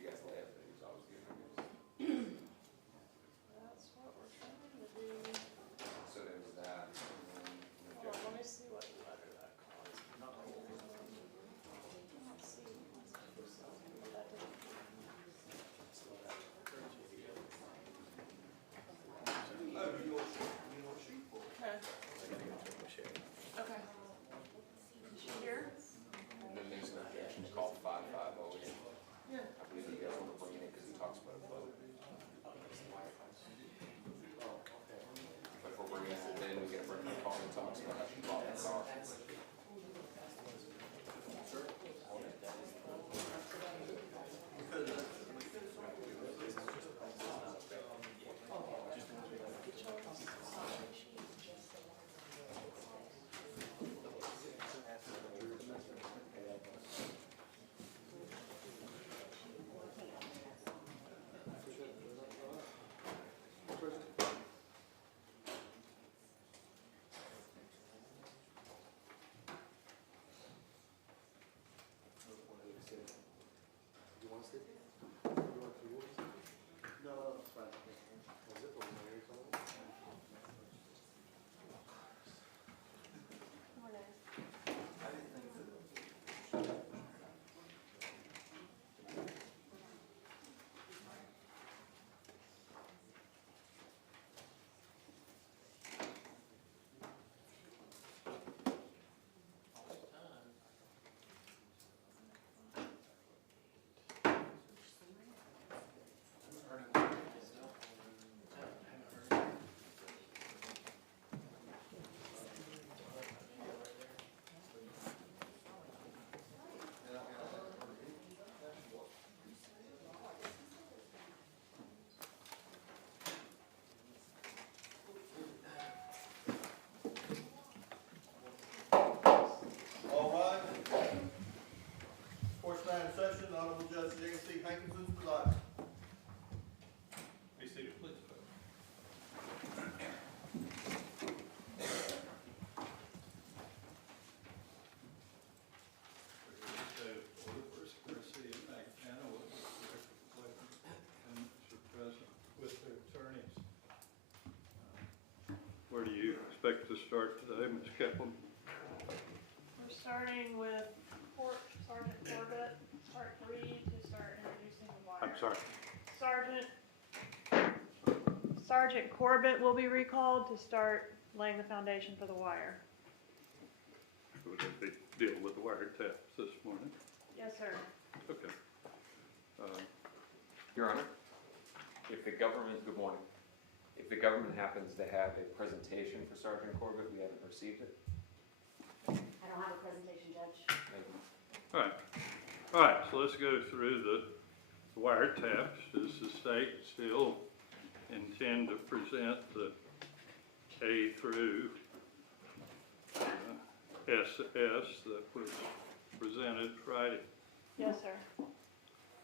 you guys laugh that he's always giving us. That's what we're trying to do. So there was that. Hold on, let me see what letter that caused. Let's see. That didn't. Okay. Okay. Is she here? And then there's an objection called 550. Yeah. I believe he doesn't want to bring it in because he talks about a vote. But if we're bringing it in, we get a bring the call and talks about how she bought the car. Session, Honorable Judge James C. Hankinson presiding. Be seated, please. Garcia, Magbanua, and Mr. President, with their attorneys. Where do you expect to start today, Ms. Kaplan? We're starting with Sergeant Corbett, Part 3, to start introducing the wire. I'm sorry. Sergeant Corbett will be recalled to start laying the foundation for the wire. Would they be dealing with the wiretaps this morning? Yes, sir. Okay. Your Honor, if the government, good morning. If the government happens to have a presentation for Sergeant Corbett, we haven't received it. I don't have a presentation, Judge. Thank you. All right, so let's go through the wiretaps. Does the state still intend to present the A through SS that was presented Friday? Yes, sir.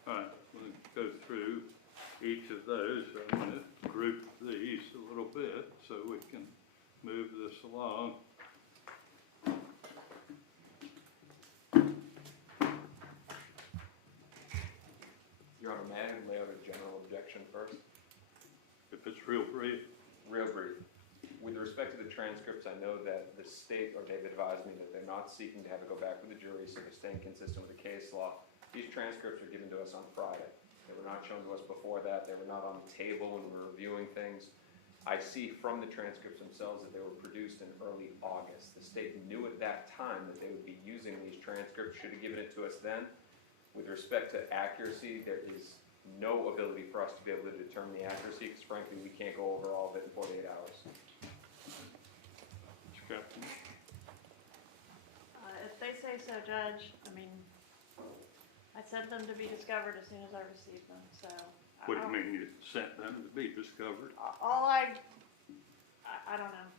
All right, we'll go through each of those. I'm going to group these a little bit so we can move this along. Your Honor, may I lay out a general objection first? If it's real brief. Real brief. With respect to the transcripts, I know that the state, or they've advised me that they're not seeking to have it go back with the jury, so they're staying consistent with the case law. These transcripts were given to us on Friday. They were not shown to us before that. They were not on the table when we were reviewing things. I see from the transcripts themselves that they were produced in early August. The state knew at that time that they would be using these transcripts, should have given it to us then. With respect to accuracy, there is no ability for us to be able to determine the accuracy, because frankly, we can't go over all of it in 48 hours. Mr. Captain. If they say so, Judge, I mean, I sent them to be discovered as soon as I received them, so. What do you mean you sent them to be discovered? I don't know.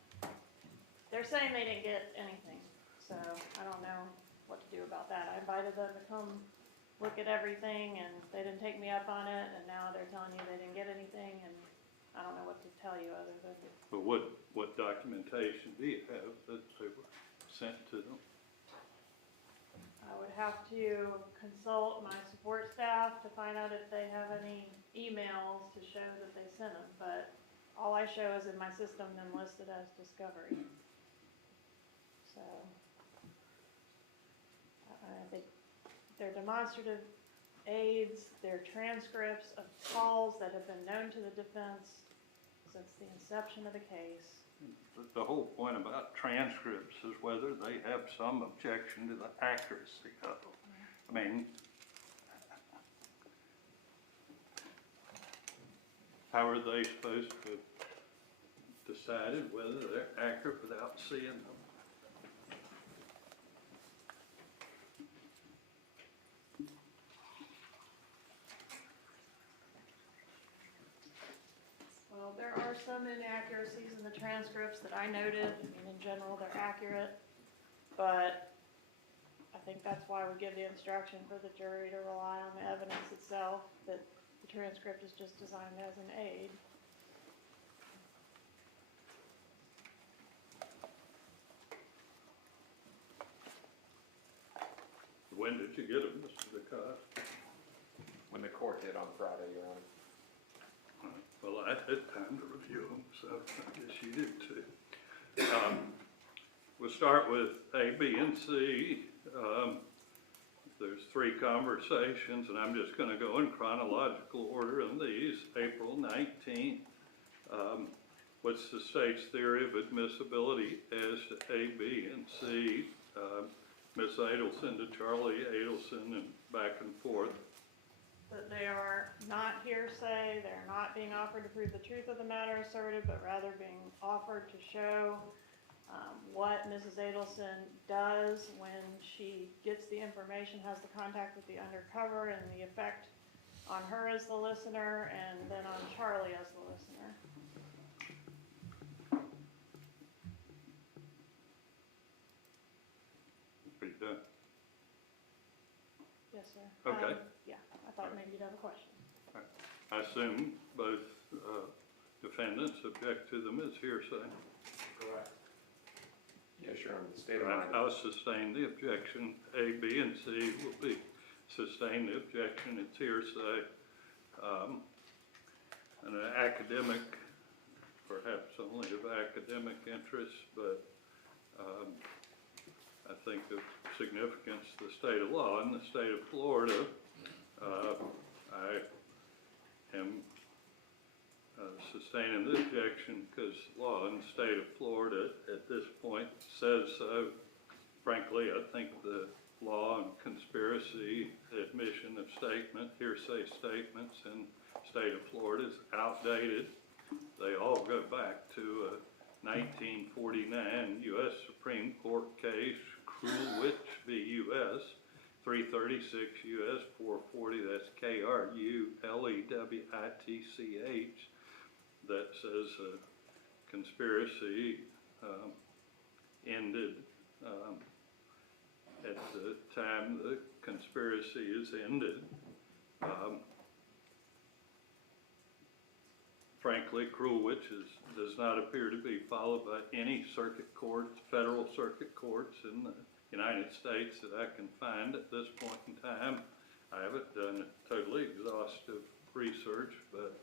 They're saying they didn't get anything, so I don't know what to do about that. I invited them to come look at everything, and they didn't take me up on it, and now they're telling you they didn't get anything, and I don't know what to tell you other than. But what documentation do you have that they were sent to them? I would have to consult my support staff to find out if they have any emails to show that they sent them, but all I show is in my system then listed as discovery. So, I think they're demonstrative aids, they're transcripts of calls that have been known to the defense since the inception of the case. The whole point about transcripts is whether they have some objection to the accuracy of them. I mean, how are they supposed to have decided whether they're accurate without seeing them? Well, there are some inaccuracies in the transcripts that I noted. I mean, in general, they're accurate, but I think that's why we give the instruction for the jury to rely on the evidence itself, that the transcript is just designed as an aid. When did you get them, Mr. DeCoste? When the court did on Friday, Your Honor. Well, I had time to review them, so I guess you did too. We'll start with A, B, and C. There's 3 conversations, and I'm just going to go in chronological order on these. April 19th. What's the state's theory of admissibility as to A, B, and C? Ms. Adelson to Charlie Adelson and back and forth. That they are not hearsay, they're not being offered to prove the truth of the matter asserted, but rather being offered to show what Mrs. Adelson does when she gets the information, has the contact with the undercover, and the effect on her as the listener, and then on Charlie as the listener. Are you done? Yes, sir. Okay. Yeah, I thought maybe you'd have a question. I assume both defendants object to them as hearsay. Correct. Yes, Your Honor, the state of mind. I'll sustain the objection. A, B, and C will be sustain the objection. It's hearsay. And an academic, perhaps only of academic interest, but I think of significance to the state of law in the state of Florida. I am sustaining the objection because law in the state of Florida at this point says so. Frankly, I think the law on conspiracy, admission of statement, hearsay statements in the state of Florida is outdated. They all go back to a 1949 U.S. Supreme Court case, Krulwich v. U.S., 336 U.S. 440, that's Krulewitch, that says conspiracy ended at the time the conspiracy is ended. Frankly, Krulwitch does not appear to be followed by any circuit courts, federal circuit courts in the United States that I can find at this point in time. I haven't done totally exhaustive research, but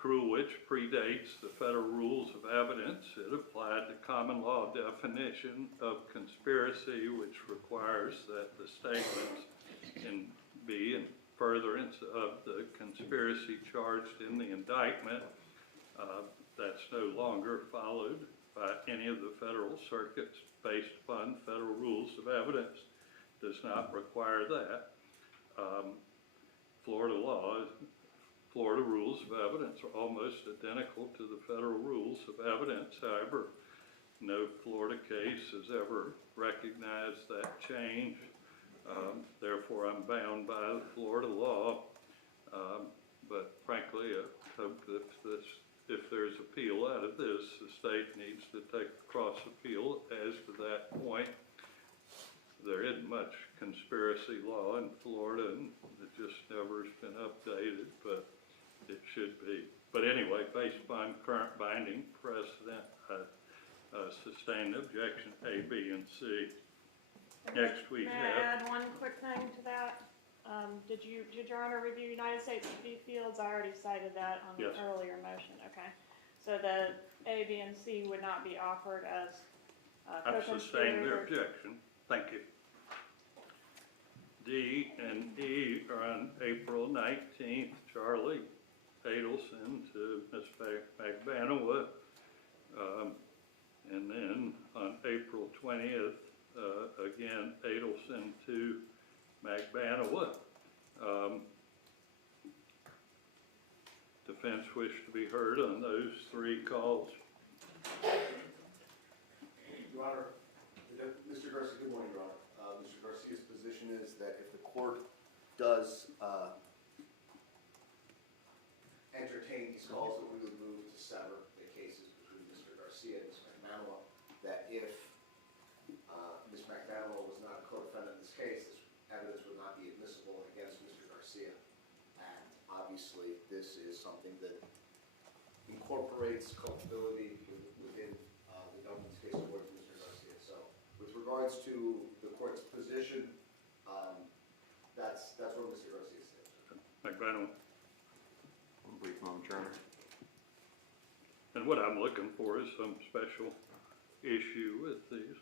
Krulwitch predates the federal rules of evidence. It applied the common law definition of conspiracy, which requires that the statements can be in furtherance of the conspiracy charged in the indictment. That's no longer followed by any of the federal circuits based upon federal rules of evidence. Does not require that. Florida law, Florida rules of evidence are almost identical to the federal rules of evidence. However, no Florida case has ever recognized that change. Therefore, I'm bound by the Florida law. But frankly, I hope that if there's appeal out of this, the state needs to take a cross appeal as to that point. There isn't much conspiracy law in Florida, and it just never has been updated, but it should be. But anyway, based upon current binding precedent, I sustain the objection A, B, and C. Next we May I have, add one quick thing to that? Did Your Honor review United States v. Fields? I already cited that on the Yes. earlier motion, okay. So the A, B, and C would not be offered as I sustain their co-conspirator. objection. Thank you. D and E are on April 19th. Charlie Adelson to Ms. Magbanua. And then on April 20th, again, Adelson to Magbanua. Defense wish to be heard on those 3 calls. Your Honor, Mr. Garcia, good morning, Your Honor. Mr. Garcia's position is that if the court does entertain these calls, that we would move to sever the cases between Mr. Garcia and Ms. Magbanua, that if Ms. Magbanua was not a co-defendant in this case, this evidence would not be admissible against Mr. Garcia. And obviously, this is something that incorporates culpability within the government's case towards Mr. Garcia. So with regards to the court's position, that's where Mr. Garcia stands. Magbanua. One brief moment, Your Honor. And what I'm looking for is some special issue with these.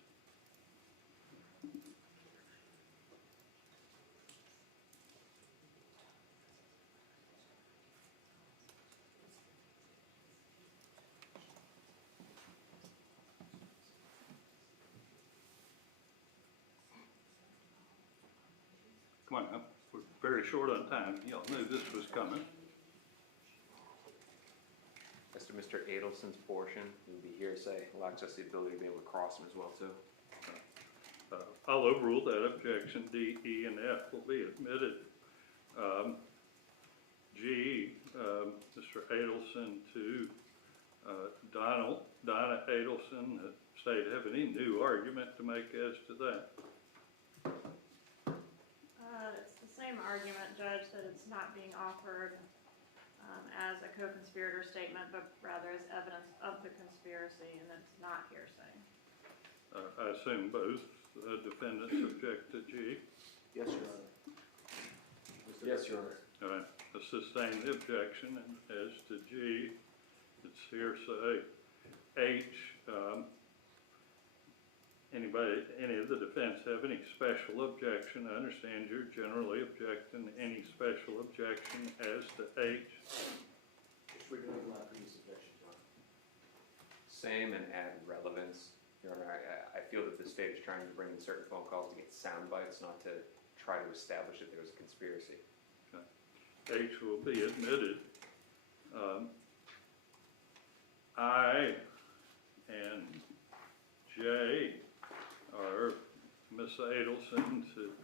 Come on now, we're very short on time. Y'all knew this was coming. As to Mr. Adelson's portion, it would be hearsay, lacks us the ability to be able to cross him as well, too. I'll overrule that objection. D, E, and F will be admitted. G, Mr. Adelson to Donna Adelson. The state have any new argument to make as to that? It's the same argument, Judge, that it's not being offered as a co-conspirator statement, but rather as evidence of the conspiracy, and it's not hearsay. I assume both defendants object to G. Yes, Your Honor. Yes, Your Honor. All right, I sustain the objection, and as to G, it's hearsay. H, any of the defense have any special objection? I understand you're generally objecting. Any special objection as to H? We can open my previous objection, Your Honor. Same and add relevance. Your Honor, I feel that the state is trying to bring in certain phone calls to get sound bites, not to try to establish that there was a conspiracy. Okay. H will be admitted. I and J are Miss Adelson to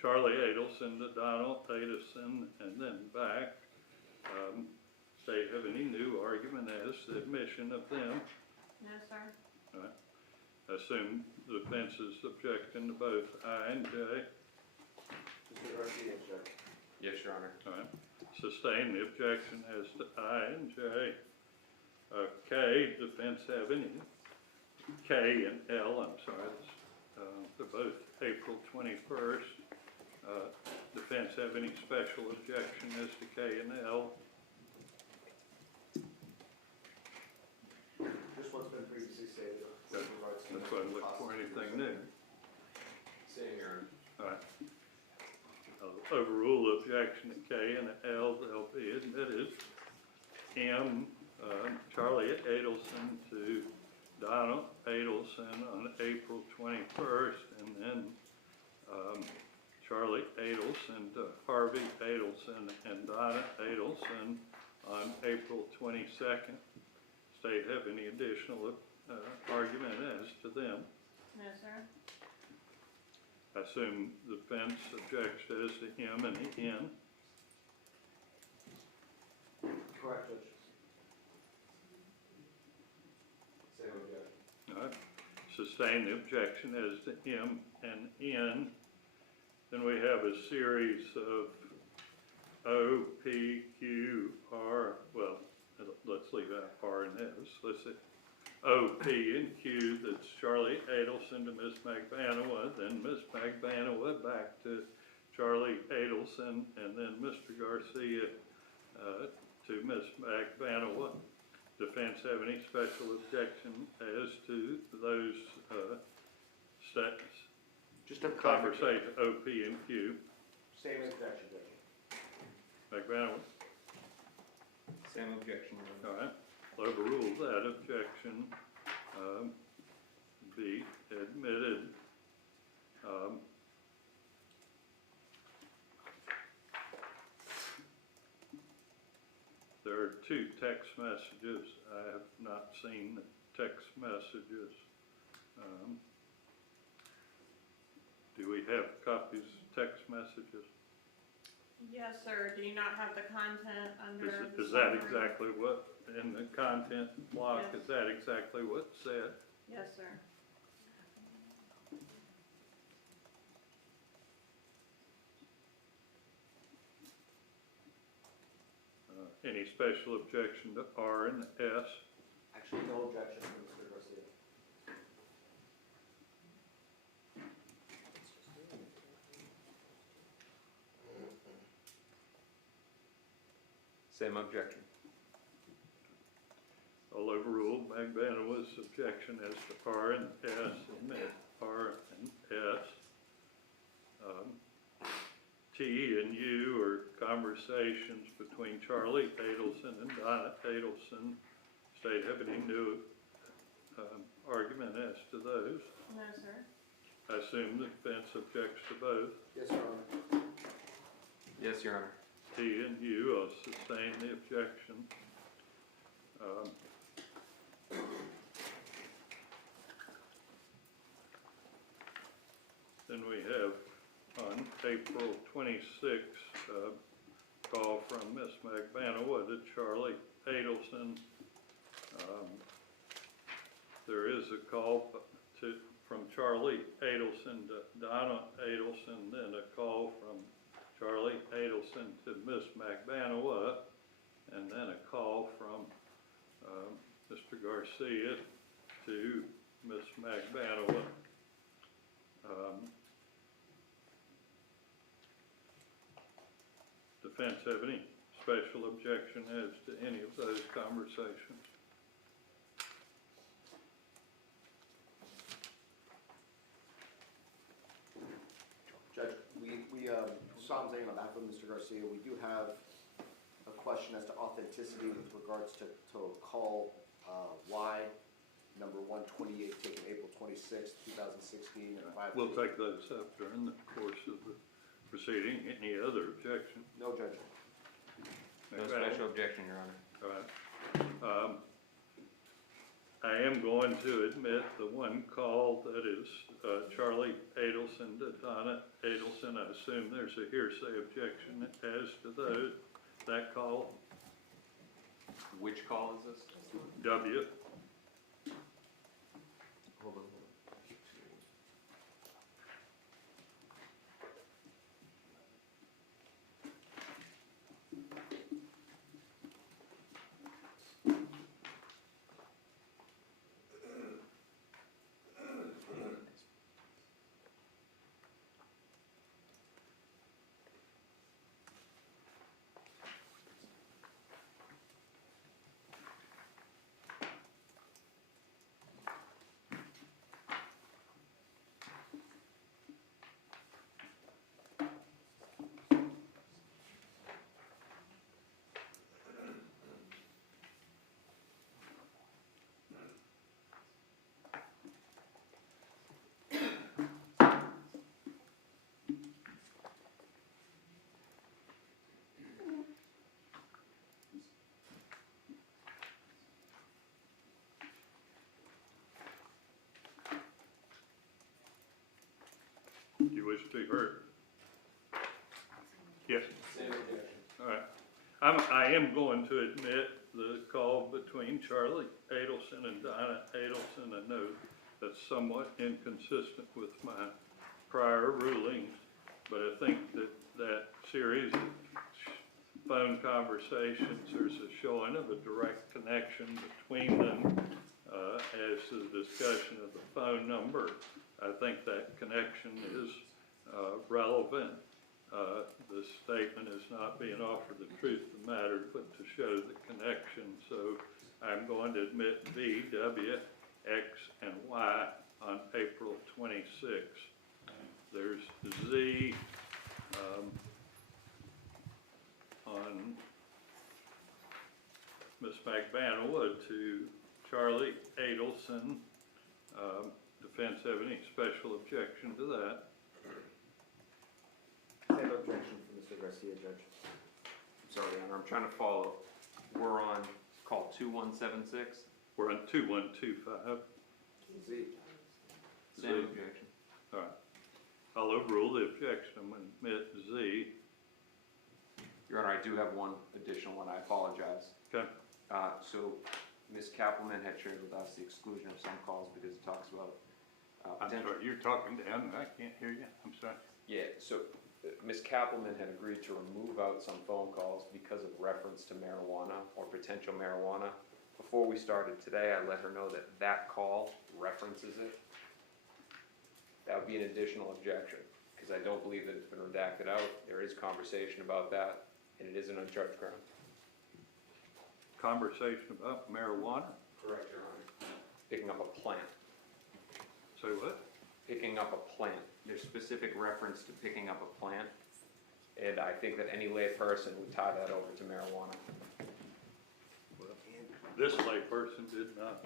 Charlie Adelson to Donald Adelson, and then back. State have any new argument as to the admission of them? No, sir. All right. I assume the defense is objecting to both I and J. Mr. Garcia, object. Yes, Your Honor. All right. Sustain the objection as to I and J. K, defense have any? K and L, I'm sorry, they're both April 21st. Defense have any special objection as to K and L? Just what's been previously stated with regards to. That's why I'm looking for anything new. Same, Your Honor. All right. I'll overrule objection to K and L, they'll be admitted. M, Charlie Adelson to Donald Adelson on April 21st, and then Charlie Adelson to Harvey Adelson and Donna Adelson on April 22nd. State have any additional argument as to them? No, sir. I assume the defense objects as to M and N. Correct, Judge. Same objection. All right. Sustain the objection as to M and N. Then we have a series of O, P, Q, R. Well, let's leave out R and S. Let's see. O, P, and Q, that's Charlie Adelson to Ms. Magbanua, then Ms. Magbanua back to Charlie Adelson, and then Mr. Garcia to Ms. Magbanua. Defense have any special objection as to those Just a conversation, O, P, and Q? Same objection, Judge. Magbanua? Same objection, Your Honor. All right, I'll overrule that objection, be admitted. There are two text messages. I have not seen the text messages. Do we have copies of text messages? Yes, sir. Do you not have the content under? Is that exactly what, in the content block, Yes. is that exactly what's said? Yes, sir. Any special objection to R and S? Actually, no objection from Mr. Garcia. Same objection. I'll overrule Magbanua's objection as to R and S, admit R and S. T and U are conversations between Charlie Adelson and Donna Adelson. State have any new argument as to those? No, sir. I assume the defense objects to both. Yes, Your Honor. Yes, Your Honor. T and U, I'll sustain the objection. Then we have on April 26th, call from Ms. Magbanua to Charlie Adelson. There is a call from Charlie Adelson to Donna Adelson, then a call from Charlie Adelson to Ms. Magbanua, and then a call from Mr. Garcia to Ms. Magbanua. Defense have any special objection as to any of those conversations? Judge, we saw something on behalf of Mr. Garcia. We do have a question as to authenticity with regards to call Y, number 128, taken April 26th, 2016, at 5. We'll take those up during the course of the proceeding. Any other objection? No, Judge. No special objection, Your Honor. All right. I am going to admit the one call that is Charlie Adelson to Donna Adelson. I assume there's a hearsay objection as to that call. Which call is this? W. Hold on. Do you wish to be heard? Yes. Same objection. All right. I am going to admit the call between Charlie Adelson and Donna Adelson. I know that's somewhat inconsistent with my prior rulings, but I think that series of phone conversations, there's a showing of a direct connection between them. as to the discussion of the phone number, I think that connection is relevant. The statement is not being offered the truth of the matter, but to show the connection. So I'm going to admit V, W, X, and Y on April 26th. There's Z on Ms. Magbanua to Charlie Adelson. Defense have any special objection to that? I have objection from Mr. Garcia, Judge. I'm sorry, Your Honor, I'm trying to follow. We're on call 2176. We're on 2125. Z. Same objection. All right. I'll overrule the objection and admit Z. Your Honor, I do have one additional one. I apologize. Okay. So Ms. Kappelman had shared with us the exclusion of some calls because it talks about I'm sorry, you're talking down and I can't hear you. I'm sorry. Yeah, so Ms. Kappelman had agreed to remove out some phone calls because of reference to marijuana or potential marijuana. Before we started today, I let her know that that call references it. That would be an additional objection, because I don't believe that it's been redacted out. There is conversation about that, and it is an uncharged crime. Conversation about marijuana? Correct, Your Honor. Picking up a plant. Say what? Picking up a plant. There's specific reference to picking up a plant, and I think that any lay person would tie that over to marijuana. Well, this layperson did not.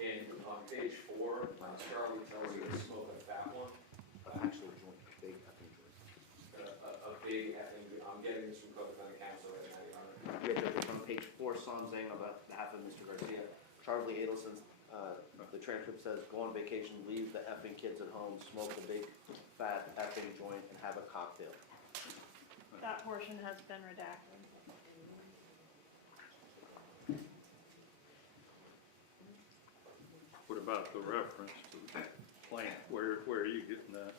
And on page 4, Charlie tells you to smoke a fat one. Actual joint, big effing joint. A big effing, I'm getting this from co-defendant counsel right now, Your Honor. Yeah, Judge, it's on page 4, Son saying on behalf of Mr. Garcia. Charlie Adelson's, the transcript says, go on vacation, leave the effing kids at home, smoke a big fat effing joint, and have a cocktail. That portion has been redacted. What about the reference to the plant? Where are you getting that?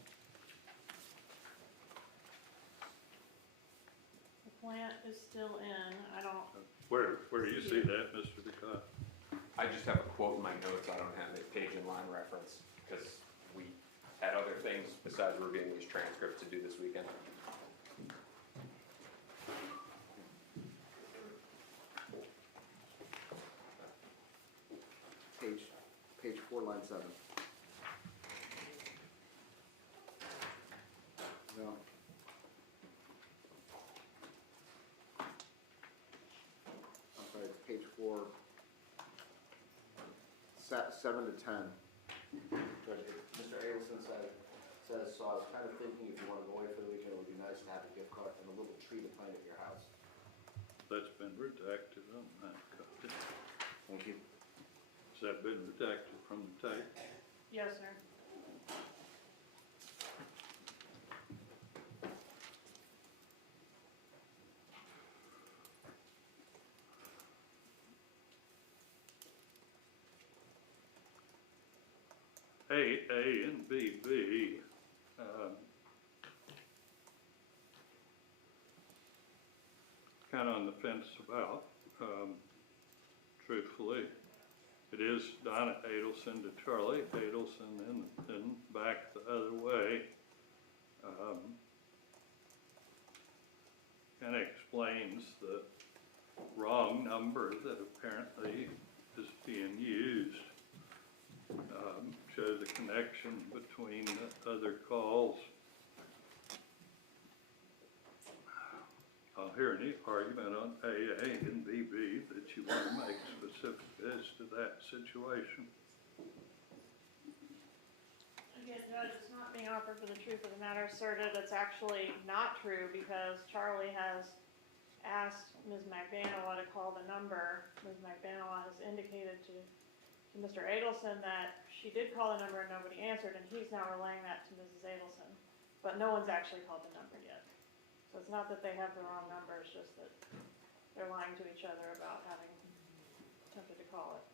The plant is still in, I don't, Where do you see that, Mr. DeCott? I just have a quote in my notes, I don't have a page and line reference, because we had other things besides reviewing these transcripts to do this weekend. Page 4, line 7. No. I'm sorry, it's page 4, 7 to 10. Judge, Mr. Adelson says, so I was kind of thinking if you want to go away for the weekend, it would be nice to have a gift card and a little tree to plant at your house. That's been redacted on that copy. Thank you. Has that been redacted from the tape? yes, sir. A, and B, kind of on the fence about, truthfully. It is Donna Adelson to Charlie Adelson and then back the other way. Kind of explains the wrong number that apparently is being used. Show the connection between the other calls. I'll hear any argument on AA and BB that you want to make specific as to that situation. Again, Judge, it's not being offered for the truth of the matter asserted. It's actually not true because Charlie has asked Ms. Magbanua to call the number. Ms. Magbanua has indicated to Mr. Adelson that she did call the number and nobody answered, and he's now relaying that to Mrs. Adelson. But no one's actually called the number yet. So it's not that they have the wrong number, it's just that they're lying to each other about having attempted to call it.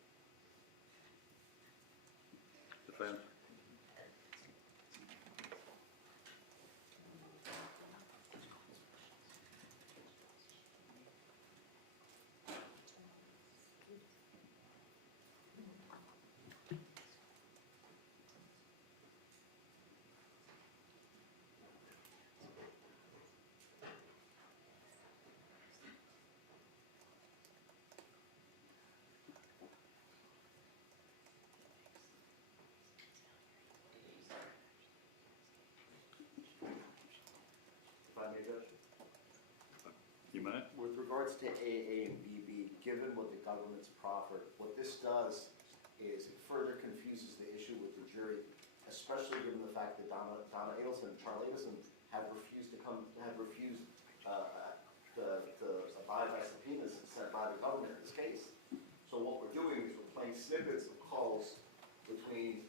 Defense. regards to AA and BB, given what the government's proffered, what this does is it further confuses the issue with the jury, especially given the fact that Donna Adelson and Charlie Adelson have refused to abide by subpoenas set by the government in this case. So what we're doing is we're playing snippets of calls between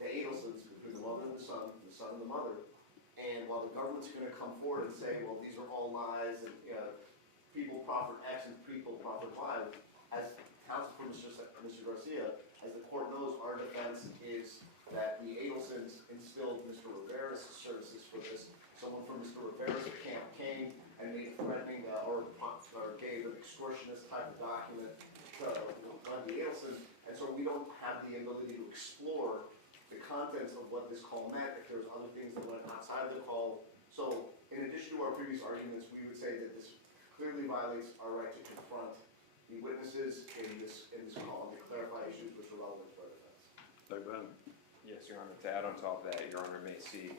the Adelsons, between the mother and the son and the mother, and while the government's going to come forward and say, well, these are all lies, and people proffered X and people proffered Y, as counsel for Mr. Garcia, as the court knows, our defense is that the Adelsons instilled Mr. Rivera's services for this. Someone from Mr. Rivera's camp came and made threatening or gave an extortionist type of document to one of the Adelsons, and so we don't have the ability to explore the contents of what this call meant, if there's other things that went outside the call. So in addition to our previous arguments, we would say that this clearly violates our right to confront the witnesses in this call and to clarify issues which are relevant to our defense. Yes, Your Honor. To add on top of that, Your Honor may see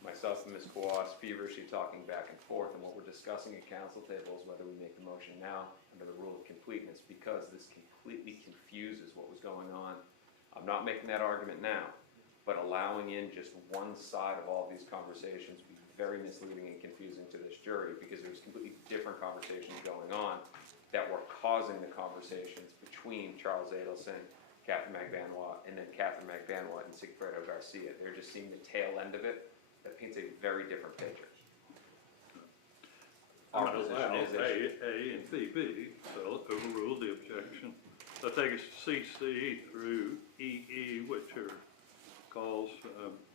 myself and Ms. Kwas feverishly talking back and forth, and what we're discussing at council table is whether we make the motion now under the rule of completeness, because this completely confuses what was going on. I'm not making that argument now, but allowing in just one side of all these conversations would be very misleading and confusing to this jury, because there was completely different conversations going on that were causing the conversations between Charles Adelson, Katherine Magbanua, and then Katherine Magbanua and Sigfredo Garcia. They're just seeing the tail end of it. That paints a very different picture. I'm Our going to position allow is that A and BB, so overrule the objection. So take us to CC through EE, which are calls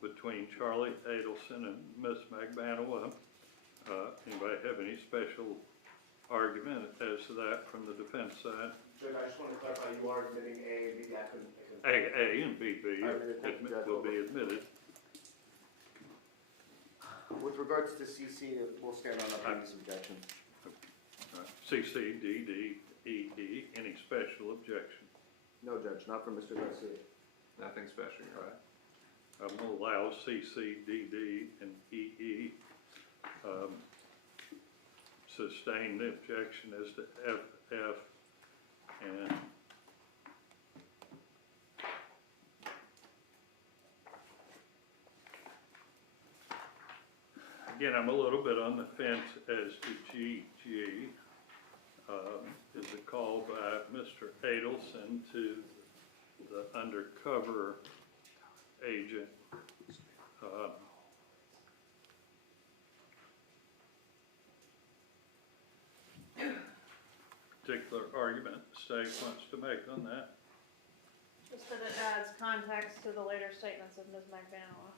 between Charlie Adelson and Ms. Magbanua. Anybody have any special argument as to that from the defense side? Judge, I just want to clarify, you are admitting A and B. I couldn't. A and BB will be admitted. With regards to CC, we'll stand on our previous objection. CC, DD, EE, any special objection? No, Judge, not from Mr. Garcia. nothing special, Your Honor. I'm going to allow CC, DD, and EE. Sustain the objection as to FF and again, I'm a little bit on the fence as to GG. Is a call by Mr. Adelson to the undercover agent. Particular argument the state wants to make on that? Just that it adds context to the later statements of Ms. Magbanua.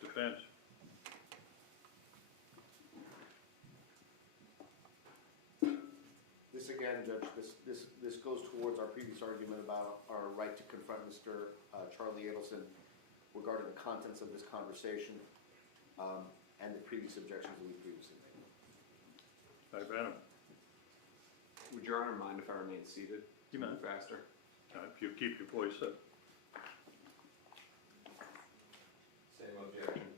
Defense? This again, Judge, this goes towards our previous argument about our right to confront Mr. Charlie Adelson regarding the contents of this conversation and the previous objections that we previously made. Magbanua? Would Your Honor mind if I remain seated? You may. Move faster. If you keep your voice up. Same objection.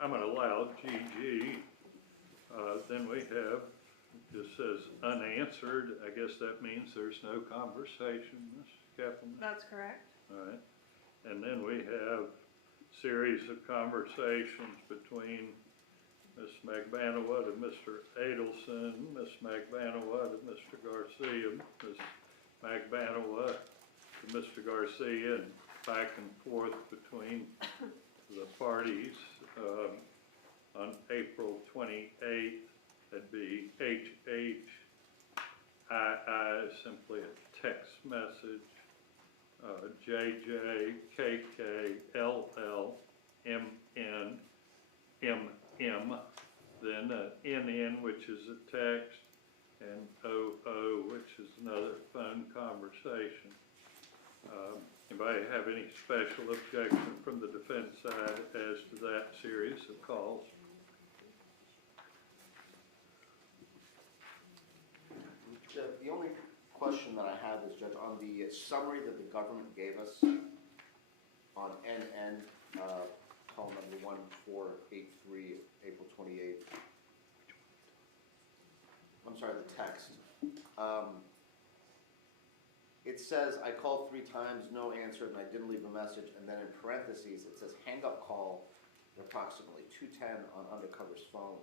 I'm going to allow GG. Then we have, just says unanswered. I guess that means there's no conversation, Ms. Kaplan. That's correct. All right. And then we have series of conversations between Ms. Magbanua to Mr. Adelson, Ms. Magbanua to Mr. Garcia, Ms. Magbanua to Mr. Garcia, and back and forth between the parties. On April 28th, that'd be HHII, simply a text message. JJ, KK, LL, MN, MM, then NN, which is a text, and OO, which is another phone conversation. Anybody have any special objection from the defense side as to that series of calls? The only question that I have is, Judge, on the summary that the government gave us on NN, call number 1483, April 28th. I'm sorry, the text. It says, I called 3 times, no answer, and I didn't leave a message, and then in parentheses, it says hang-up call at approximately 2:10 on undercover's phone.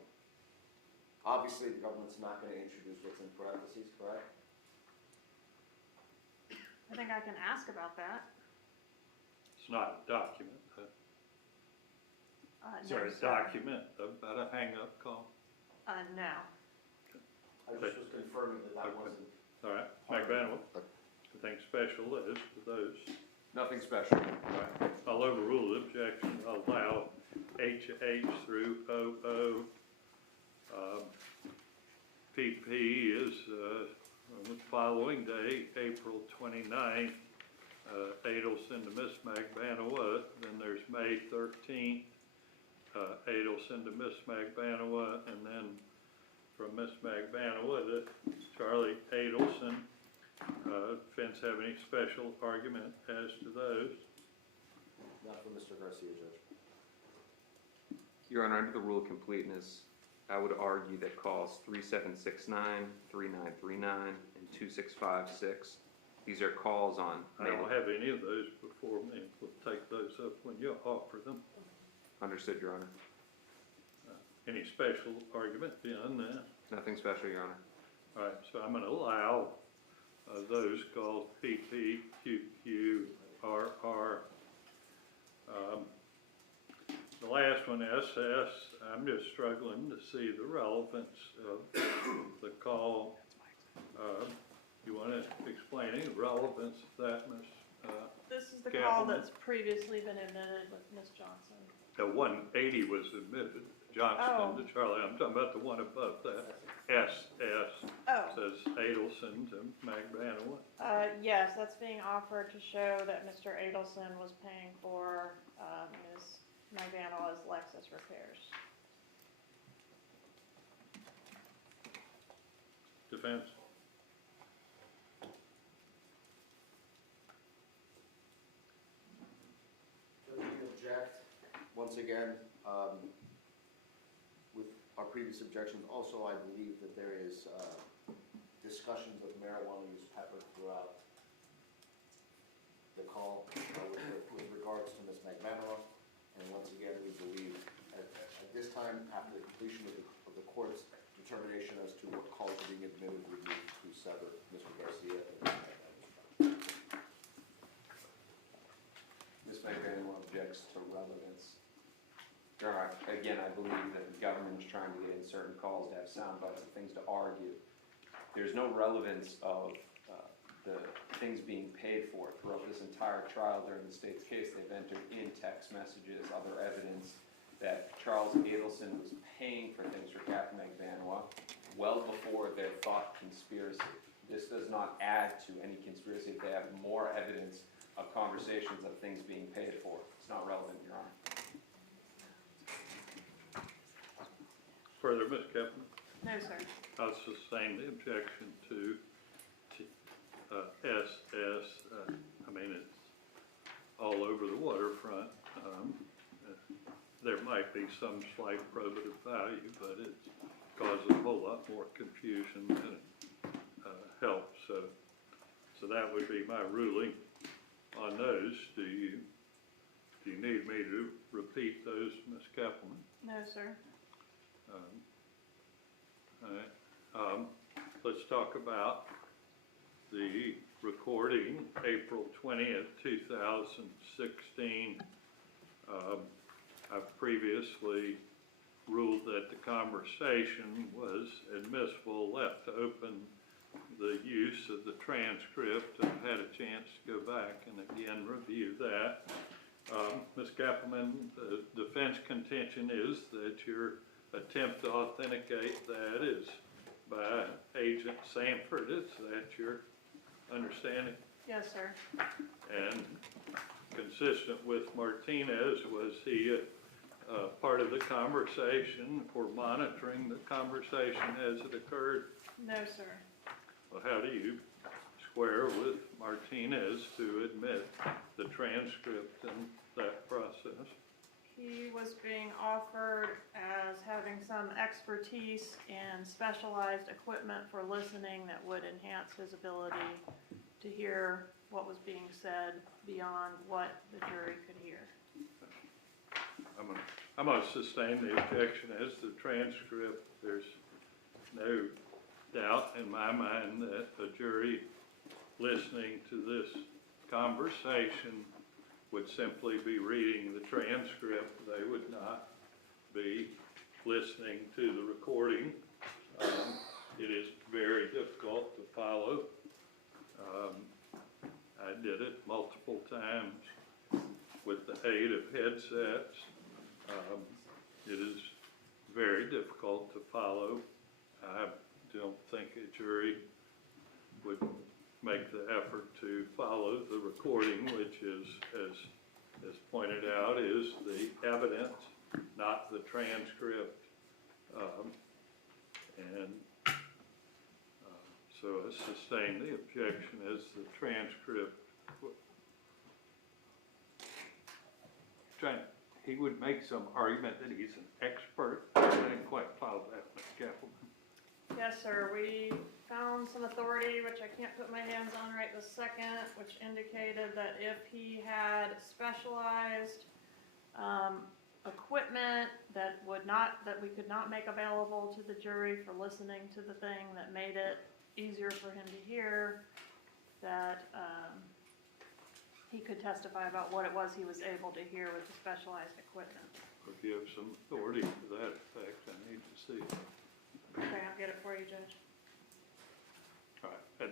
Obviously, the government's not gonna introduce what's in parentheses, correct? I think I can ask about that. It's not a document. Is there No, a sir. document about a hang-up call? No. I just was confirming that that Okay. wasn't. All right, Magbanua, anything special as to those? Nothing special. All right, I'll overrule the objection, I'll allow HH through OO. PP is on the following day, April 29th, Adelson to Miss Magbanua. Then there's May 13th, Adelson to Miss Magbanua, and then from Miss Magbanua to Charlie Adelson. Defense have any special argument as to those? Not for Mr. Garcia, Judge. Your Honor, under the rule of completeness, I would argue that calls 3769, 3939, and 2656, these are calls on. I don't have any of those before me. We'll take those up when you offer them. Understood, Your Honor. Any special argument beyond that? Nothing special, Your Honor. All right, so I'm gonna allow those calls PP, QQ, RR. The last one, SS, I'm just struggling to see the relevance of the call. You wanna explain any relevance of that, Ms.? This is the Okay, call I'm- that's previously been admitted with Ms. Johnson. The 180 was admitted, Johnston to Charlie. I'm talking about the one above that. SS Oh, says Adelson to Magbanua. yes, that's being offered to show that Mr. Adelson was paying for, Ms. Magbanua's Lexus repairs. Defense? Judge, we object, once again, with our previous objections. Also, I believe that there is discussions of marijuana use peppered throughout the call with regards to Ms. Magbanua. And once again, we believe at this time, after the completion of the court's determination as to what calls are being admitted, we need to sever Mr. Garcia and Ms. Magbanua. Ms. Magbanua objects to relevance. Your Honor, again, I believe that the government is trying to get in certain calls to have sound bites and things to argue. There's no relevance of the things being paid for. Throughout this entire trial during the state's case, they've entered in text messages, other evidence that Charles Adelson was paying for things for Katherine Magbanua well before their thought conspiracy. This does not add to any conspiracy if they have more evidence of conversations of things being paid for. It's not relevant, Your Honor. Further, Ms. Kaplan? No, sir. I'll sustain the objection to SS. I mean, it's all over the waterfront. There might be some slight probative value, but it causes a whole lot more confusion than it helps. So that would be my ruling on those. Do you need me to repeat those, Ms. Kaplan? No, sir. All right. Let's talk about the recording, April 20th, 2016. I've previously ruled that the conversation was admissible, left open the use of the transcript. I've had a chance to go back and again review that. Ms. Kappelman, the defense contention is that your attempt to authenticate that is by Agent Sanford. Is that your understanding? Yes, sir. And consistent with Martinez, was he part of the conversation or monitoring the conversation as it occurred? No, sir. Well, how do you square with Martinez to admit the transcript and that process? he was being offered as having some expertise in specialized equipment for listening that would enhance his ability to hear what was being said beyond what the jury could hear. I'm gonna sustain the objection as the transcript. There's no doubt in my mind that a jury listening to this conversation would simply be reading the transcript. They would not be listening to the recording. It is very difficult to follow. I did it multiple times with the aid of headsets. It is very difficult to follow. I don't think a jury would make the effort to follow the recording, which is, as pointed out, is the evidence, not the transcript. So I sustain the objection as the transcript. He would make some argument that he's an expert. I didn't quite follow that, Ms. Kappelman. Yes, sir. We found some authority, which I can't put my hands on right this second, which indicated that if he had specialized equipment that we could not make available to the jury for listening to the thing that made it easier for him to hear, that he could testify about what it was he was able to hear with the specialized equipment. If you have some authority to that effect, I need to see it. Okay, I'll get it for you, Judge. All right. At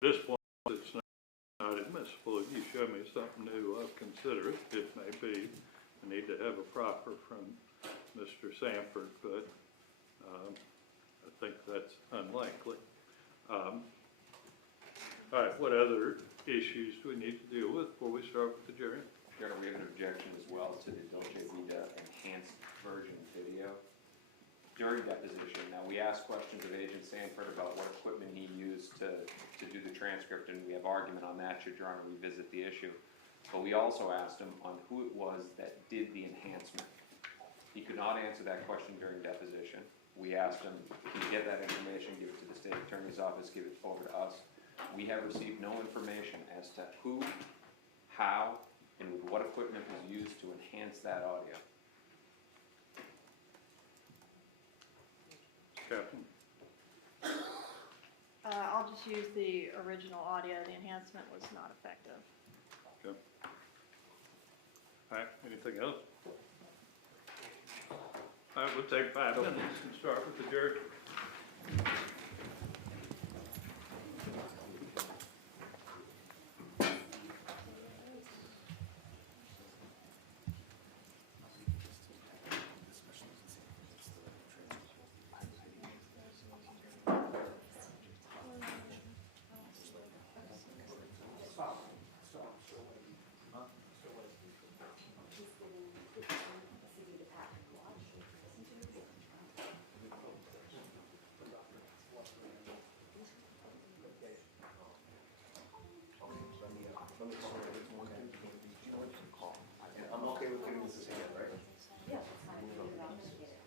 this point, it's not admissible. If you show me something new, I'll consider it. It may be. I need to have a proffer from Mr. Sanford, but I think that's unlikely. All right, what other issues do we need to deal with before we start with the jury? Your Honor, we have an objection as well to the Dolce Vita enhanced version video. During deposition, now we asked questions of Agent Sanford about what equipment he used to do the transcript, and we have argument on that should Your Honor revisit the issue. But we also asked him on who it was that did the enhancement. He could not answer that question during deposition. We asked him, can you get that information, give it to the state attorney's office, give it over to us. We have received no information as to who, how, and with what equipment was used to enhance that audio. Captain? I'll just use the original audio. The enhancement was not effective. Okay. All right, anything else? All right, we'll take 5 minutes and start with the jury. I'm okay with giving this a hand, right? Yeah, that's fine. We'll investigate it.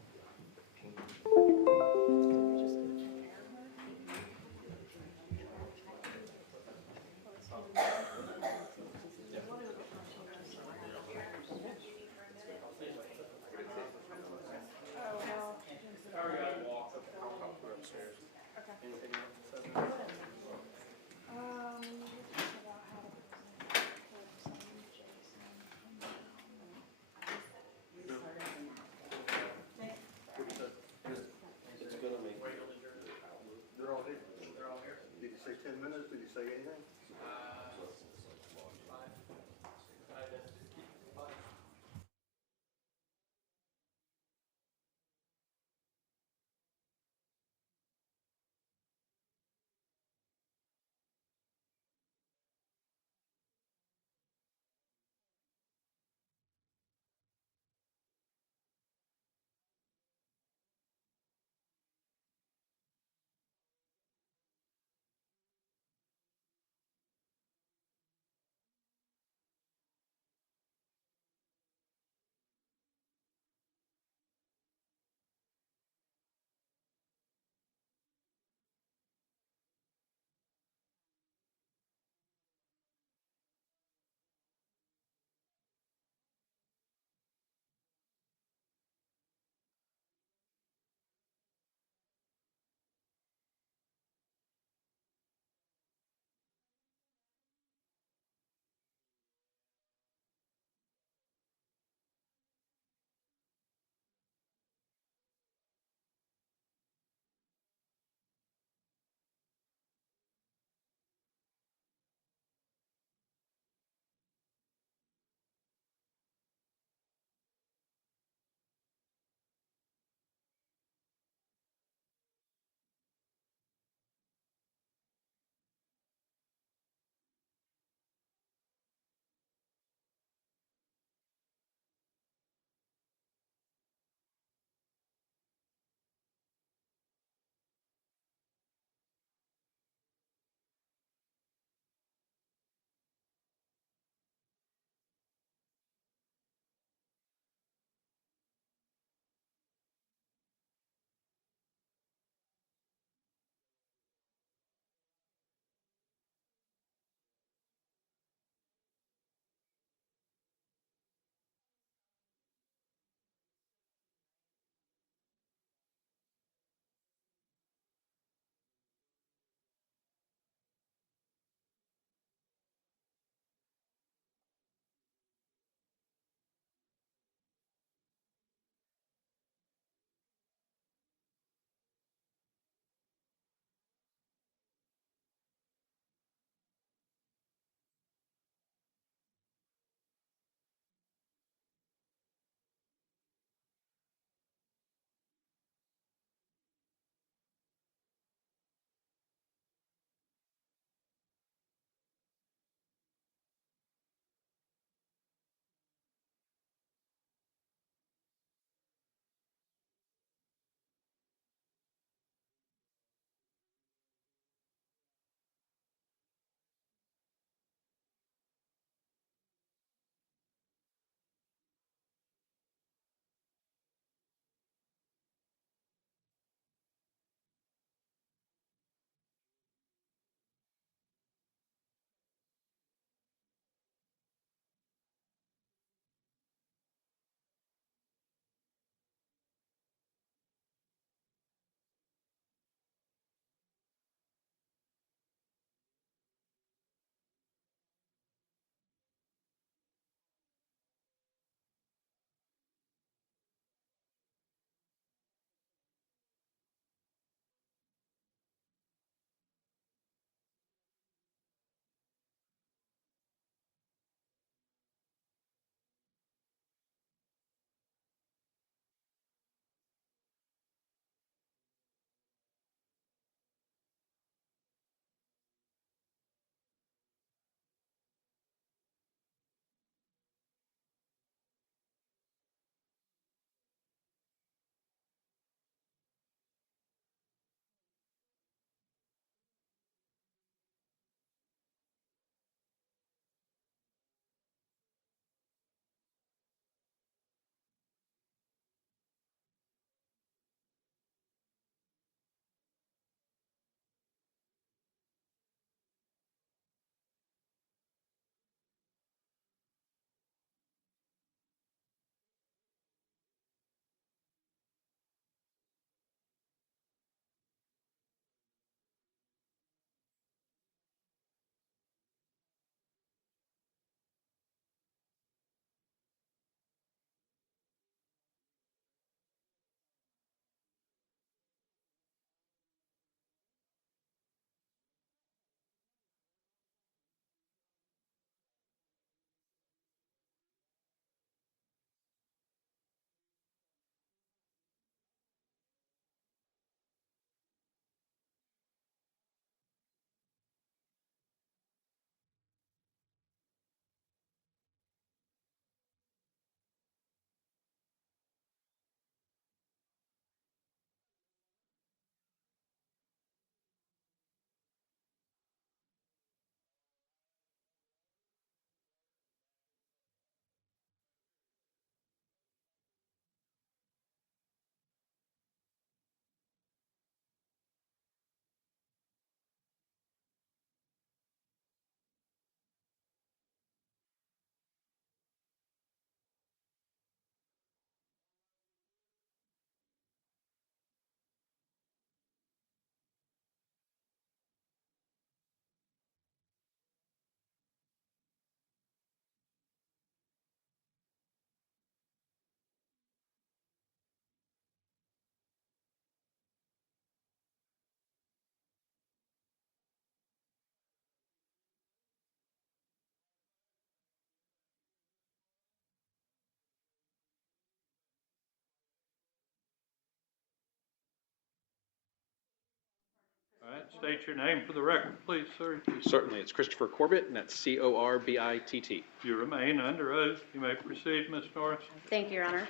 State your name for the record, please, sir. Certainly, it's Christopher Corbett, and that's Corbitt. You remain under oath. You may proceed, Ms. Norris. Thank you, Your Honor.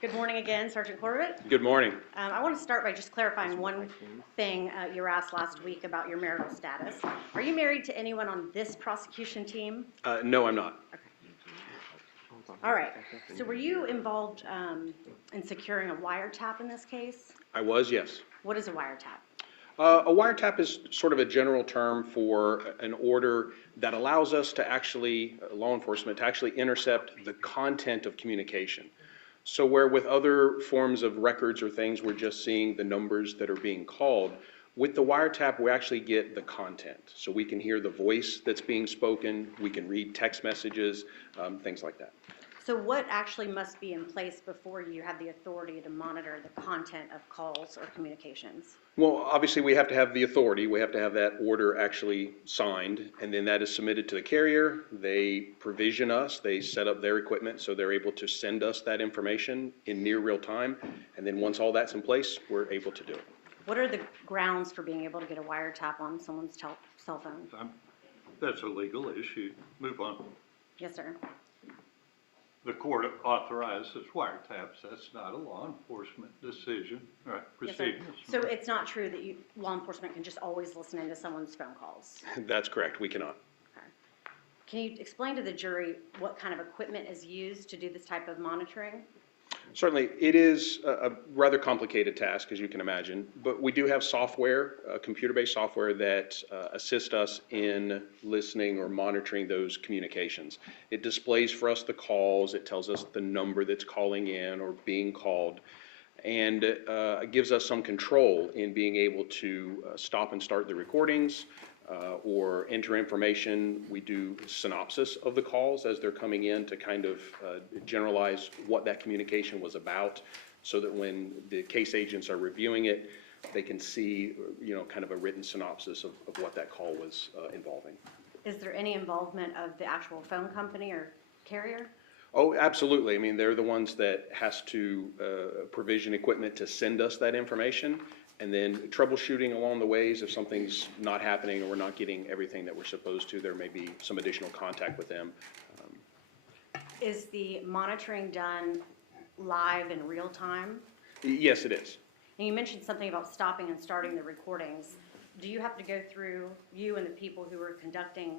Good morning again, Sergeant Corbett. Good morning. I want to start by just clarifying one thing you were asked last week about your marital status. Are you married to anyone on this prosecution team? No, I'm not. All right. So were you involved in securing a wiretap in this case? I was, yes. What is a wiretap? A wiretap is sort of a general term for an order that allows us to actually, law enforcement, to actually intercept the content of communication. So where with other forms of records or things, we're just seeing the numbers that are being called, with the wiretap, we actually get the content. So we can hear the voice that's being spoken, we can read text messages, things like that. So what actually must be in place before you have the authority to monitor the content of calls or communications? Well, obviously, we have to have the authority. We have to have that order actually signed, and then that is submitted to the carrier. They provision us. They set up their equipment so they're able to send us that information in near real time. And then once all that's in place, we're able to do it. What are the grounds for being able to get a wiretap on someone's cell phone? That's a legal issue. Move on. Yes, sir. The court authorizes wiretaps. That's not a law enforcement decision. All right, Yes, sir. proceed. So it's not true that law enforcement can just always listen into someone's phone calls? That's correct. We cannot. Okay. Can you explain to the jury what kind of equipment is used to do this type of monitoring? Certainly, it is a rather complicated task, as you can imagine, but we do have software, computer-based software that assists us in listening or monitoring those communications. It displays for us the calls, it tells us the number that's calling in or being called, and it gives us some control in being able to stop and start the recordings, or enter information. We do synopsis of the calls as they're coming in to kind of generalize what that communication was about, so that when the case agents are reviewing it, they can see, kind of a written synopsis of what that call was involving. Is there any involvement of the actual phone company or carrier? Oh, absolutely. I mean, they're the ones that has to provision equipment to send us that information, and then troubleshooting along the ways. If something's not happening or we're not getting everything that we're supposed to, there may be some additional contact with them. Is the monitoring done live in real time? Yes, it is. And you mentioned something about stopping and starting the recordings. Do you have to go through, you and the people who are conducting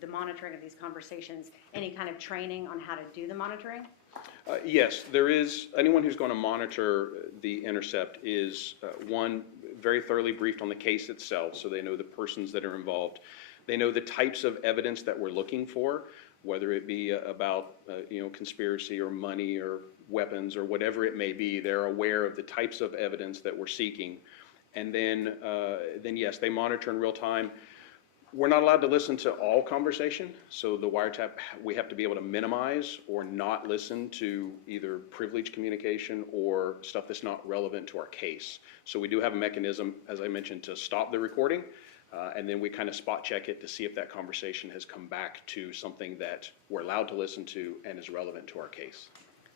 the monitoring of these conversations, any kind of training on how to do the monitoring? Yes, there is. Anyone who's going to monitor the intercept is, one, very thoroughly briefed on the case itself, so they know the persons that are involved. They know the types of evidence that we're looking for, whether it be about, conspiracy or money or weapons or whatever it may be. They're aware of the types of evidence that we're seeking. And then yes, they monitor in real time. We're not allowed to listen to all conversation, so the wiretap, we have to be able to minimize or not listen to either privileged communication or stuff that's not relevant to our case. So we do have a mechanism, as I mentioned, to stop the recording, and then we kind of spot check it to see if that conversation has come back to something that we're allowed to listen to and is relevant to our case.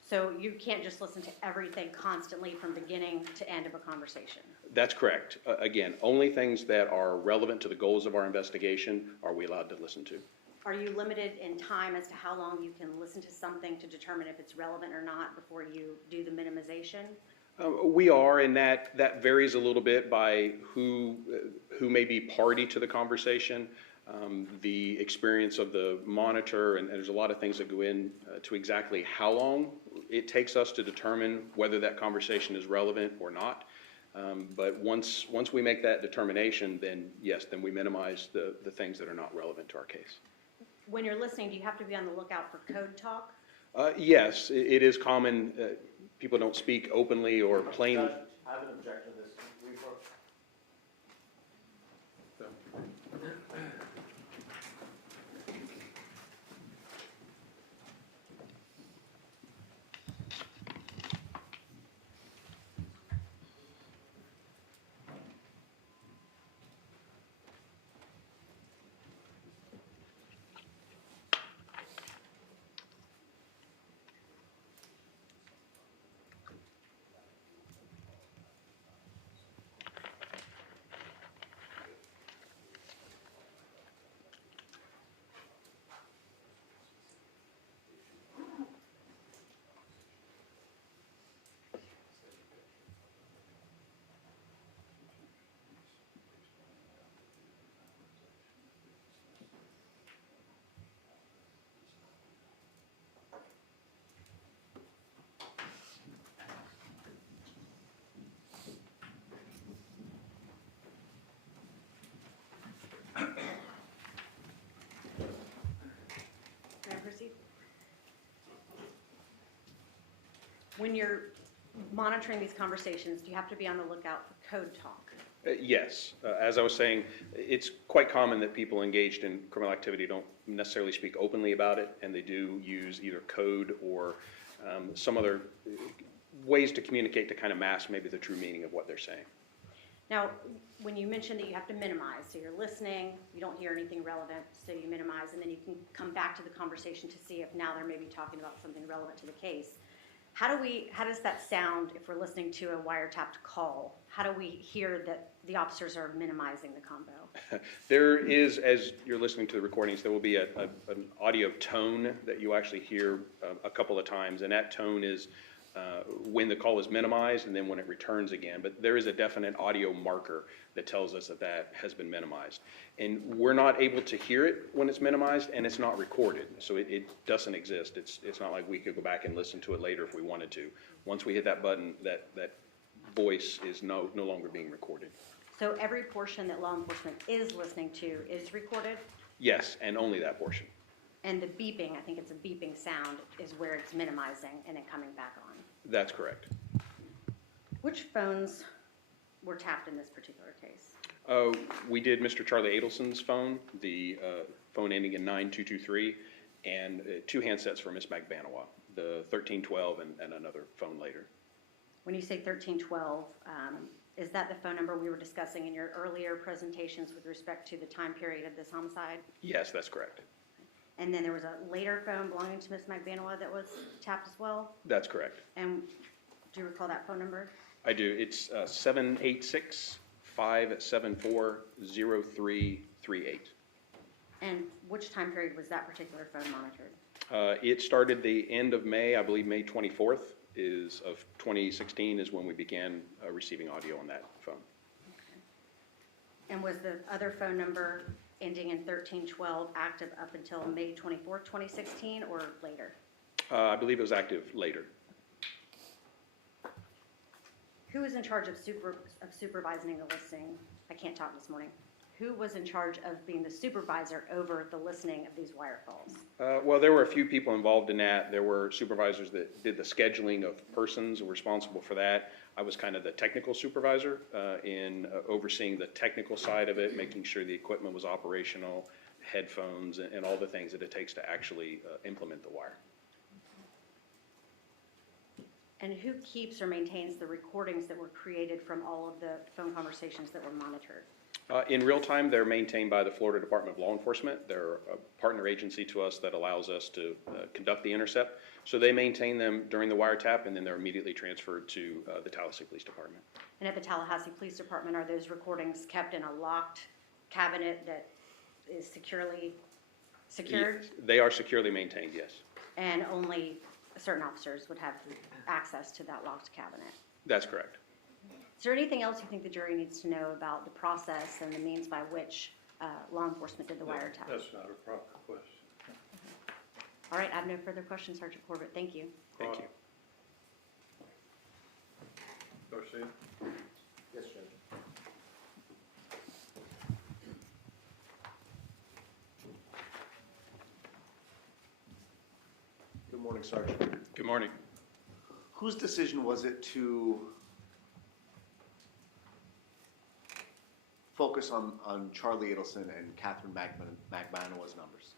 So you can't just listen to everything constantly from beginning to end of a conversation? That's correct. Again, only things that are relevant to the goals of our investigation are we allowed to listen to. Are you limited in time as to how long you can listen to something to determine if it's relevant or not before you do the minimization? We are, and that varies a little bit by who may be party to the conversation, the experience of the monitor, and there's a lot of things that go in to exactly how long it takes us to determine whether that conversation is relevant or not. But once we make that determination, then yes, then we minimize the things that are not relevant to our case. When you're listening, do you have to be on the lookout for code talk? Yes, it is common. People don't speak openly or plainly. Judge, I have an objection to this. When you're monitoring these conversations, do you have to be on the lookout for code talk? Yes. As I was saying, it's quite common that people engaged in criminal activity don't necessarily speak openly about it, and they do use either code or some other ways to communicate to kind of mask maybe the true meaning of what they're saying. Now, when you mentioned that you have to minimize, so you're listening, you don't hear anything relevant, so you minimize, and then you can come back to the conversation to see if now they're maybe talking about something relevant to the case. How does that sound if we're listening to a wiretapped call? How do we hear that the officers are minimizing the combo? There is, as you're listening to the recordings, there will be an audio tone that you actually hear a couple of times, and that tone is when the call is minimized and then when it returns again. But there is a definite audio marker that tells us that that has been minimized. And we're not able to hear it when it's minimized, and it's not recorded, so it doesn't exist. It's not like we could go back and listen to it later if we wanted to. Once we hit that button, that voice is no longer being recorded. So every portion that law enforcement is listening to is recorded? Yes, and only that portion. And the beeping, I think it's a beeping sound, is where it's minimizing and then coming back on. That's correct. Which phones were tapped in this particular case? We did Mr. Charlie Adelson's phone, the phone ending in 9223, and 2 handsets for Ms. Magbanua, the 1312 and another phone later. When you say 1312, is that the phone number we were discussing in your earlier presentations with respect to the time period of this homicide? Yes, that's correct. And then there was a later phone belonging to Ms. Magbanua that was tapped as well? That's correct. And do you recall that phone number? I do. It's 786-574-0338. And which time period was that particular phone monitored? It started the end of May, I believe May 24th of 2016 is when we began receiving audio on that phone. Okay. And was the other phone number ending in 1312 active up until May 24th, 2016 or later? I believe it was active later. Who was in charge of supervising the listening? I can't talk this morning. Who was in charge of being the supervisor over the listening of these wire calls? Well, there were a few people involved in that. There were supervisors that did the scheduling of persons who were responsible for that. I was kind of the technical supervisor in overseeing the technical side of it, making sure the equipment was operational, headphones, and all the things that it takes to actually implement the wire. And who keeps or maintains the recordings that were created from all of the phone conversations that were monitored? In real time, they're maintained by the Florida Department of Law Enforcement. They're a partner agency to us that allows us to conduct the intercept. So they maintain them during the wiretap, and then they're immediately transferred to the Tallahassee Police Department. And at the Tallahassee Police Department, are those recordings kept in a locked cabinet that is securely secured? They are securely maintained, yes. And only certain officers would have access to that locked cabinet? That's correct. Is there anything else you think the jury needs to know about the process and the means by which law enforcement did the wiretap? That's not a proper question. All right, I have no further questions, Sergeant Corbett. Thank you. Thank you. Garcia? Yes, Judge. Good morning, Sergeant. Good morning. Whose decision was it to focus on Charlie Adelson and Katherine Magbanua's numbers?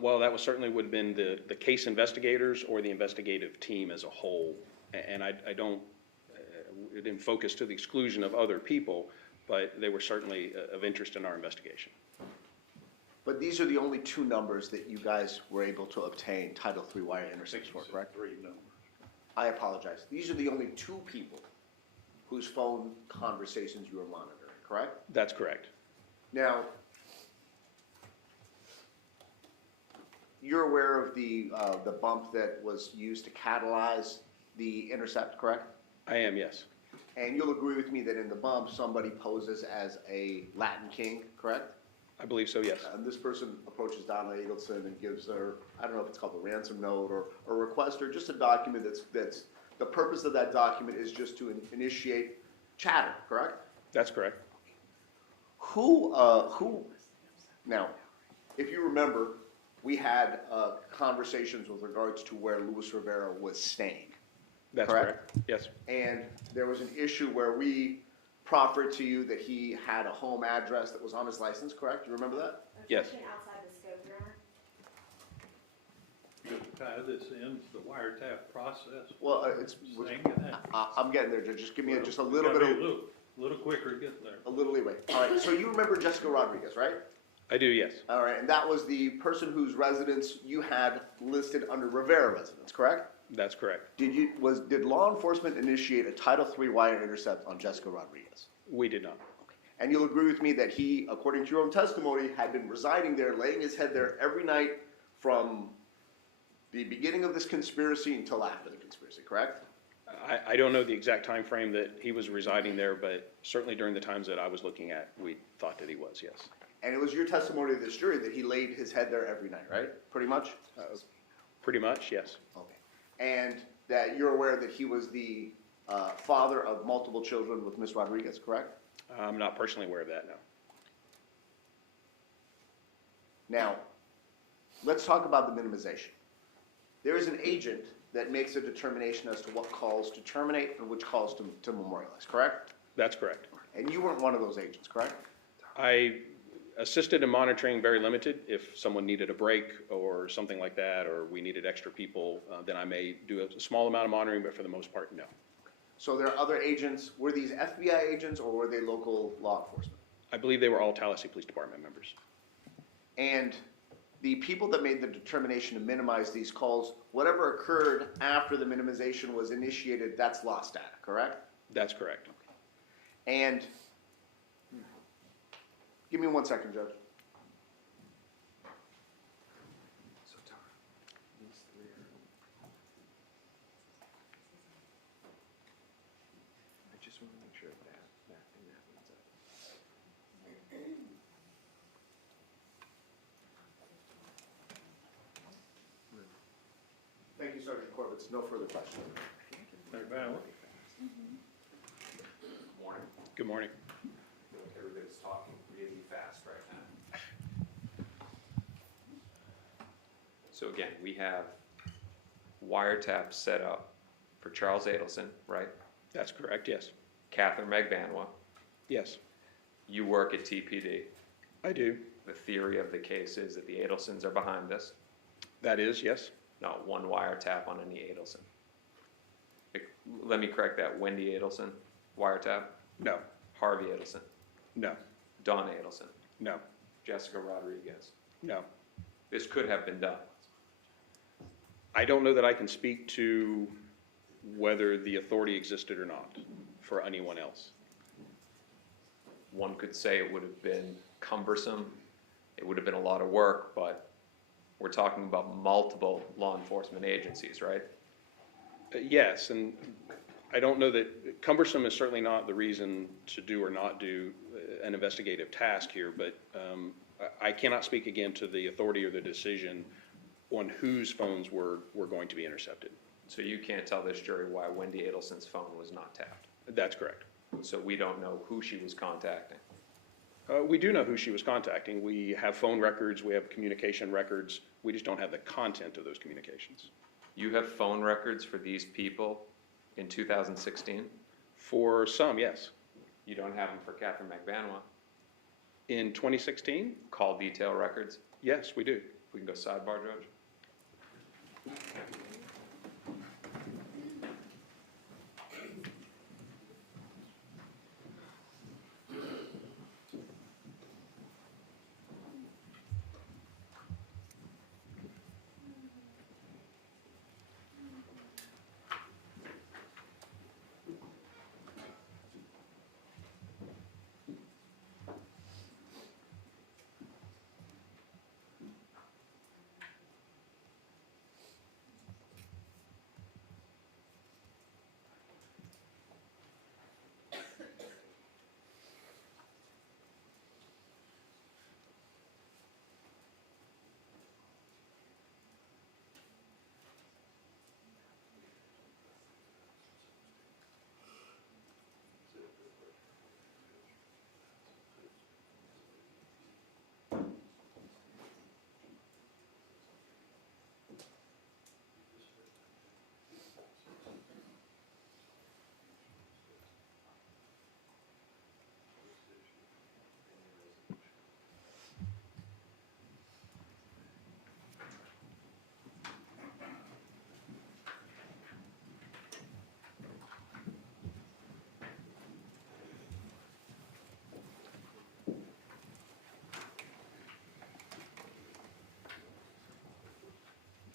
Well, that was certainly would have been the case investigators or the investigative team as a whole. And I don't, it didn't focus to the exclusion of other people, but they were certainly of interest in our investigation. But these are the only 2 numbers that you guys were able to obtain Title III wire intercepts for, correct? 3 numbers. I apologize. These are the only 2 people whose phone conversations you were monitoring, correct? That's correct. Now, you're aware of the bump that was used to catalyze the intercept, correct? I am, yes. And you'll agree with me that in the bump, somebody poses as a Latin king, correct? I believe so, yes. And this person approaches Donna Adelson and gives her, I don't know if it's called a ransom note or a request or just a document that's the purpose of that document is just to initiate chatter, correct? That's correct. Who, now, if you remember, we had conversations with regards to where Luis Rivera was staying. That's Correct? correct. Yes. And there was an issue where we proffered to you that he had a home address that was on his license, correct? You remember that? Yes. Outside the scope, Your Honor. Just to tie this into the wiretap process. Well, it's, Saying that. I'm getting there, Judge. Just give me just a We little gotta bit be of, a little quicker getting there. a little leeway. All right, so you remember Jessica Rodriguez, right? I do, yes. All right, and that was the person whose residence you had listed under Rivera residence, correct? That's correct. Did law enforcement initiate a Title III wire intercept on Jessica Rodriguez? We did not. And you'll agree with me that he, according to your own testimony, had been residing there, laying his head there every night from the beginning of this conspiracy until after the conspiracy, correct? I don't know the exact time frame that he was residing there, but certainly during the times that I was looking at, we thought that he was, yes. And it was your testimony to this jury that he laid his head there every night, right? Pretty much? Pretty much, yes. Okay. And that you're aware that he was the father of multiple children with Ms. Rodriguez, correct? I'm not personally aware of that, no. Now, let's talk about the minimization. There is an agent that makes a determination as to what calls to terminate and which calls to memorialize, correct? That's correct. And you weren't one of those agents, correct? I assisted in monitoring, very limited. If someone needed a break or something like that, or we needed extra people, then I may do a small amount of monitoring, but for the most part, no. So there are other agents. Were these FBI agents or were they local law enforcement? I believe they were all Tallahassee Police Department members. And the people that made the determination to minimize these calls, whatever occurred after the minimization was initiated, that's lost data, correct? That's correct. And give me 1 second, Judge. So Tara, these three are. I just want to make sure that thing happens. Thank you, Sergeant Corbett. No further questions. Magbanua? Morning. Good morning. I feel like everybody's talking really fast right now. So again, we have wiretap set up for Charles Adelson, right? That's correct, yes. Katherine Magbanua. Yes, You work at TPD. I do. The theory of the case is that the Adelsons are behind this. That is, yes. Not one wiretap on any Adelson. Let me correct that. Wendy Adelson, wiretap. No, Harvey Adelson, no, Don Adelson, no, Jessica Rodriguez. no. This could have been done. I don't know that I can speak to whether the authority existed or not for anyone else. One could say it would have been cumbersome. It would have been a lot of work, but we're talking about multiple law enforcement agencies, right? Yes, and I don't know that cumbersome is certainly not the reason to do or not do an investigative task here, but I cannot speak again to the authority or the decision on whose phones were going to be intercepted. So you can't tell this jury why Wendy Adelson's phone was not tapped. That's correct. So we don't know who she was contacting. We do know who she was contacting. We have phone records, we have communication records. We just don't have the content of those communications. You have phone records for these people in 2016? For some, yes. You don't have them for Katherine Magbanua? In 2016, Call detail records? yes, we do. We can go sidebar, Judge?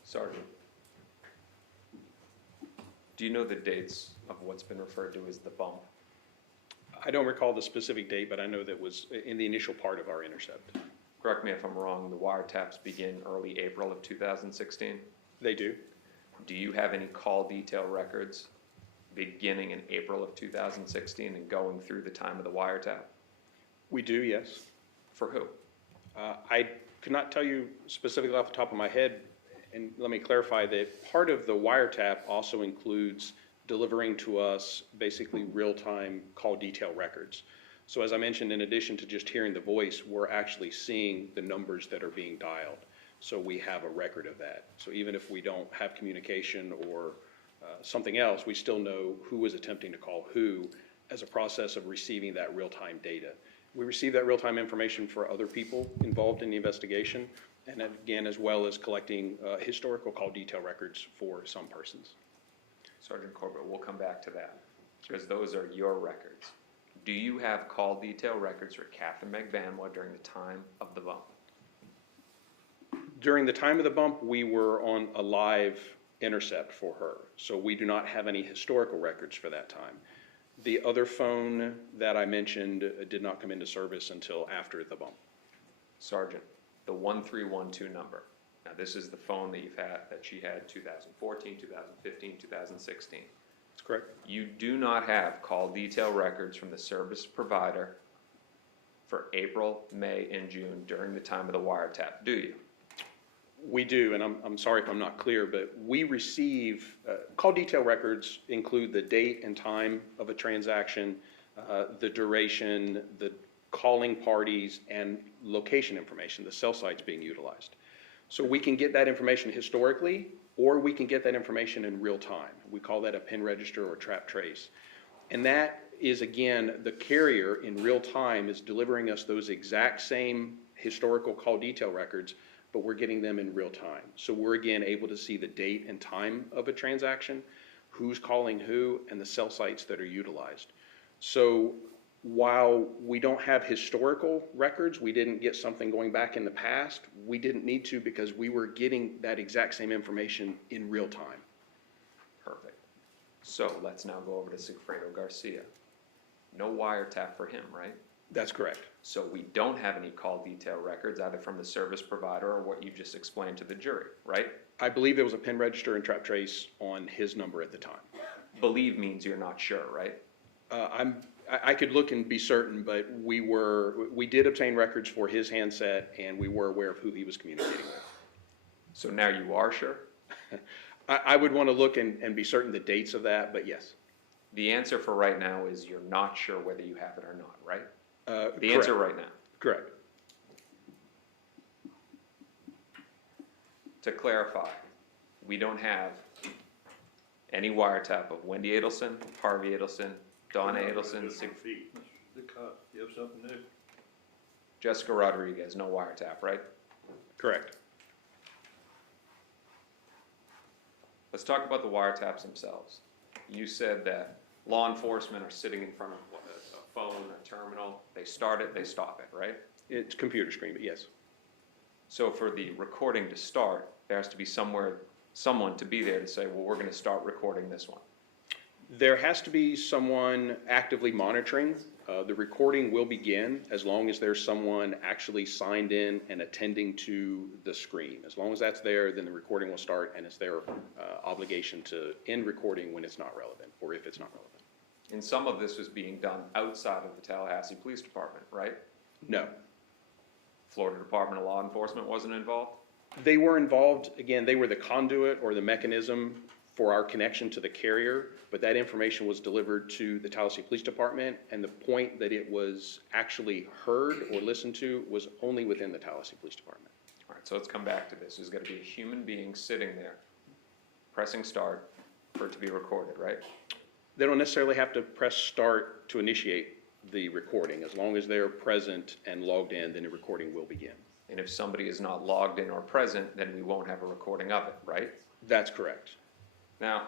Sergeant, do you know the dates of what's been referred to as the bump? I don't recall the specific date, but I know that was in the initial part of our intercept. Correct me if I'm wrong, the wiretaps begin early April of 2016. They do. Do you have any call detail records beginning in April of 2016 and going through the time of the wiretap? We do, yes. For who? I could not tell you specifically off the top of my head, and let me clarify that part of the wiretap also includes delivering to us basically real-time call detail records. So as I mentioned, in addition to just hearing the voice, we're actually seeing the numbers that are being dialed. So we have a record of that. So even if we don't have communication or something else, we still know who is attempting to call who as a process of receiving that real-time data. We receive that real-time information for other people involved in the investigation, and again, as well as collecting historical call detail records for some persons. Sergeant Corbett, we'll come back to that, because those are your records. Do you have call detail records for Katherine Magbanua during the time of the bump? During the time of the bump, we were on a live intercept for her, so we do not have any historical records for that time. The other phone that I mentioned did not come into service until after the bump. Sergeant, the 1312 number. Now, this is the phone that she had 2014, 2015, 2016. That's correct. You do not have call detail records from the service provider for April, May, and June during the time of the wiretap, do you? We do, and I'm sorry if I'm not clear, but we receive, call detail records include the date and time of a transaction, the duration, the calling parties, and location information, the cell sites being utilized. So we can get that information historically, or we can get that information in real time. We call that a pin register or trap trace. And that is, again, the carrier in real time is delivering us those exact same historical call detail records, but we're getting them in real time. So we're, again, able to see the date and time of a transaction, who's calling who, and the cell sites that are utilized. So while we don't have historical records, we didn't get something going back in the past, we didn't need to because we were getting that exact same information in real time. Perfect. So let's now go over to Sigfredo Garcia. No wiretap for him, right? That's correct. So we don't have any call detail records either from the service provider or what you just explained to the jury, right? I believe there was a pin register and trap trace on his number at the time. Believe means you're not sure, right? I could look and be certain, but we did obtain records for his handset, and we were aware of who he was communicating with. So now you are sure? I would want to look and be certain the dates of that, but yes. The answer for right now is you're not sure whether you have it or not, right? The Correct. answer right now. Correct. To clarify, we don't have any wiretap of Wendy Adelson, Harvey Adelson, Donna Adelson, The cop, you have something new? Jessica Rodriguez, no wiretap, right? Correct. Let's talk about the wiretaps themselves. You said that law enforcement are sitting in front of a phone, a terminal, they start it, they stop it, right? It's computer screen, but yes. So for the recording to start, there has to be someone to be there to say, well, we're going to start recording this one. There has to be someone actively monitoring. The recording will begin as long as there's someone actually signed in and attending to the screen. As long as that's there, then the recording will start, and it's their obligation to end recording when it's not relevant, or if it's not relevant. And some of this was being done outside of the Tallahassee Police Department, right? No. Florida Department of Law Enforcement wasn't involved? They were involved. Again, they were the conduit or the mechanism for our connection to the carrier, but that information was delivered to the Tallahassee Police Department, and the point that it was actually heard or listened to was only within the Tallahassee Police Department. All right, so let's come back to this. There's got to be a human being sitting there, pressing start for it to be recorded, right? They don't necessarily have to press start to initiate the recording. As long as they're present and logged in, then the recording will begin. And if somebody is not logged in or present, then we won't have a recording of it, right? That's correct. Now,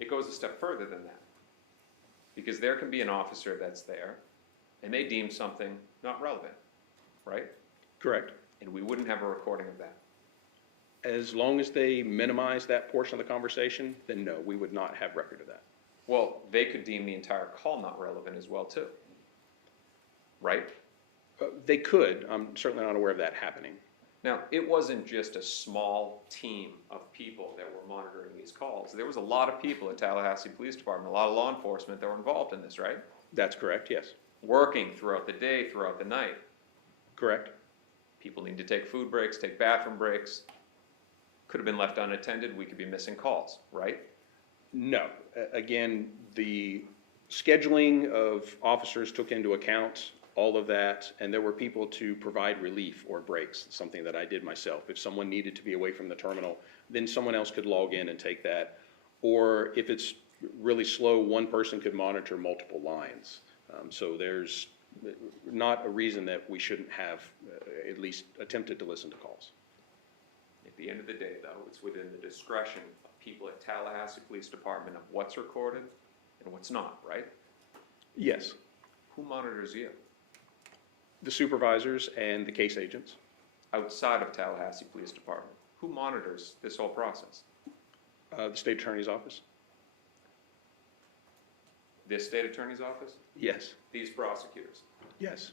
it goes a step further than that, because there can be an officer that's there, and they deem something not relevant, right? Correct. And we wouldn't have a recording of that. As long as they minimize that portion of the conversation, then no, we would not have record of that. Well, they could deem the entire call not relevant as well, too. Right? They could. I'm certainly not aware of that happening. Now, it wasn't just a small team of people that were monitoring these calls. There was a lot of people at Tallahassee Police Department, a lot of law enforcement that were involved in this, right? That's correct, yes. Working throughout the day, throughout the night. Correct. People need to take food breaks, take bathroom breaks. Could have been left unattended. We could be missing calls, right? No. Again, the scheduling of officers took into account all of that, and there were people to provide relief or breaks, something that I did myself. If someone needed to be away from the terminal, then someone else could log in and take that. Or if it's really slow, one person could monitor multiple lines. So there's not a reason that we shouldn't have at least attempted to listen to calls. At the end of the day, though, it's within the discretion of people at Tallahassee Police Department of what's recorded and what's not, right? Yes. Who monitors you? The supervisors and the case agents. Outside of Tallahassee Police Department, who monitors this whole process? The state attorney's office. This state attorney's office? Yes. These prosecutors? Yes.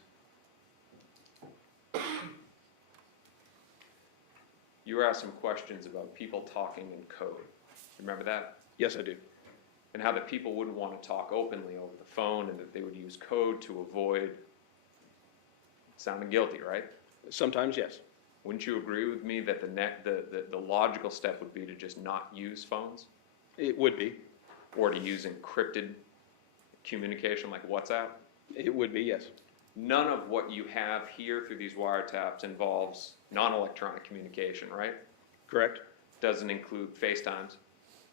You were asked some questions about people talking in code. Remember that? Yes, I do. And how that people wouldn't want to talk openly over the phone and that they would use code to avoid sounding guilty, right? Sometimes, yes. Wouldn't you agree with me that the logical step would be to just not use phones? It would be. Or to use encrypted communication like WhatsApp? It would be, yes. None of what you have here through these wiretaps involves non-electronic communication, right? Correct. Doesn't include FaceTimes,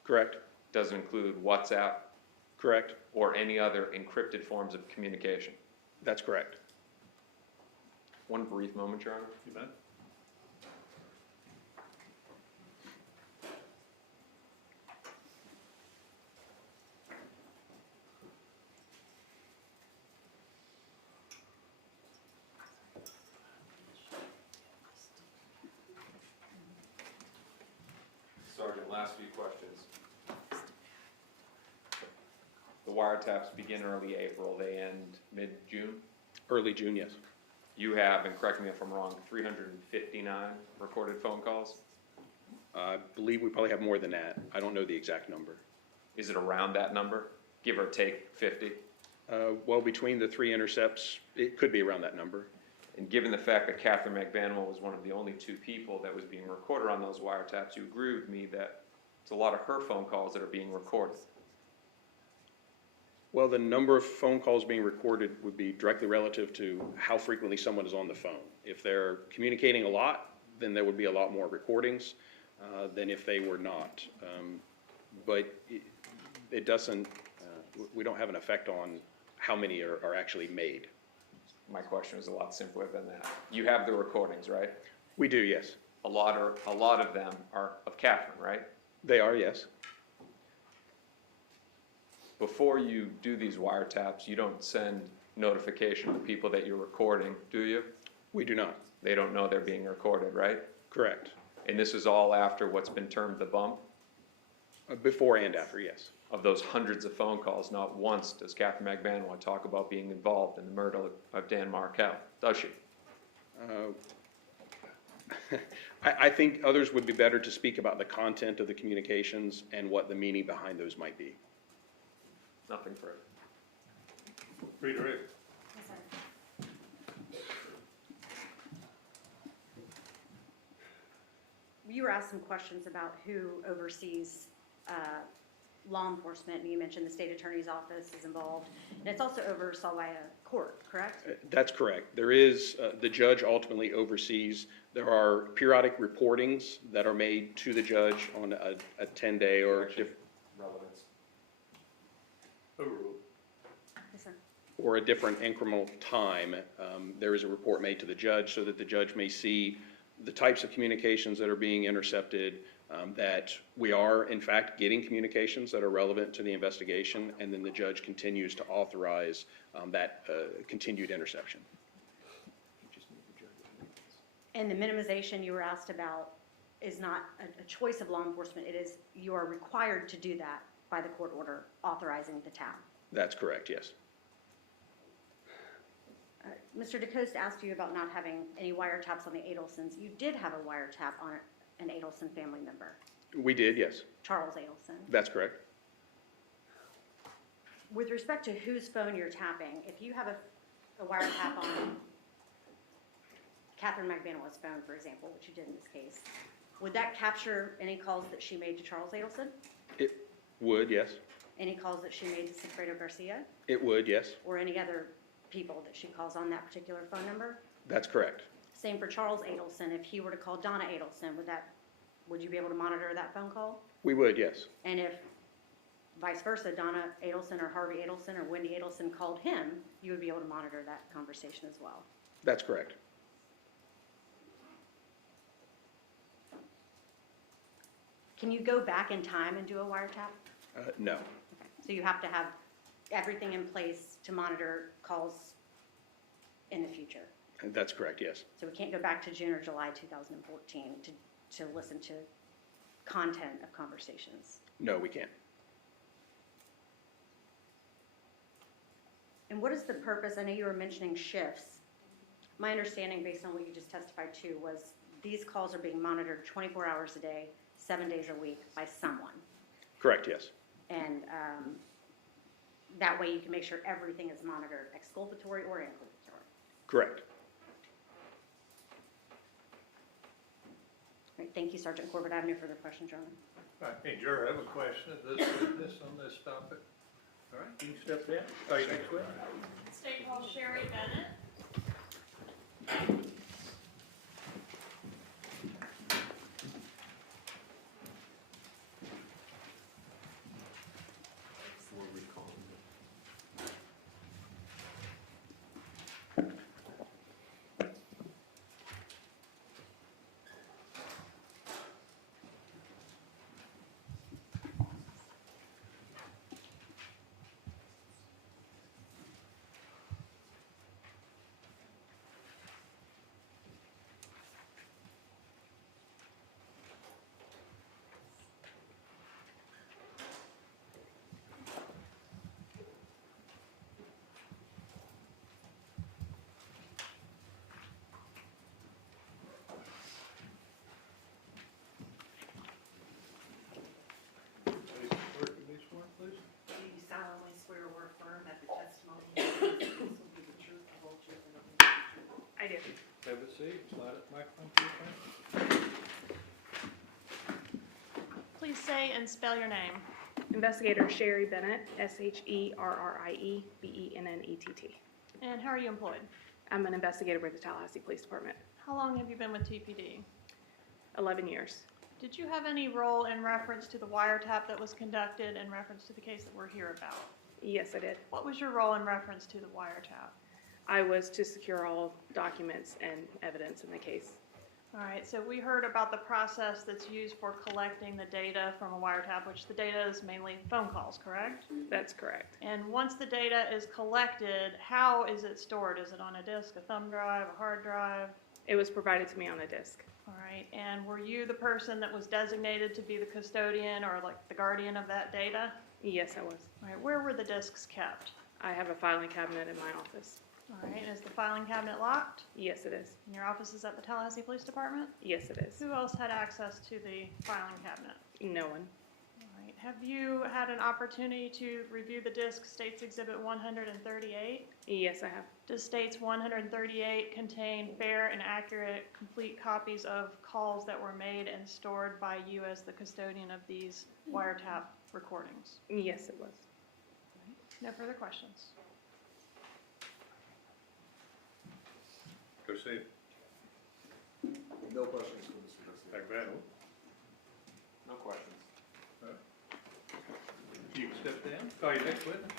Correct. doesn't include WhatsApp, Correct. or any other encrypted forms of communication. That's correct. One brief moment, Your Honor. You bet. Sergeant, last few questions. The wiretaps begin early April, they end mid-June. Early June, yes. You have, and correct me if I'm wrong, 359 recorded phone calls? I believe we probably have more than that. I don't know the exact number. Is it around that number, give or take 50? Well, between the three intercepts, it could be around that number. And given the fact that Katherine Magbanua was one of the only two people that was being recorded on those wiretaps, you agree with me that it's a lot of her phone calls that are being recorded? Well, the number of phone calls being recorded would be directly relative to how frequently someone is on the phone. If they're communicating a lot, then there would be a lot more recordings than if they were not. But it doesn't, we don't have an effect on how many are actually made. My question was a lot simpler than that. You have the recordings, right? We do, yes. A lot of them are of Katherine, right? They are, yes. Before you do these wiretaps, you don't send notification to people that you're recording, do you? We do not. They don't know they're being recorded, right? Correct. And this is all after what's been termed the bump? Before and after, yes. Of those hundreds of phone calls, not once does Katherine Magbanua talk about being involved in the murder of Dan Markel, does she? I think others would be better to speak about the content of the communications and what the meaning behind those might be. Nothing further. Redirect. You were asked some questions about who oversees law enforcement, and you mentioned the state attorney's office is involved, and it's also oversaw by a court, correct? That's correct. There is, the judge ultimately oversees, there are periodic reportings that are made to the judge on a 10-day or Relevance. Overruled. Yes, sir. or a different incremental time. There is a report made to the judge so that the judge may see the types of communications that are being intercepted, that we are in fact getting communications that are relevant to the investigation, and then the judge continues to authorize that continued interception. And the minimization you were asked about, is not a choice of law enforcement. It is, you are required to do that by the court order authorizing the tab. That's correct, yes. Mr. DeCoste asked you about not having any wiretaps on the Adelsons. You did have a wiretap on an Adelson family member, We did, yes. Charles Adelson. That's correct. With respect to whose phone you're tapping, if you have a wiretap on Katherine Magbanua's phone, for example, which you did in this case, would that capture any calls that she made to Charles Adelson? It would, yes. Any calls that she made to Sigfredo Garcia? It would, yes. Or any other people that she calls on that particular phone number? That's correct. Same for Charles Adelson. If he were to call Donna Adelson, would you be able to monitor that phone call? We would, yes. And if vice versa, Donna Adelson or Harvey Adelson or Wendy Adelson called him, you would be able to monitor that conversation as well. That's correct. Can you go back in time and do a wiretap? No. Okay. So you have to have everything in place to monitor calls in the future. That's correct, yes. So we can't go back to June or July 2014 to listen to content of conversations. No, we can't. And what is the purpose? I know you were mentioning shifts. My understanding, based on what you just testified to, was these calls are being monitored 24 hours a day, 7 days a week by someone. Correct, yes. And that way you can make sure everything is monitored, exculpatory or inculpatory. Correct. All right, thank you, Sergeant Corbett. I have no further questions, Your Honor. All right, hey, Juror, I have a question of this witness on this topic. All right, you can step down. Oh, you next witness? State Hall Sherry Bennett. Please. Do you solemnly swear or affirm that the testimony you give this will be the truth, the whole truth, and nothing but the truth? I do. Have a seat. Slide it microphone to your friend. Please say and spell your name. Investigator Sherry Bennett, Sherrie Bennett. And how are you employed? I'm an investigator with the Tallahassee Police Department. How long have you been with TPD? 11 years. Did you have any role in reference to the wiretap that was conducted in reference to the case that we're here about? Yes, I did. What was your role in reference to the wiretap? I was to secure all documents and evidence in the case. All right, so we heard about the process that's used for collecting the data from a wiretap, which the data is mainly phone calls, correct? That's correct. And once the data is collected, how is it stored? Is it on a disk, a thumb drive, a hard drive? It was provided to me on a disc. All right, and were you the person that was designated to be the custodian or like the guardian of that data? Yes, I was. All right, where were the disks kept? I have a filing cabinet in my office. All right, is the filing cabinet locked? Yes, it is. And your office is at the Tallahassee Police Department? Yes, it is. Who else had access to the filing cabinet? No one. All right, have you had an opportunity to review the disk States Exhibit 138? Yes, I have. Does States 138 contain fair and accurate, complete copies of calls that were made and stored by you as the custodian of these wiretap recordings? Yes, it was. No further questions. Garcia. No questions for Mr. Garcia. Magbanua. No questions. You can step down. Oh, you next witness?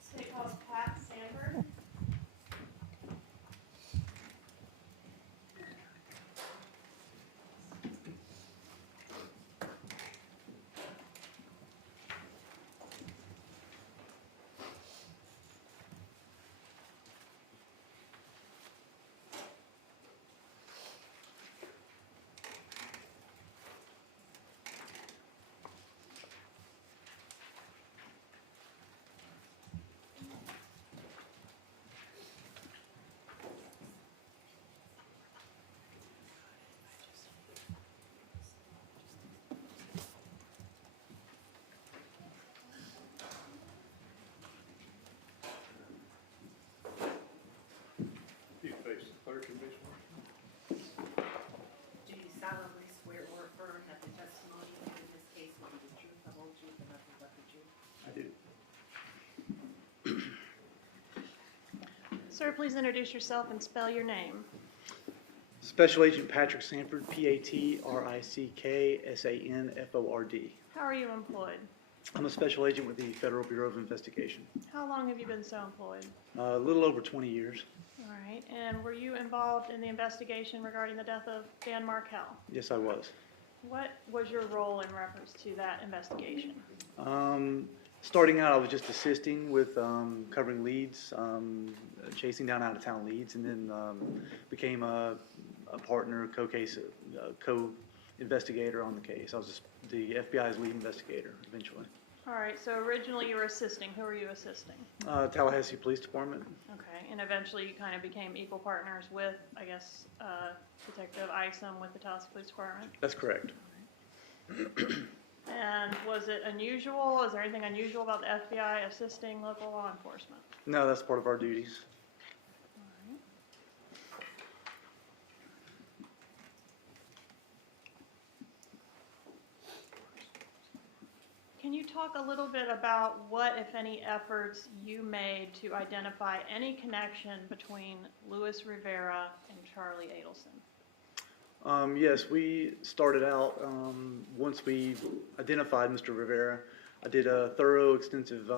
State House Pat Sanford. solemnly swear or affirm that the testimony in this case will be the truth, the whole truth, and nothing but the truth? I do. Sir, please introduce yourself and spell your name. Special Agent Patrick Sanford, Patrick Sanford. How are you employed? I'm a special agent with the Federal Bureau of Investigation. How long have you been so employed? A little over 20 years. All right, and were you involved in the investigation regarding the death of Dan Markel? Yes, I was. What was your role in reference to that investigation? Starting out, I was just assisting with covering leads, chasing down out-of-town leads, and then became a partner, co-investigator on the case. I was just the FBI's lead investigator eventually. All right, so originally you were assisting. Who were you assisting? Tallahassee Police Department. Okay, and eventually you kind of became equal partners with, I guess, Detective Isom with the Tallahassee Police Department? That's correct. And was it unusual? Is there anything unusual about the FBI assisting local law enforcement? No, that's part of our duties. Can you talk a little bit about what, if any, efforts you made to identify any connection between Luis Rivera and Charlie Adelson? Yes, we started out, once we identified Mr. Rivera, I did a thorough, extensive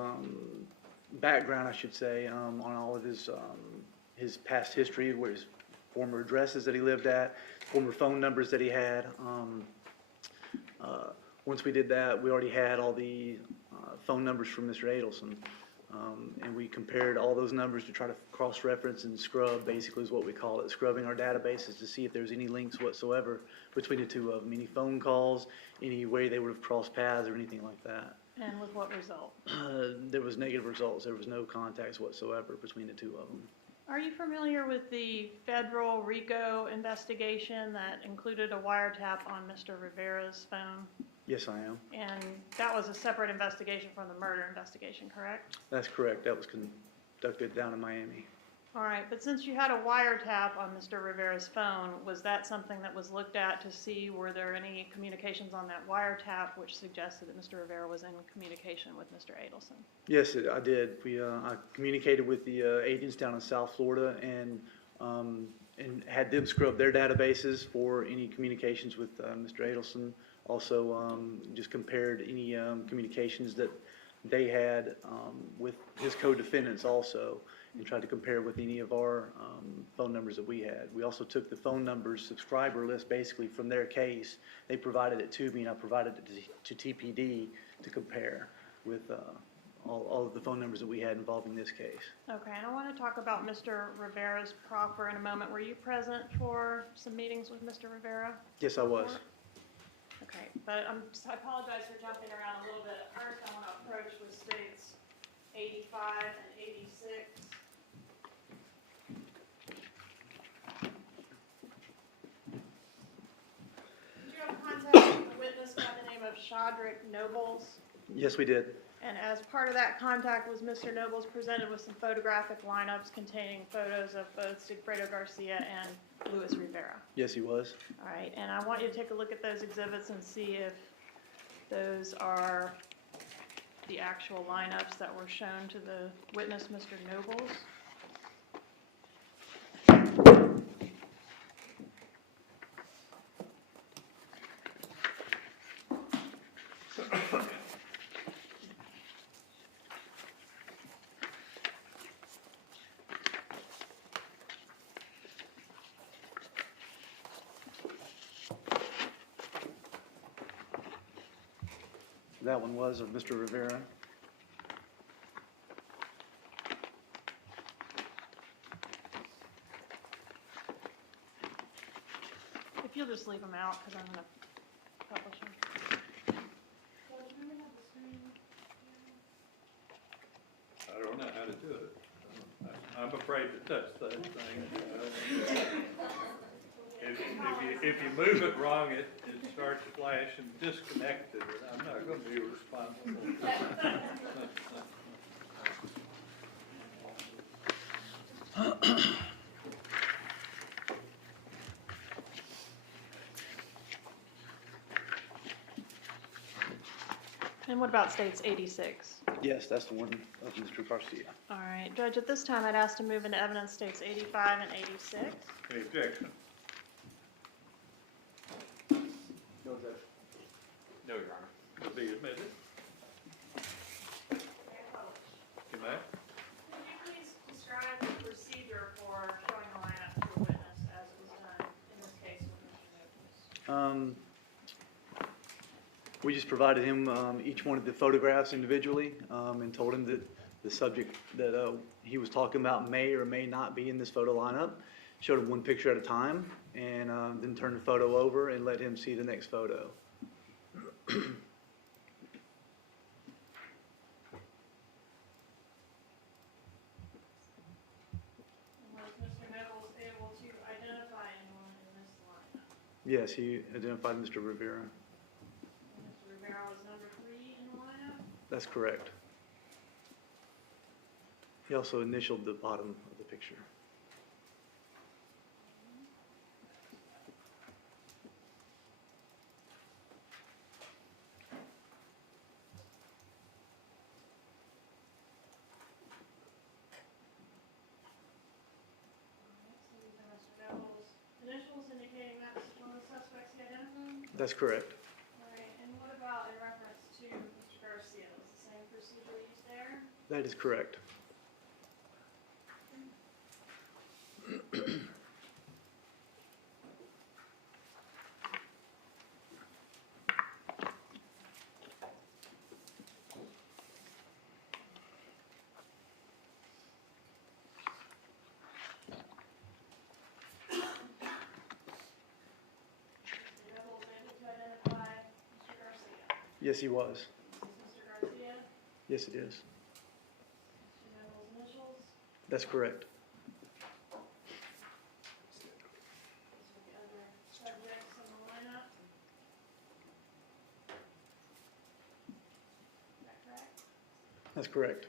background, I should say, on all of his past history, where his former addresses that he lived at, former phone numbers that he had. Once we did that, we already had all the phone numbers from Mr. Adelson, and we compared all those numbers to try to cross-reference and scrub, basically is what we call it, scrubbing our databases to see if there's any links whatsoever between the two of them, any phone calls, any way they would have crossed paths or anything like that. And with what result? There was negative results. There was no contacts whatsoever between the two of them. Are you familiar with the federal RICO investigation that included a wiretap on Mr. Rivera's phone? Yes, I am. And that was a separate investigation from the murder investigation, correct? That's correct. That was conducted down in Miami. All right, but since you had a wiretap on Mr. Rivera's phone, was that something that was looked at to see were there any communications on that wiretap which suggested that Mr. Rivera was in communication with Mr. Adelson? Yes, I did. I communicated with the agents down in South Florida and had them scrub their databases for any communications with Mr. Adelson. Also, just compared any communications that they had with his co-defendants also, and tried to compare with any of our phone numbers that we had. We also took the phone numbers subscriber list basically from their case. They provided it to me, and I provided it to TPD to compare with all of the phone numbers that we had involving this case. Okay, and I want to talk about Mr. Rivera's proffer in a moment. Were you present for some meetings with Mr. Rivera? Yes, I was. Okay, but I apologize for jumping around a little bit. First, I want to approach with states 85 and 86. Did you have contact with a witness by the name of Shadrick Nobles? Yes, we did. And as part of that contact, was Mr. Nobles presented with some photographic lineups containing photos of both Sigfredo Garcia and Luis Rivera? Yes, he was. All right, and I want you to take a look at those exhibits and see if those are the actual lineups that were shown to the witness, Mr. Nobles. That one was of Mr. Rivera. If you'll just leave them out, because I'm going to publish them. I don't know how to do it. I'm afraid to touch that thing. If you move it wrong, it starts flashing disconnected, and I'm not going to be responsible. And what about states 86? Yes, that's the one of Mr. Garcia. All right, Judge, at this time, I'd ask to move into evidence states 85 and 86. Any objection? No, Judge. No, Your Honor. To be admitted. You may. Could you please describe the procedure for showing a lineup to a witness as it was done in this case with Mr. Nobles? We just provided him each one of the photographs individually and told him that the subject that he was talking about may or may not be in this photo lineup. Showed him one picture at a time and then turned the photo over and let him see the next photo. Was Mr. Nobles able to identify anyone in this lineup? Yes, he identified Mr. Rivera. Mr. Rivera was number 3 in the lineup? That's correct. He also initialed the bottom of the picture. So these are Mr. Nobles' initials indicating that's one of the suspects he identified? That's correct. All right, and what about in reference to Mr. Garcia? Was the same procedure used there? That is correct. Mr. Nobles able to identify Mr. Garcia? Yes, he was. Is this Mr. Garcia? Yes, it is. Mr. Nobles' initials? That's correct. These are the other subjects in the lineup? Is that correct? That's correct.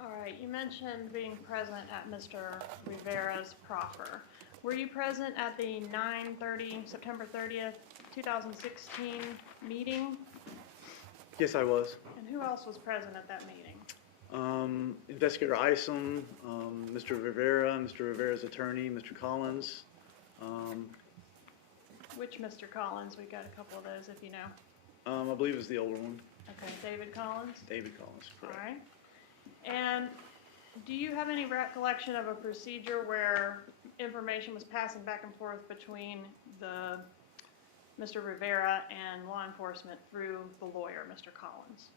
All right, you mentioned being present at Mr. Rivera's proffer. Were you present at the 9/30, September 30th, 2016 meeting? Yes, I was. And who else was present at that meeting? Investigator Isom, Mr. Rivera, Mr. Rivera's attorney, Mr. Collins. Which Mr. Collins? We got a couple of those if you know. I believe it was the older one, Okay, David Collins? David Collins, All correct. right. And do you have any recollection of a procedure where information was passing back and forth between Mr. Rivera and law enforcement through the lawyer, Mr. Collins?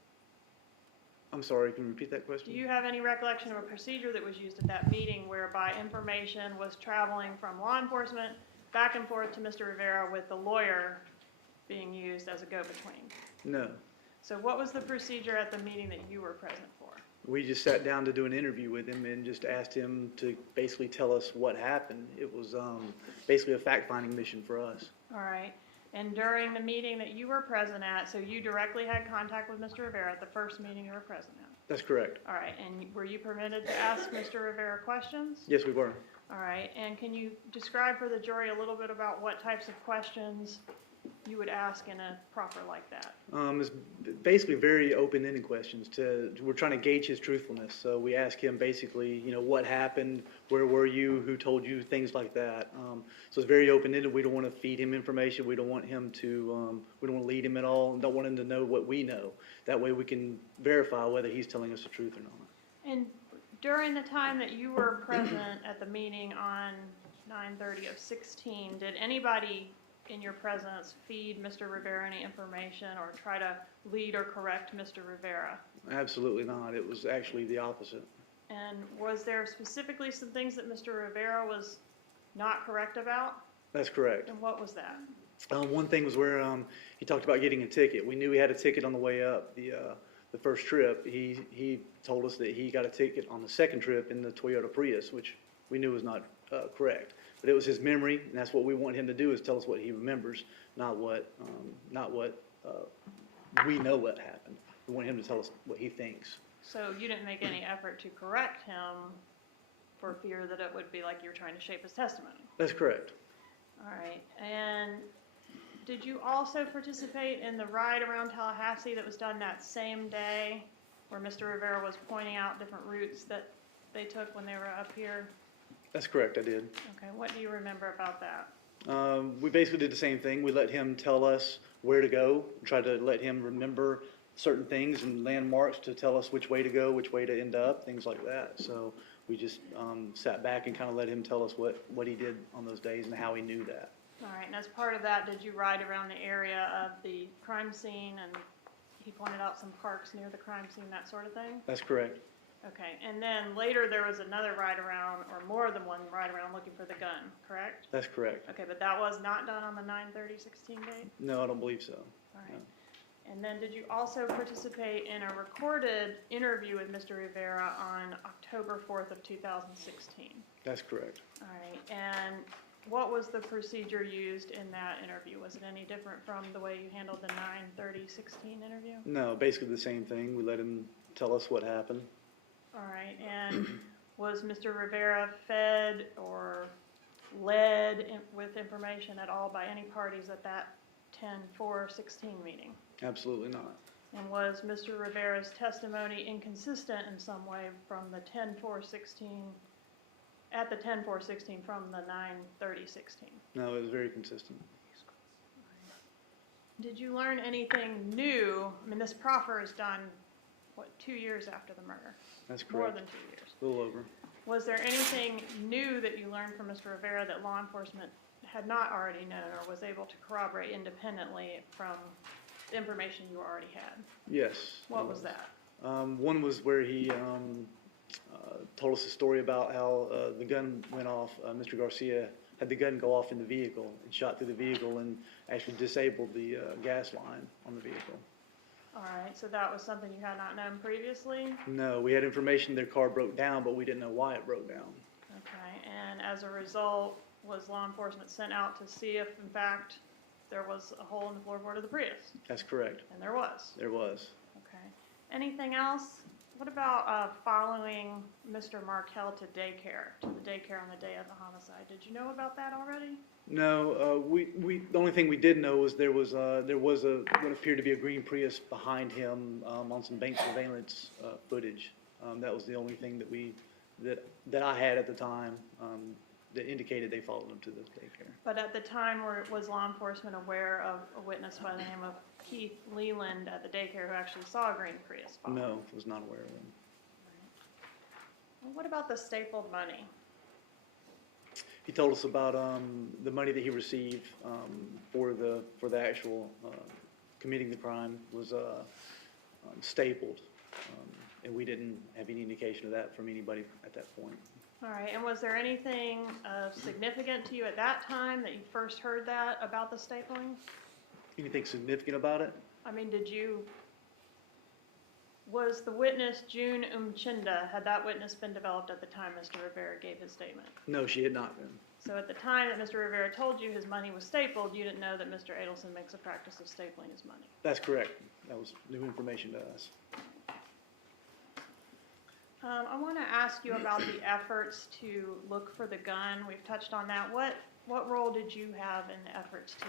I'm sorry, can you repeat that Do question? you have any recollection of a procedure that was used at that meeting whereby information was traveling from law enforcement back and forth to Mr. Rivera with the lawyer being used as a go-between? No. So what was the procedure at the meeting that you were present for? We just sat down to do an interview with him and just asked him to basically tell us what happened. It was basically a fact-finding mission for us. All right. And during the meeting that you were present at, so you directly had contact with Mr. Rivera at the first meeting you were present at? That's correct. All right. And were you permitted to ask Mr. Rivera questions? Yes, we were. All right. And can you describe for the jury a little bit about what types of questions you would ask in a proffer like that? It's basically very open-ended questions. We're trying to gauge his truthfulness. So we ask him basically, what happened, where were you, who told you, things like that. So it's very open-ended. We don't want to feed him information. We don't want him to, we don't want to lead him at all. Don't want him to know what we know. That way we can verify whether he's telling us the truth or not. And during the time that you were present at the meeting on 9/30 of 16, did anybody in your presence feed Mr. Rivera any information or try to lead or correct Mr. Rivera? Absolutely not. It was actually the opposite. And was there specifically some things that Mr. Rivera was not correct about? That's correct. And what was that? One thing was where he talked about getting a ticket. We knew he had a ticket on the way up the first trip. He told us that he got a ticket on the second trip in the Toyota Prius, which we knew was not correct. But it was his memory, and that's what we want him to do, is tell us what he remembers, not what we know what happened. We want him to tell us what he thinks. So you didn't make any effort to correct him for fear that it would be like you were trying to shape his testimony? That's correct. All right, and did you also participate in the ride around Tallahassee that was done that same day, where Mr. Rivera was pointing out different routes that they took when they were up here? That's correct, I did. Okay, what do you remember about that? We basically did the same thing. We let him tell us where to go, tried to let him remember certain things and landmarks to tell us which way to go, which way to end up, things like that. So we just sat back and kind of let him tell us what he did on those days and how he knew that. All right, and as part of that, did you ride around the area of the crime scene, and he pointed out some parks near the crime scene, that sort of thing? That's correct. Okay, and then later there was another ride around, or more than one ride around looking for the gun, correct? That's correct. Okay, but that was not done on the 9/30/16 date? No, I don't believe so. All right. And then did you also participate in a recorded interview with Mr. Rivera on October 4th of 2016? That's correct. All right, and what was the procedure used in that interview? Was it any different from the way you handled the 9/30/16 interview? No, basically the same thing. We let him tell us what happened. All right, and was Mr. Rivera fed or led with information at all by any parties at that 10/4/16 meeting? Absolutely not. And was Mr. Rivera's testimony inconsistent in some way from the 10/4/16, at the 10/4/16 from the 9/30/16? No, it was very consistent. Did you learn anything new? I mean, this proffer is done, what, 2 years after the murder? That's correct. More than 2 years. A little over. Was there anything new that you learned from Mr. Rivera that law enforcement had not already known or was able to corroborate independently from the information you already had? Yes. What was that? One was where he told us a story about how the gun went off. Mr. Garcia had the gun go off in the vehicle and shot through the vehicle and actually disabled the gas line on the vehicle. All right, so that was something you had not known previously? No, we had information their car broke down, but we didn't know why it broke down. Okay, and as a result, was law enforcement sent out to see if, in fact, there was a hole in the floorboard of the Prius? That's correct. And there was? There was. Okay. Anything else? What about following Mr. Markel to the daycare on the day of the homicide? Did you know about that already? No, the only thing we did know was there was what appeared to be a green Prius behind him on some bank surveillance footage. That was the only thing that I had at the time that indicated they followed him to the daycare. But at the time, was law enforcement aware of a witness by the name of Keith Leland at the daycare who actually saw a green Prius follow? No, was not aware of him. Well, what about the stapled money? He told us about the money that he received for the actual committing the crime was stapled, and we didn't have any indication of that from anybody at that point. All right, and was there anything significant to you at that time that you first heard that about the stapling? Anything significant about it? I mean, was the witness June Umchinda, had that witness been developed at the time Mr. Rivera gave his statement? No, she had not been. So at the time that Mr. Rivera told you his money was stapled, you didn't know that Mr. Adelson makes a practice of stapling his money? That's correct. That was new information to us. I want to ask you about the efforts to look for the gun. We've touched on that. What role did you have in the efforts to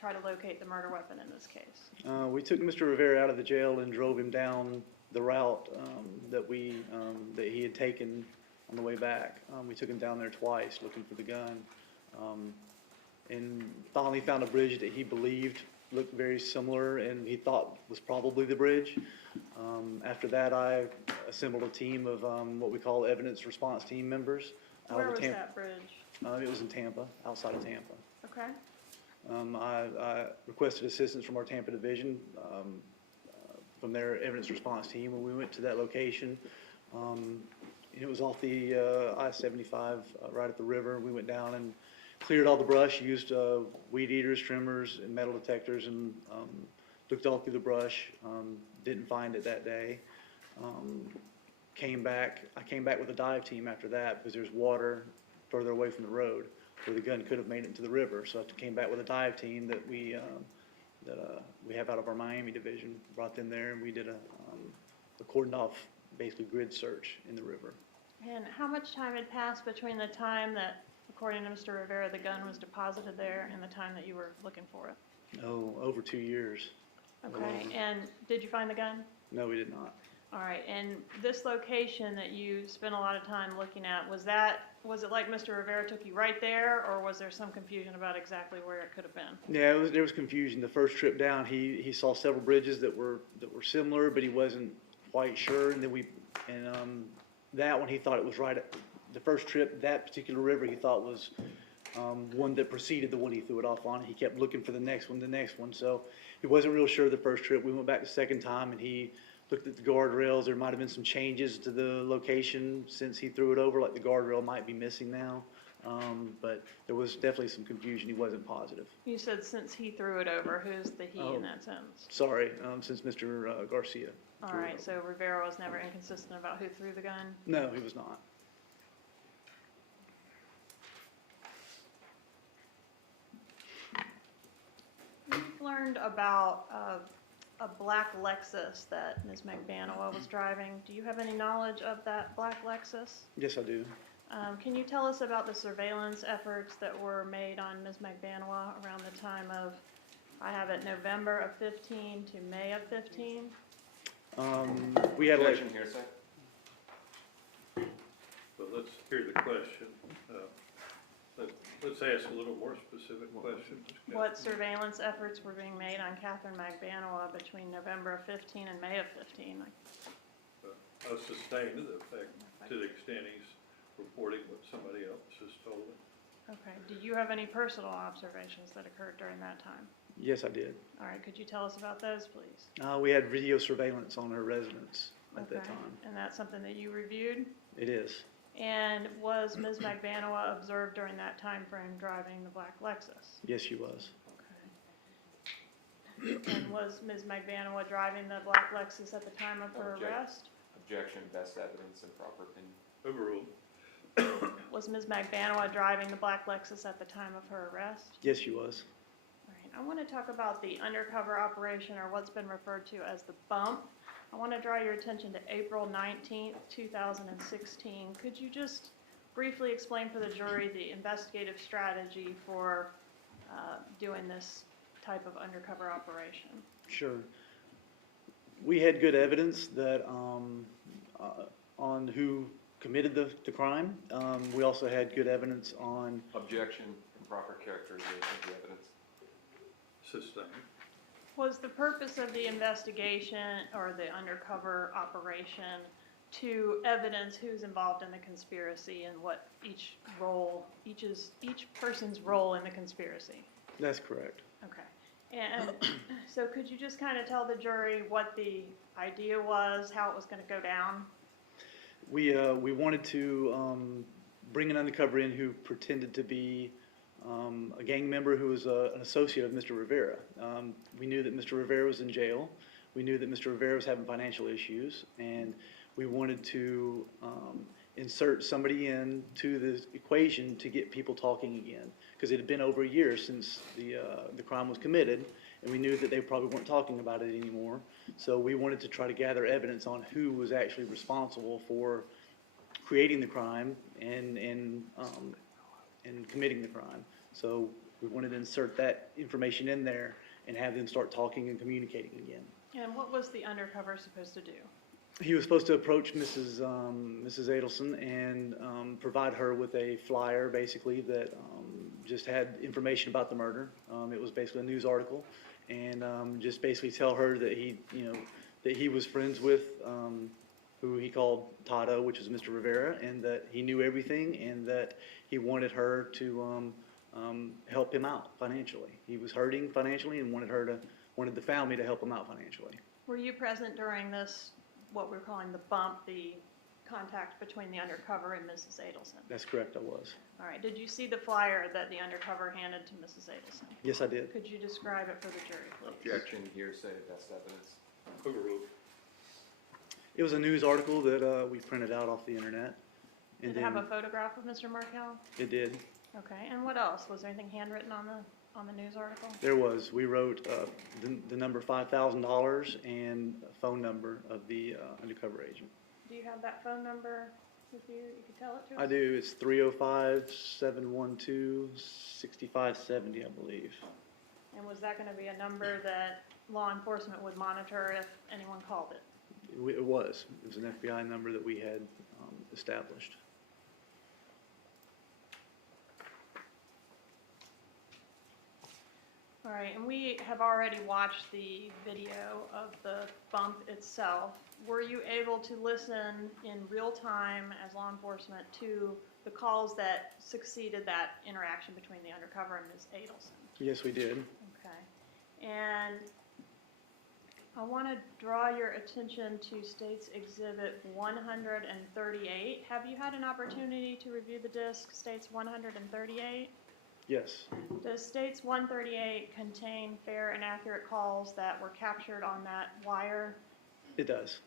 try to locate the murder weapon in this case? We took Mr. Rivera out of the jail and drove him down the route that he had taken on the way back. We took him down there twice looking for the gun, and finally found a bridge that he believed looked very similar and he thought was probably the bridge. After that, I assembled a team of what we call evidence response team members. Where was that bridge? It was in Tampa, outside of Tampa. Okay. I requested assistance from our Tampa division, from their evidence response team, and we went to that location. It was off the I-75 right at the river. We went down and cleared all the brush, used weed eaters, trimmers, and metal detectors, and looked all through the brush. Didn't find it that day. I came back with a dive team after that because there's water further away from the road where the gun could have made it into the river. So I came back with a dive team that we have out of our Miami division, brought them there, and we did a cordoned off, basically grid search in the river. And how much time had passed between the time that, according to Mr. Rivera, the gun was deposited there and the time that you were looking for it? Oh, over 2 years. Okay, and did you find the gun? No, we did not. All right, and this location that you spent a lot of time looking at, was it like Mr. Rivera took you right there, or was there some confusion about exactly where it could have been? Yeah, there was confusion. The first trip down, he saw several bridges that were similar, but he wasn't quite sure. And then that one he thought it was right at the first trip. That particular river he thought was one that preceded the one he threw it off on. He kept looking for the next one. So he wasn't real sure the first trip. We went back the second time, and he looked at the guardrails. There might have been some changes to the location since he threw it over, like the guardrail might be missing now. But there was definitely some confusion. He wasn't positive. You said since he threw it over. Who's the he in that sentence? Sorry, since Mr. Garcia. All right, so Rivera was never inconsistent about who threw the gun? No, he was not. We've learned about a black Lexus that Ms. Magbanua was driving. Do you have any knowledge of that black Lexus? Yes, I do. Can you tell us about the surveillance efforts that were made on Ms. Magbanua around the time of, I have it November of 15 to May of 15? We had like, Objection here, sir. But let's hear the question. Let's ask a little more specific questions. What surveillance efforts were being made on Katherine Magbanua between November of 15 and May of 15? A sustained effect to the extent he's reporting what somebody else has told him. Okay, do you have any personal observations that occurred during that time? yes, I did. All right, could you tell us about those, please? We had video surveillance on her residence at that Okay, time. and that's something that you reviewed? It is. And was Ms. Magbanua observed during that time frame driving the black Lexus? Yes, she was. Okay. And was Ms. Magbanua driving the black Lexus at the time of her arrest? Objection, best evidence and proper opinion. Overruled. Was Ms. Magbanua driving the black Lexus at the time of her arrest? Yes, she was. All right, I want to talk about the undercover operation, or what's been referred to as the bump. I want to draw your attention to April 19th, 2016. Could you just briefly explain for the jury the investigative strategy for doing this type of undercover operation? Sure. We had good evidence that on who committed the crime. We also had good evidence on. Objection, improper characterization of the evidence. Sustained. Was the purpose of the investigation or the undercover operation to evidence who's involved in the conspiracy and what each person's role in the conspiracy? That's correct. Okay. And so could you just kind of tell the jury what the idea was, how it was going to go down? We wanted to bring an undercover in who pretended to be a gang member who was an associate of Mr. Rivera. We knew that Mr. Rivera was in jail. We knew that Mr. Rivera was having financial issues, and we wanted to insert somebody into the equation to get people talking again, because it had been over a year since the crime was committed, and we knew that they probably weren't talking about it anymore. So we wanted to try to gather evidence on who was actually responsible for creating the crime and committing the crime. So we wanted to insert that information in there and have them start talking and communicating again. And what was the undercover supposed to do? He was supposed to approach Mrs. Adelson and provide her with a flyer, basically, that just had information about the murder. It was basically a news article, and just basically tell her that he was friends with who he called Tato, which is Mr. Rivera, and that he knew everything, and that he wanted her to help him out financially. He was hurting financially and wanted the family to help him out financially. Were you present during this, what we're calling the bump, the contact between the undercover and Mrs. Adelson? That's correct, I was. All right, did you see the flyer that the undercover handed to Mrs. Adelson? Yes, I did. Could you describe it for the jury, please? Objection, hearsay, best evidence. Overruled. It was a news article that we printed out off the internet. And Did it have then a photograph of Mr. Markel? it did. Okay, and what else? Was there anything handwritten on the news article? There was. We wrote the number $5,000 and a phone number of the undercover agent. Do you have that phone number with you? You could tell it to us? I do. It's 305-712-6570, I believe. And was that gonna be a number that law enforcement would monitor if anyone called it? It was. It was an FBI number that we had established. All right, and we have already watched the video of the bump itself. Were you able to listen in real time as law enforcement to the calls that succeeded that interaction between the undercover and Ms. Adelson? Yes, we did. Okay. And I want to draw your attention to State's Exhibit 138. Have you had an opportunity to review the disc, State's 138? Yes. Does State's 138 contain fair and accurate calls that were captured on that wire? It does.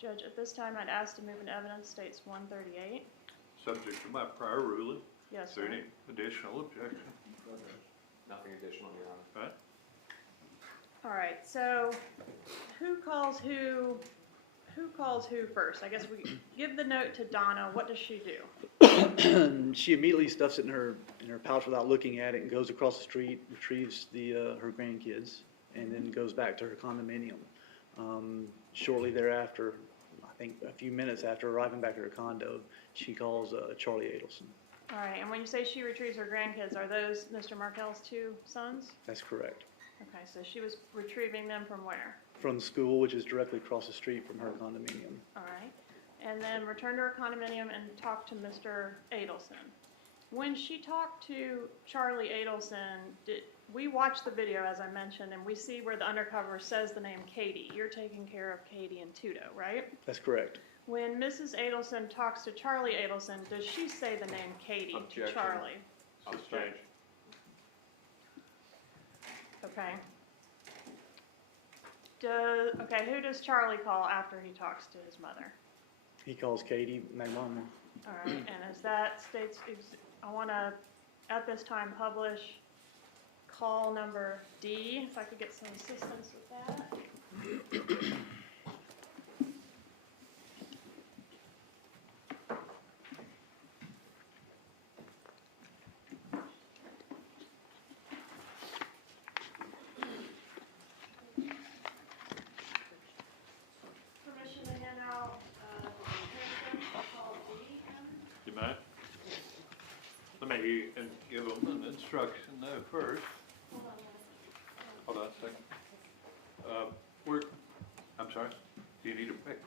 Judge, at this time, I'd ask to move into evidence State's 138. Subject to my prior ruling. Yes, Is there sir. any additional objection? Nothing additional, Your Honor. Right? All right, so who calls who first? I guess we give the note to Donna. What does she do? She immediately stuffs it in her pouch without looking at it and goes across the street, retrieves her grandkids, and then goes back to her condominium. Shortly thereafter, I think a few minutes after arriving back at her condo, she calls Charlie Adelson. All right, and when you say she retrieves her grandkids, are those Mr. Markel's two sons? That's correct. Okay, so she was retrieving them from where? From the school, which is directly across the street from her condominium. All right, and then returned to her condominium and talked to Mr. Adelson. When she talked to Charlie Adelson, we watched the video, as I mentioned, and we see where the undercover says the name Katie. You're taking care of Katie and Tudo, right? That's correct. When Mrs. Adelson talks to Charlie Adelson, does she say the name Katie to Objection. Charlie? Suspension. Okay. Okay, who does Charlie call after he talks to his mother? He calls Katie Magbanua. All right, and is that I want to, at this time, publish call number D, if I could get some assistance with that. Permission to hand out transcripts for call D. You mind? Let me give them an instruction though first. Hold on a second. I'm sorry, do you need a break?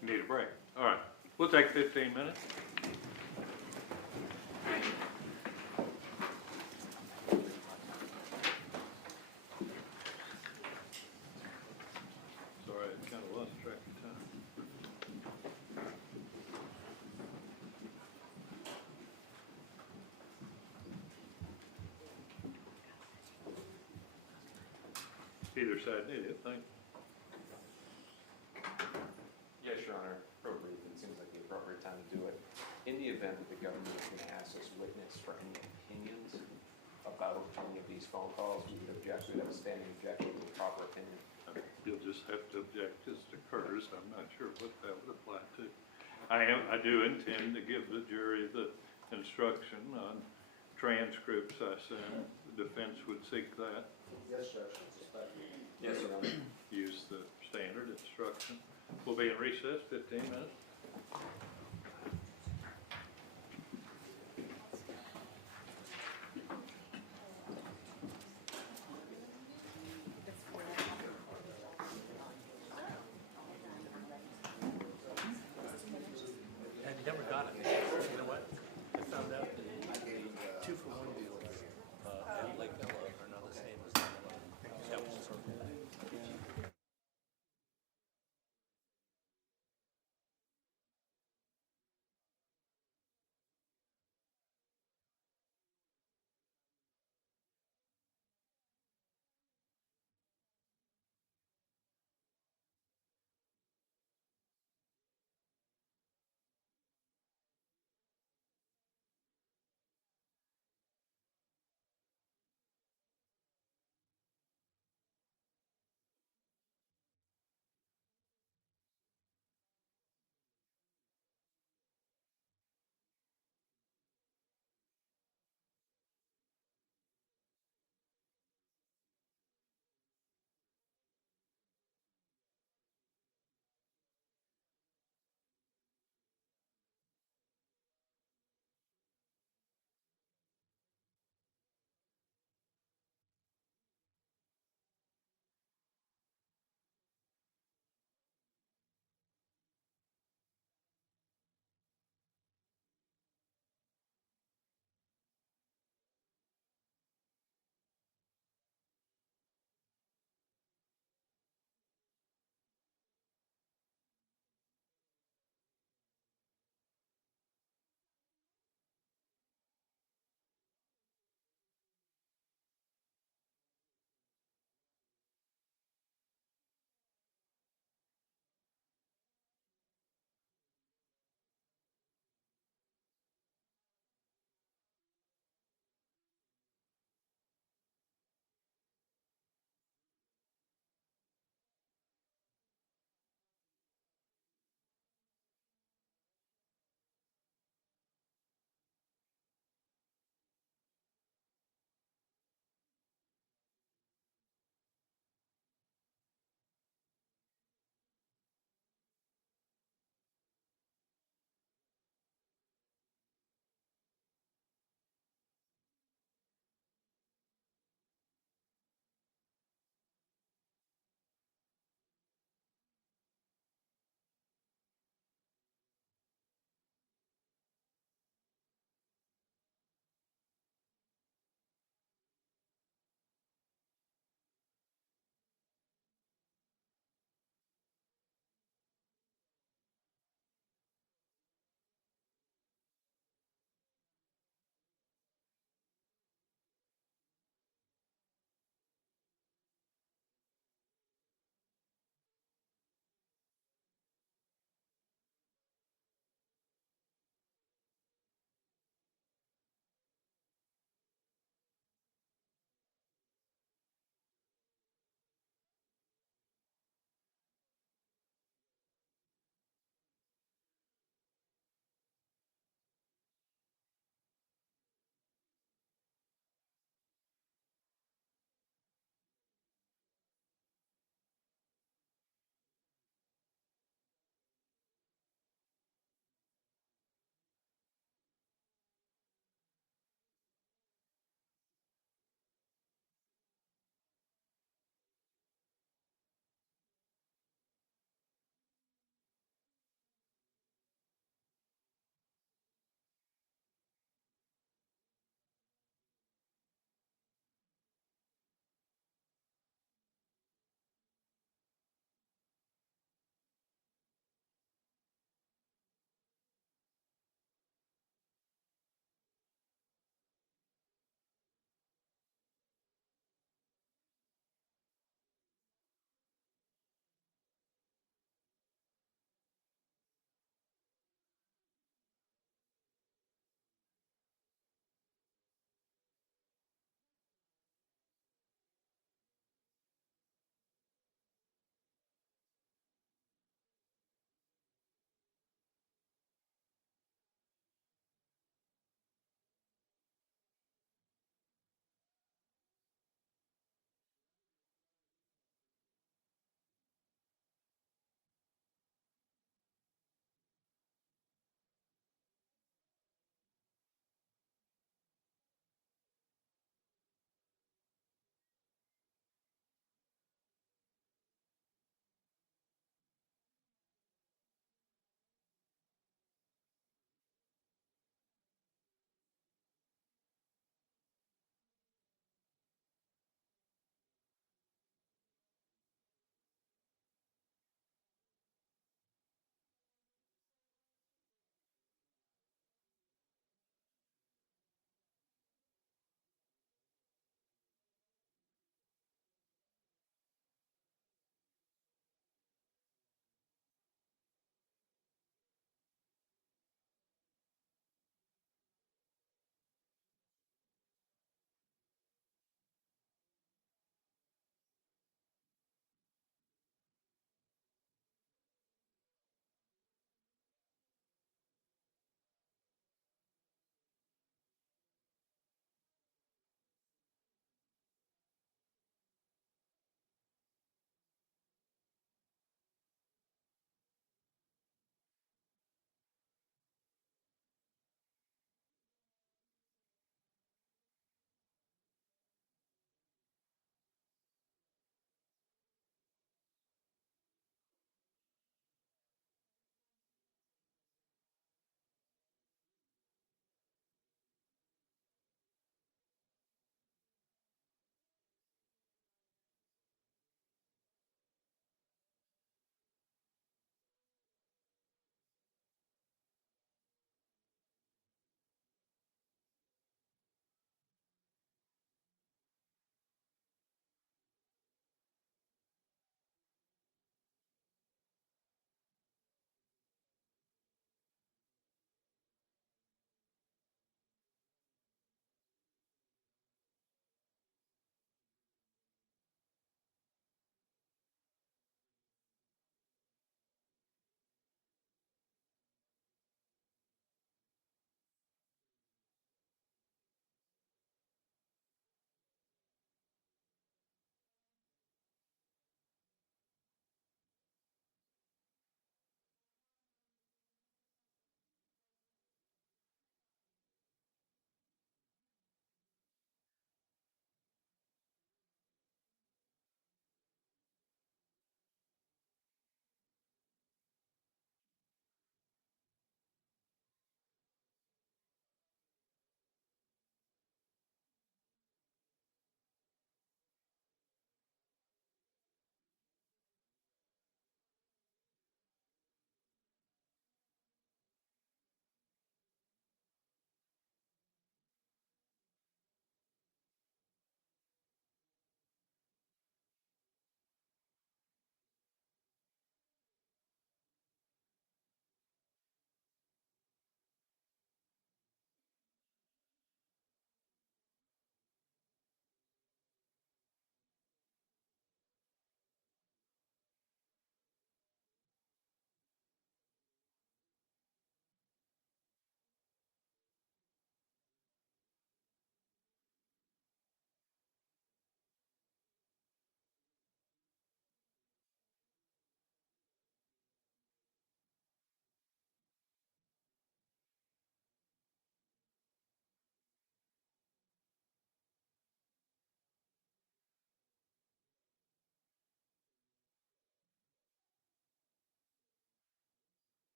You need a break? All right, we'll take 15 minutes. Sorry, I kind of lost track of time. Either side need it, thank you. Yes, Your Honor, appropriate, it seems like the appropriate time to do it. In the event that the government is going to ask this witness for any opinions about any of these phone calls, we would object, we would have a standing objection to the proper opinion. You'll just have to object as it occurs. I'm not sure what that would apply to. I do intend to give the jury the instruction on transcripts I send. The defense would seek that. Yes, Judge. Yes, Your Honor. Use the standard instruction. We'll be in recess 15 minutes.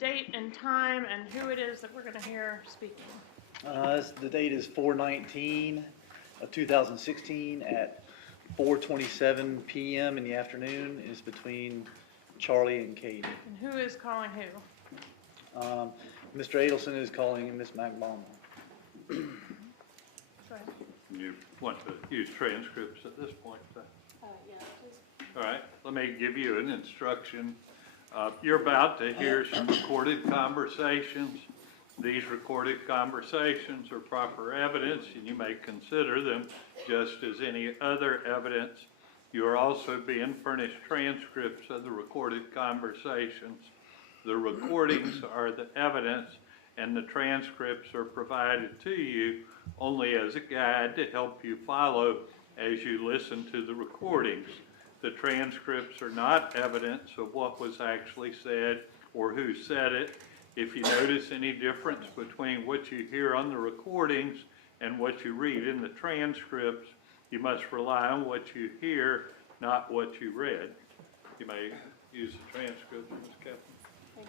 date and time and who it is that we're gonna hear speaking. The date is 4/19/2016 at 4:27 PM in the afternoon. Is between Charlie and Katie. And who is calling who? Mr. Adelson is calling Ms. Magbanua. Go ahead. You want to use transcripts at this point? Yeah, please. All right, let me give you an instruction. You're about to hear some recorded conversations. These recorded conversations are proper evidence, and you may consider them just as any other evidence. You are also being furnished transcripts of the recorded conversations. The recordings are the evidence, and the transcripts are provided to you only as a guide to help you follow as you listen to the recordings. The transcripts are not evidence of what was actually said or who said it. If you notice any difference between what you hear on the recordings and what you read in the transcripts, you must rely on what you hear, not what you read. You may use the transcript, Ms. Katherine. Thank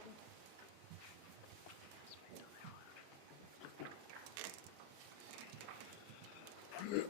you.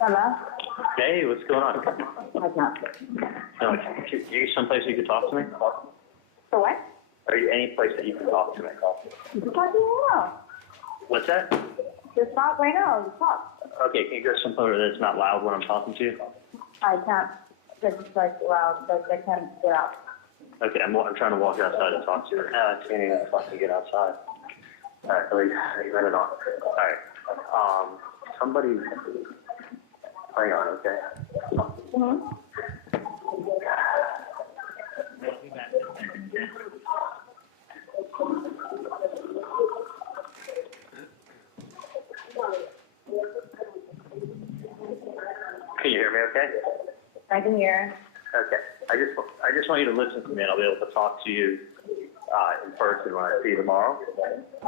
Hello? Hey, what's going on? What's up? No, you someplace you could talk to me? For what? Are you any place that you can talk to me? You can talk to me now. What's that? Just talk right now. Just talk. Okay, can you go somewhere that's not loud when I'm talking to you? I can't. It's like loud. Like I can't get out. Okay, I'm trying to walk outside and talk to you. I can't even fucking get outside. All right, let me let it on. All right. Somebody. Hang on, okay? Mm-hmm. Can you hear me okay? I can hear. Okay. I just want you to listen to me, and I'll be able to talk to you in person when I see you tomorrow.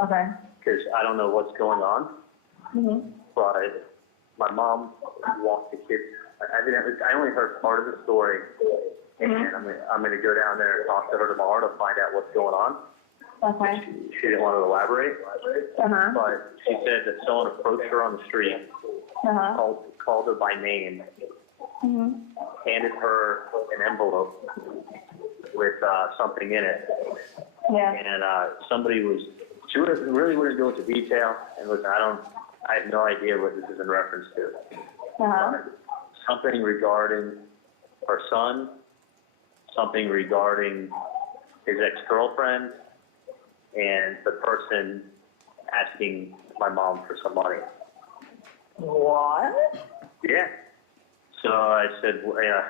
Okay. Because I don't know what's going on. Mm-hmm. But my mom walked the kids. I only heard part of the story, and I'm going to go down there and talk to her tomorrow to find out what's going on. Okay. She didn't want to elaborate, Uh-huh. but she said that someone approached her on the street, Uh-huh. called her by name, Mm-hmm. handed her an envelope with something in it, Yeah. and she really wouldn't go into detail. And listen, I have no idea what this is in reference to. Uh-huh. Something regarding her son, something regarding his ex-girlfriend, and the person asking my mom for some money. What? Yeah. So I said, well, yeah.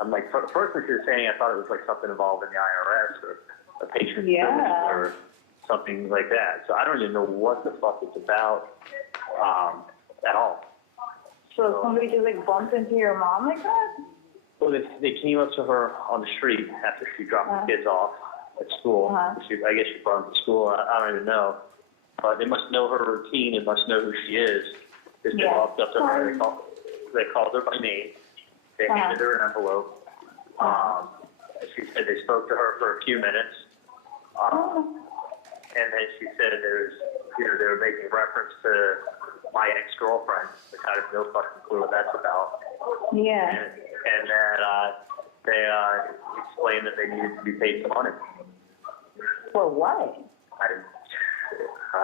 I'm like, first when she was saying, I thought it was like something involved in the IRS or a patron service or something like that. So I don't even know what the fuck it's about at all. So somebody just like bumped into your mom like that? Well, they came up to her on the street after she dropped the kids off at school. I guess she brought them to school. I don't even know. But they must know her routine and must know who she is. Because they walked up to her. They called her by name. They handed her an envelope. She said they spoke to her for a few minutes. And then she said they were making reference to my ex-girlfriend, which I have no fucking clue what that's about. Yeah. And then they explained that they needed to be paid some money. For what? I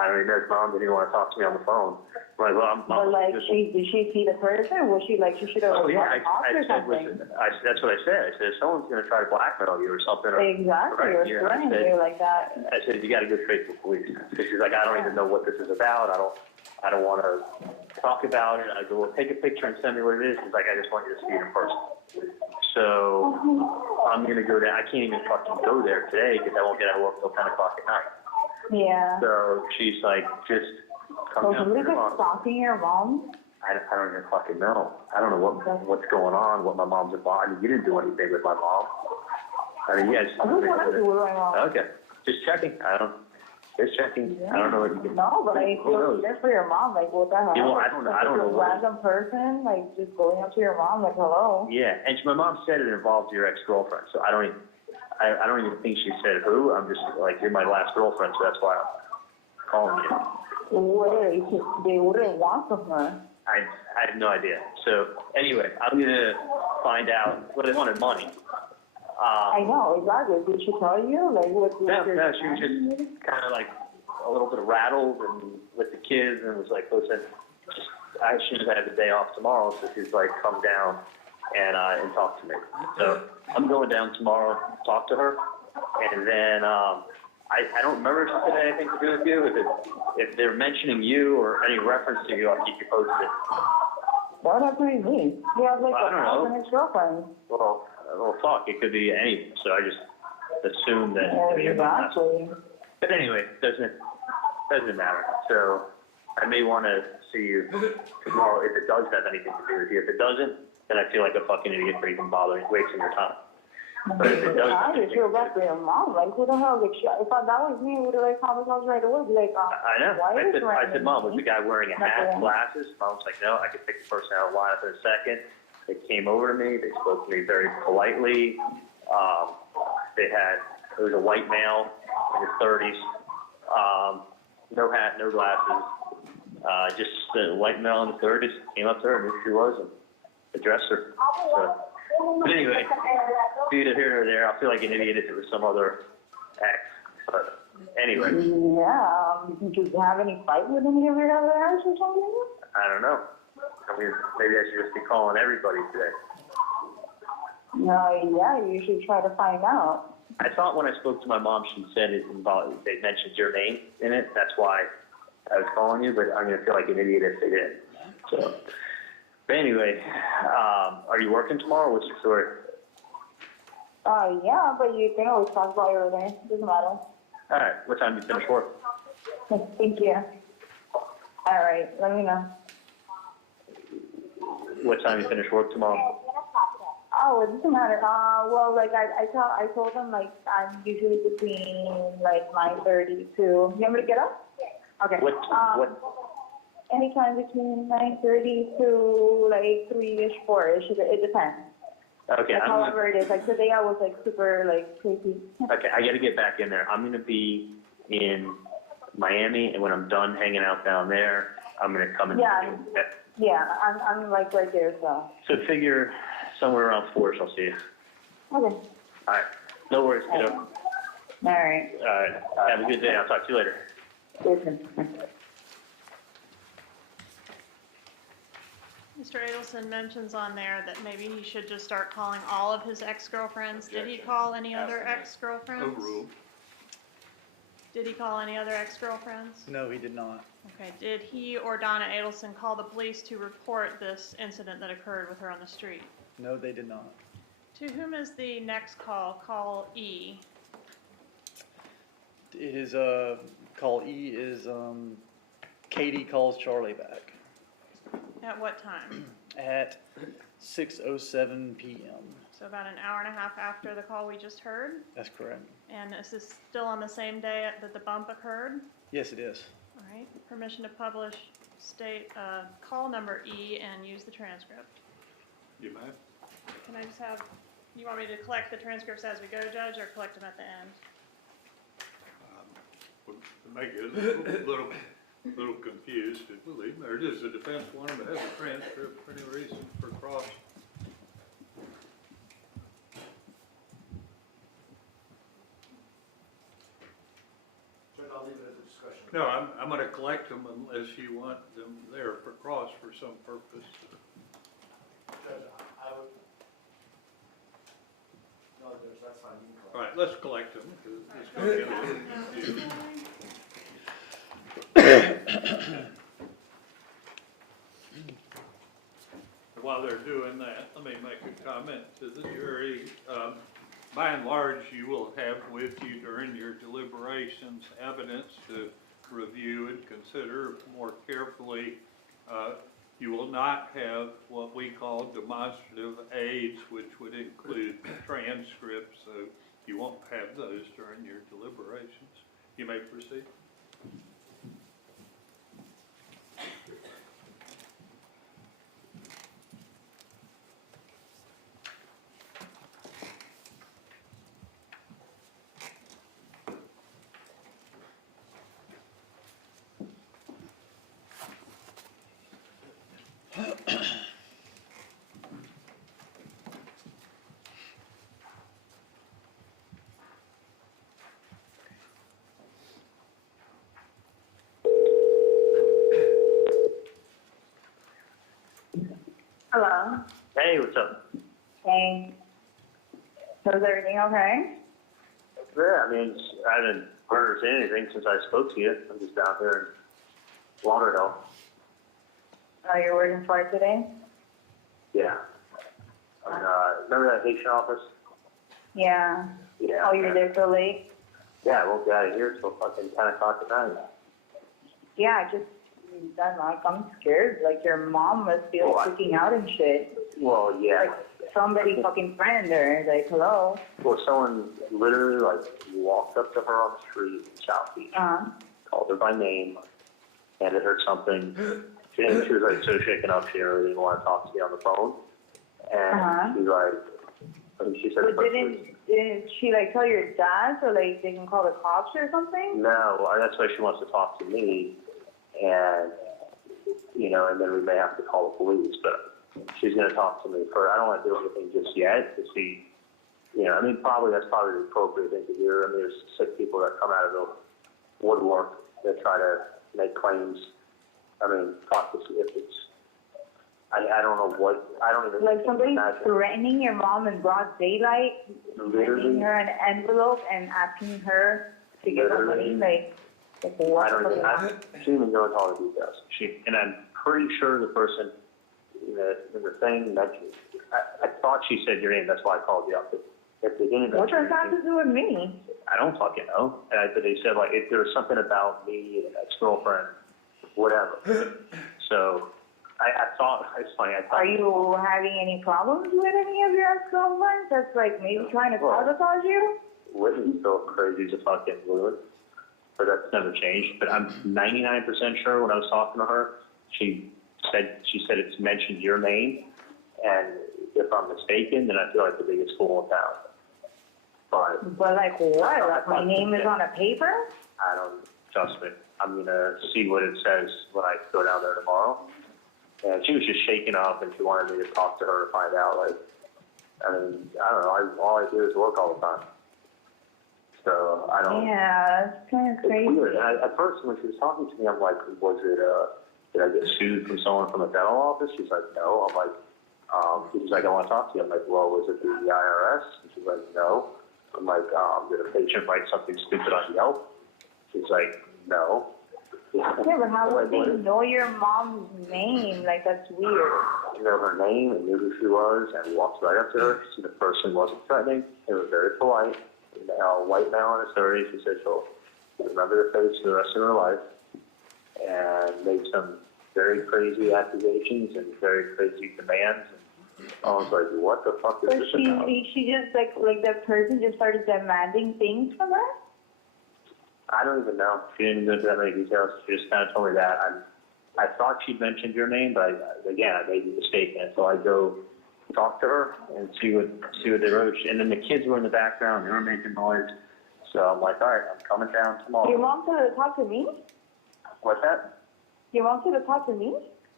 don't even know. His mom didn't even want to talk to me on the phone. I'm like, well, But like, did she see the person? Was she like, she should have oh yeah, off I or said, something? that's what I said. I said, someone's going to try to blackmail you or something. Exactly, or threatening you like that. I said, you got to go straight to the police. Because she's like, I don't even know what this is about. I don't want to talk about it. I go, well, take a picture and send me what it is. She's like, I just want you to see it in person. So So I'm gonna go down. I can't even fucking go there today because I won't get out of work till 10 o'clock at night. Yeah. So she's like, just come So down to somebody's your like mom. stalking your mom? I don't even fucking know. I don't know what's going on, what my mom's about. I mean, you didn't do anything with my mom. I mean, yes. I don't want to do with my mom. Okay, just checking. Just checking. Yeah. I don't know what you can. No, but like, Who knows? that's for your mom. Like, what the hell? Yeah, well, I don't know A what- random person, like, just going up to your mom, like, hello. Yeah, and my mom said it involved your ex-girlfriend, so I don't even think she said who. I'm just like, you're my last girlfriend, so that's why I'm calling you. What do they want from her? I have no idea. So anyway, I'm gonna find out. Well, they wanted money. I know, exactly. Did she tell you? Like, what? No, she was just kind of like a little bit rattled and with the kids, and was like, listen, just as soon as I have the day off tomorrow, so she's like, come down and talk to me. So I'm going down tomorrow, talk to her, and then I don't remember if it had anything to do with you. If they're mentioning you or any reference to you, I'll keep you posted. What happened to me? You have like I don't know. 1,000 ex-girlfriends. Well, fuck, it could be any. So I just assumed that. Yeah, exactly. But anyway, doesn't matter. So I may want to see you tomorrow if it does have anything to do with you. If it doesn't, then I feel like a fucking idiot for even bothering, wasting your time. But if it does, I just feel bad for your mom. Like, who the hell? Like, if that was me, I would have like called my house right away. Be like, I know. why is I said, Mom, was the guy wearing a hat, Nothing. glasses? Mom's like, no, I could pick the person out of line in a second. They came over to me. They spoke to me very politely. It was a white male in his 30s. No hat, no glasses. Just a white male in his 30s. Came up to her, knew who she was, and addressed her. So, but anyway, neither here nor there. I feel like an idiot if it was some other ex. But anyway. Yeah. Did you have any fight with any of your other ex or something? I don't know. I mean, maybe I should just be calling everybody today. No, yeah, you should try to find out. I thought when I spoke to my mom, she said it involved, they mentioned your name in it. That's why I was calling you, but I'm going to feel like an idiot if they did. So, but anyway, are you working tomorrow? What's your story? Yeah, but you can always talk about everything. Doesn't matter. All right. What time do you finish work? Thank you. All right, let me know. What time do you finish work tomorrow? Oh, it doesn't matter. Well, like I told them like I'm usually between like 9:30 to. You want me to get up? Okay. What? Anytime between 9:30 to like 3-ish, 4-ish. It depends. Okay. Like, however it is. Like today I was like super like crazy. Okay, I got to get back in there. I'm going to be in Miami, and when I'm done hanging out down there, I'm going to come in. Yeah. Yeah, I'm like right there, so. So figure somewhere around 4-ish, I'll see you. Okay. All right. No worries, kiddo. All right. All right. Have a good day. I'll talk to you later. Listen. Mr. Adelson mentions on there that maybe he should just start calling all of his ex-girlfriends. Did he call any other ex-girlfriends? Overruled. Did he call any other ex-girlfriends? No, he did not. Okay, did he or Donna Adelson call the police to report this incident that occurred with her on the street? No, they did not. To whom is the next call? Call E. It is, call E is, Katie calls Charlie back At what time? at 6:07 p.m. So about an hour and a half after the call we just heard? That's correct. And is this still on the same day that the bump occurred? Yes, it is. All right, permission to publish state, call number E and use the transcript. You may. Can I just have, you want me to collect the transcripts as we go, Judge, or collect them at the end? Would make it a little confused, believe me, or does the defense want him to have a transcript for any reason for cross? I'll leave it as a discussion. No, I'm gonna collect them unless you want them there for cross for some purpose. Judge, I would. No, Judge, that's fine, you can collect. All right, let's collect them, because it's gonna get a little confusing. while they're doing that, let me make a comment to the jury. By and large, you will have with you during your deliberations evidence to review and consider more carefully. You will not have what we call demonstrative aids, which would include transcripts, so you won't have those during your deliberations. You may proceed. Hello. Hey, what's up? Hey. So is everything okay? Yeah, I mean, I haven't heard or seen anything since I spoke to you. I'm just down here in Lauderdale. Oh, you're working for it today? Yeah. Remember that Haitian office? Yeah. Yeah. Oh, you're there so late? Yeah, I won't get out of here till fucking 10 o'clock at night. Yeah, I just, I'm scared. Like, your mom must be like freaking out and shit. Well, yeah. Like, somebody fucking friend her. Like, hello? Well, someone literally, like, walked up to her on the street in South Beach, called her by name, handed her something. She was, like, so shaken up, she didn't really want to talk to me on the phone. And she's like, I mean, she said... But didn't she, like, tell your dad so, like, they can call the cops or something? No, that's why she wants to talk to me. And, you know, and then we may have to call the police, but she's going to talk to me first. I don't want to do anything just yet to see, you know, I mean, that's probably the appropriate thing to do. I mean, there's sick people that come out of the woodwork that try to make claims. I mean, talk to see if it's, I don't know what, I don't even... Like somebody threatening your mom in broad daylight, handing her an envelope and asking her to give her money, like what? She didn't even go into all the details. And I'm pretty sure the person in the thing mentioned, I thought she said your name, that's why I called you up. If they didn't what does that have to do with me? I don't fucking know. But they said, like, if there was something about me and an ex-girlfriend, whatever. So I thought, it's funny. Are you having any problems with any of your ex-girlfriends that's like maybe trying to sabotage you? Whitney's still crazy as a fucking woman, but that's never changed. But I'm 99% sure when I was talking to her, she said it's mentioned your name, and if I'm mistaken, then I feel like the biggest fool in town. But like what? Like my name is on a paper? I don't, trust me. I'm gonna see what it says when I go down there tomorrow. And she was just shaking up, and she wanted me to talk to her to find out, like, I mean, I don't know, all I do is work all the time. So, I don't... Yeah, it's kind of crazy. It's weird. And at first, when she was talking to me, I'm like, was it, did I get sued from someone from a dental office? She's like, no. I'm like, she's like, I want to talk to you. I'm like, well, was it the IRS? And she's like, no. I'm like, did a patient write something stupid on Yelp? She's like, no. Yeah, but how would they know your mom's name? Like, that's weird. I know her name and knew who she was and walked right up to her. So the person wasn't threatening. They were very polite. A white male in his 30s. She said she'll remember the face for the rest of her life, and made some very crazy accusations and very crazy demands. And I was like, what the fuck is this about? She just, like that person just started demanding things from her? I don't even know. She didn't go into that many details. She just kind of told me that. I thought she'd mentioned your name, but again, I made the mistake. And so I go talk to her and see what they wrote. And then the kids were in the background. They were making noise. So I'm like, all right, I'm coming down tomorrow. Your mom said to talk to me? What's that? Your mom said to talk to me?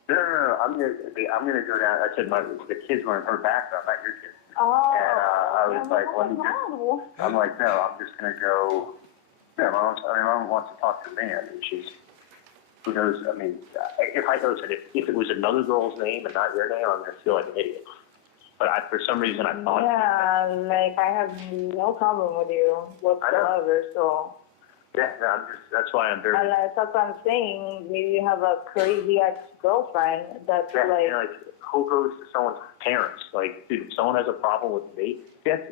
No. I'm gonna go down. I said the kids were in her background, not your kids. Oh. And I was like, what do you do? I'm like, no, I'm just gonna go. Yeah, my mom wants to talk to me. I mean, who knows? I mean, if I noticed it, if it was another girl's name and not your name, I'm gonna feel like an idiot. But for some reason, I thought. Yeah, like I have no problem with you whatsoever. So. Yeah, that's why I'm very. That's what I'm saying. Maybe you have a crazy ex-girlfriend that's Yeah, like. and like, who goes to someone's parents? Like, dude, if someone has a problem with me, that's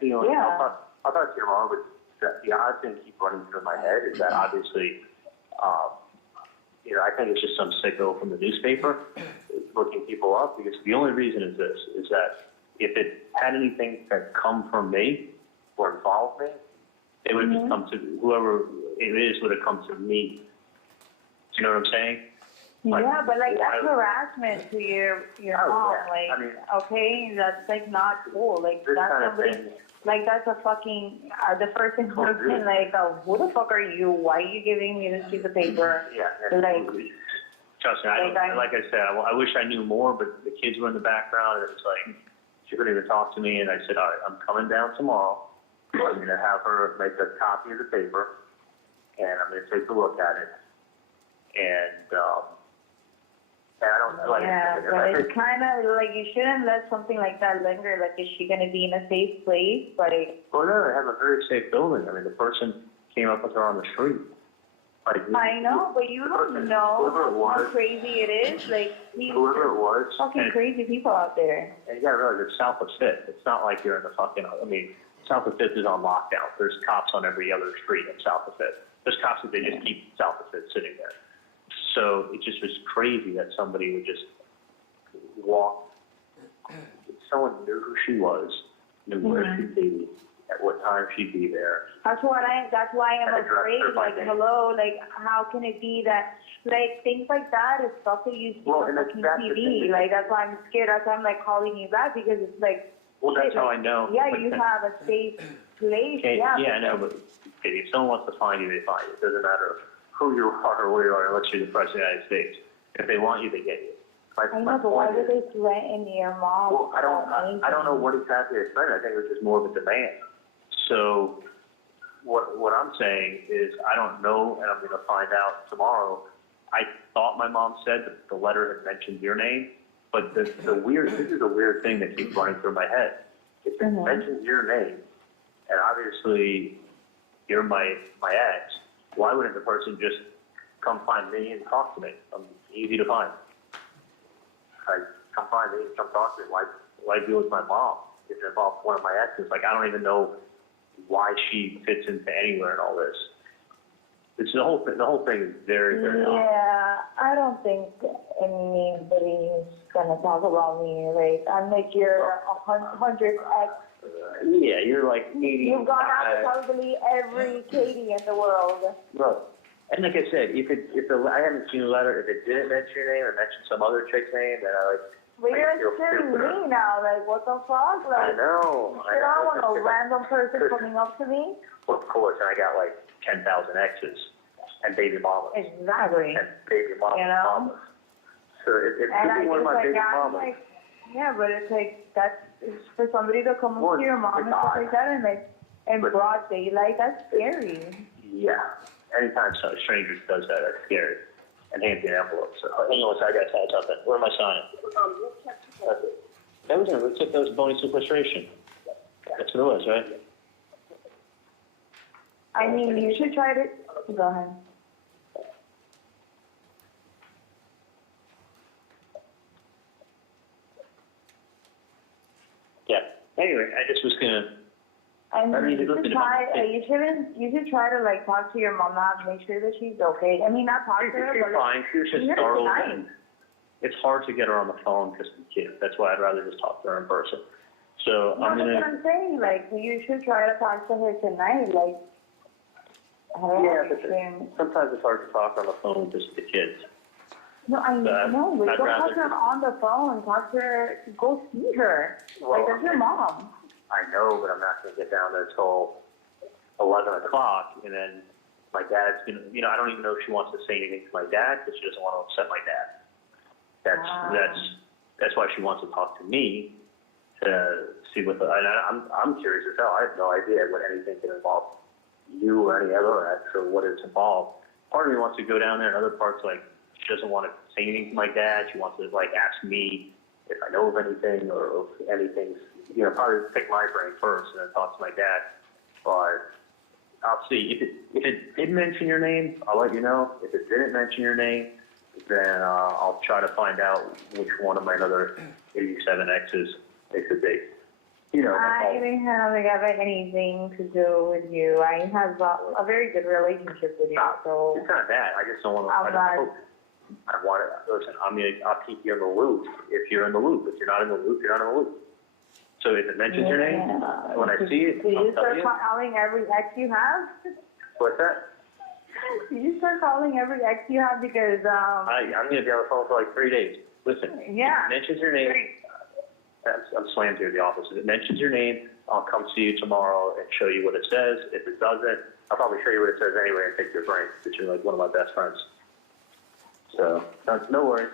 the only. Yeah. I'll talk to your mom, but the odd thing keep running through my head is that obviously, I think it's just some sicko from the newspaper looking people up, because the only reason is this, is that if it had anything that come from me or involved me, it would have just come to whoever it is, would have come to me. Do you know what I'm saying? Like, Yeah, but like that's harassment to your mom. yeah. Like, I mean, okay, that's like not cool. Like this that's kind of somebody. thing. Like that's a fucking. The first thing would have been like, who the fuck are you? Why are you giving me this piece of paper? Yeah. Like. Trust me, like I said, I wish I knew more, but the kids were in the background, and it was like, she couldn't even talk to me, and I said, all right, I'm coming down tomorrow. I'm going to have her make a copy of the paper, and I'm going to take a look at it. And I don't, like, Yeah, but it's kind of like you shouldn't let something like that linger. Like, is she going to be in a safe place? Like, well, no, I have a very safe building. I mean, the person came up with her on the street. Like, I know, but you don't know how crazy it is. Like, whoever it was, fucking crazy people out there. And you gotta realize it's south of Fifth. It's not like you're in the fucking, south of Fifth is on lockdown. There's cops on every other street in south of Fifth. There's cops that they just keep south of Fifth sitting there. So it just was crazy that somebody would just walk. Someone knew who she was, knew where she'd be, at what time she'd be there. That's why I'm afraid. Like, hello, like, how can it be that, like, things like that is stuff that you see on fucking TV. Like, that's why I'm scared. That's why I'm, like, calling you back, because it's like, well, that's how I know. Yeah, you have a safe place. Yeah, I know, but if someone wants to find you, they find you. It doesn't matter who you are or where you are, unless you're the President of the United States. If they want you, they get you. I know, but why would they threaten your mom? Well, I don't know what exactly they threatened. I think it was just more of a demand. So what I'm saying is I don't know, and I'm going to find out tomorrow. I thought my mom said that the letter had mentioned your name, but this is a weird thing that keeps running through my head. If it mentions your name, and obviously you're my ex, why wouldn't the person just come find me and talk to me? I'm easy to find. Come find me, come talk to me. Why deal with my mom? If it involves one of my exes, like, I don't even know why she fits into anywhere in all this. It's the whole thing is very, very odd. Yeah, I don't think anybody's gonna talk about me. Like, I'm like your 100th ex. Yeah, you're like 80. You've gone out to probably every Katie in the world. Right. And like I said, I haven't seen a letter. If it didn't mention your name or mention some other chick's name, then But you're sending me now. Like, what the fuck? Like, I know. I don't want a random person coming up to me. Well, of course, and I got like 10,000 exes and baby mamas. Exactly. And baby mamas. You know? So it could be one of my baby mamas. Like, yeah, but it's like, it's for somebody to come up to your mom and stuff like that, and like, in broad daylight, that's scary. Yeah. Anytime some stranger does that, that's scary. And hands me an envelope. So, anyways, I got to tell something. Where am I signing? That was it. That was bonus sequestration. That's what it was, right? I mean, you should try to. Go ahead. Yeah. Anyway, I just was gonna. I mean, you should try. You should try to like talk to your mom now to make sure that she's okay. I mean, not talk to her, but she's fine. She was just startled. It's hard to get her on the phone because of the kid. That's why I'd rather just talk to her in person. So no, I'm gonna. That's what I'm saying. Like, you should try to talk to her tonight. Like, yeah, but sometimes it's hard to talk on the phone with just the kids. No, I know, but don't talk to her on the phone. Talk to her. Go see her. Well, like, that's your mom. I know, but I'm not going to get down there until 11 o'clock, and then my dad's going to, I don't even know if she wants to say anything to my dad because she doesn't want to upset my dad. That's why she wants to talk to me to see what and I'm curious as hell. I have no idea what anything can involve you or any other ex or what it's involved. Part of me wants to go down there, and other parts, like, she doesn't want to say anything to my dad. She wants to, like, ask me if I know of anything or if anything's, probably pick my brain first and then talk to my dad. But I'll see. If it did mention your name, I'll let you know. If it didn't mention your name, then I'll try to find out which one of my other 87 exes it could be. You know, I didn't have anything to do with you. I have a very good relationship with you, so. it's not that. I just don't want to. I'm not. I want to listen. I'll keep you in the loop if you're in the loop. If you're not in the loop, you're not in the loop. So if it mentions your name, when I see it, Did I'll you tell start you. calling every ex you have? What's that? Did you start calling every ex you have because I'm going to be on the phone for like 3 days. Listen. Yeah. If it mentions your name. I'm slammed here at the office. If it mentions your name, I'll come see you tomorrow and show you what it says. If it doesn't, I'll probably show you what it says anyway and take your brain, because you're like one of my best friends. So, no worries.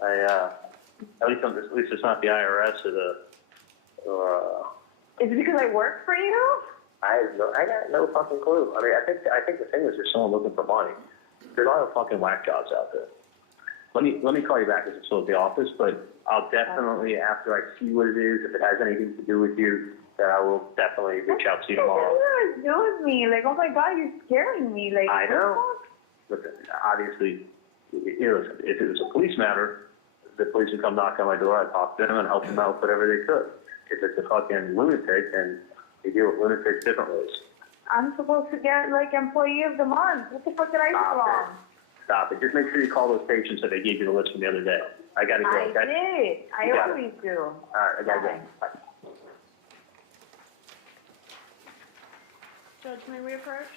At least it's not the IRS or Is it because I work for you? I got no fucking clue. I mean, I think the thing is there's someone looking for money. There's a lot of fucking whack jobs out there. Let me call you back as it's still at the office, but I'll definitely, after I see what it is, if it has anything to do with you, then I will definitely reach out to you tomorrow. What does it do with me? Like, oh my God, you're scaring me. Like, I know. Listen, obviously, if it was a police matter, the police would come knock on my door, I'd talk to them and help them out whatever they could. If it's a fucking lunatic, then they deal with lunatics different ways. I'm supposed to get, like, employee of the month. What the fuck did I do wrong? Stop it. Just make sure you call those patients that they gave you the list from the other day. I gotta go. I did. I always do. All right, I gotta go. Bye. Judge, may we approach?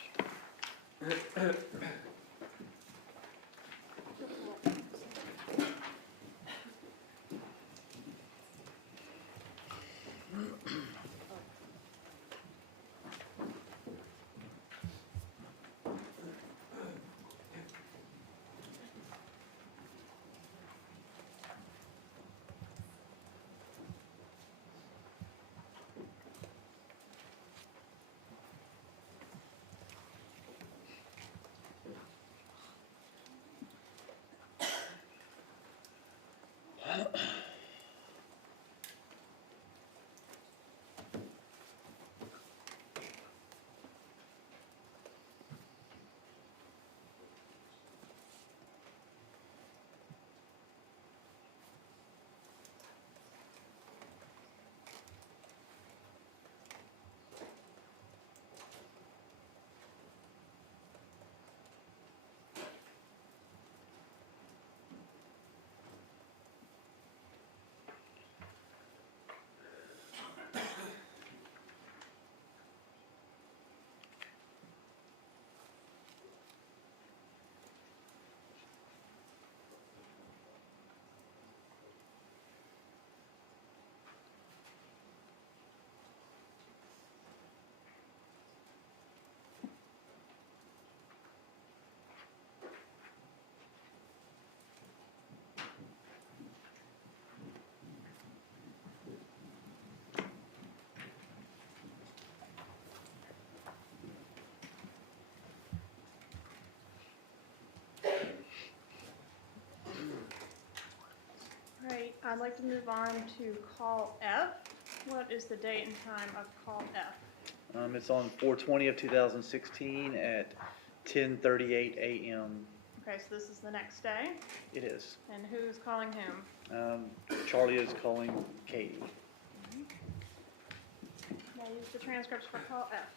Right, I'd like to move on to call F. What is the date and time of call F? It's on 4/20 of 2016 at 10:38 a.m. Okay, so this is the next day, It is. and who's calling whom? Charlie is calling Katie. Now use the transcripts for call F.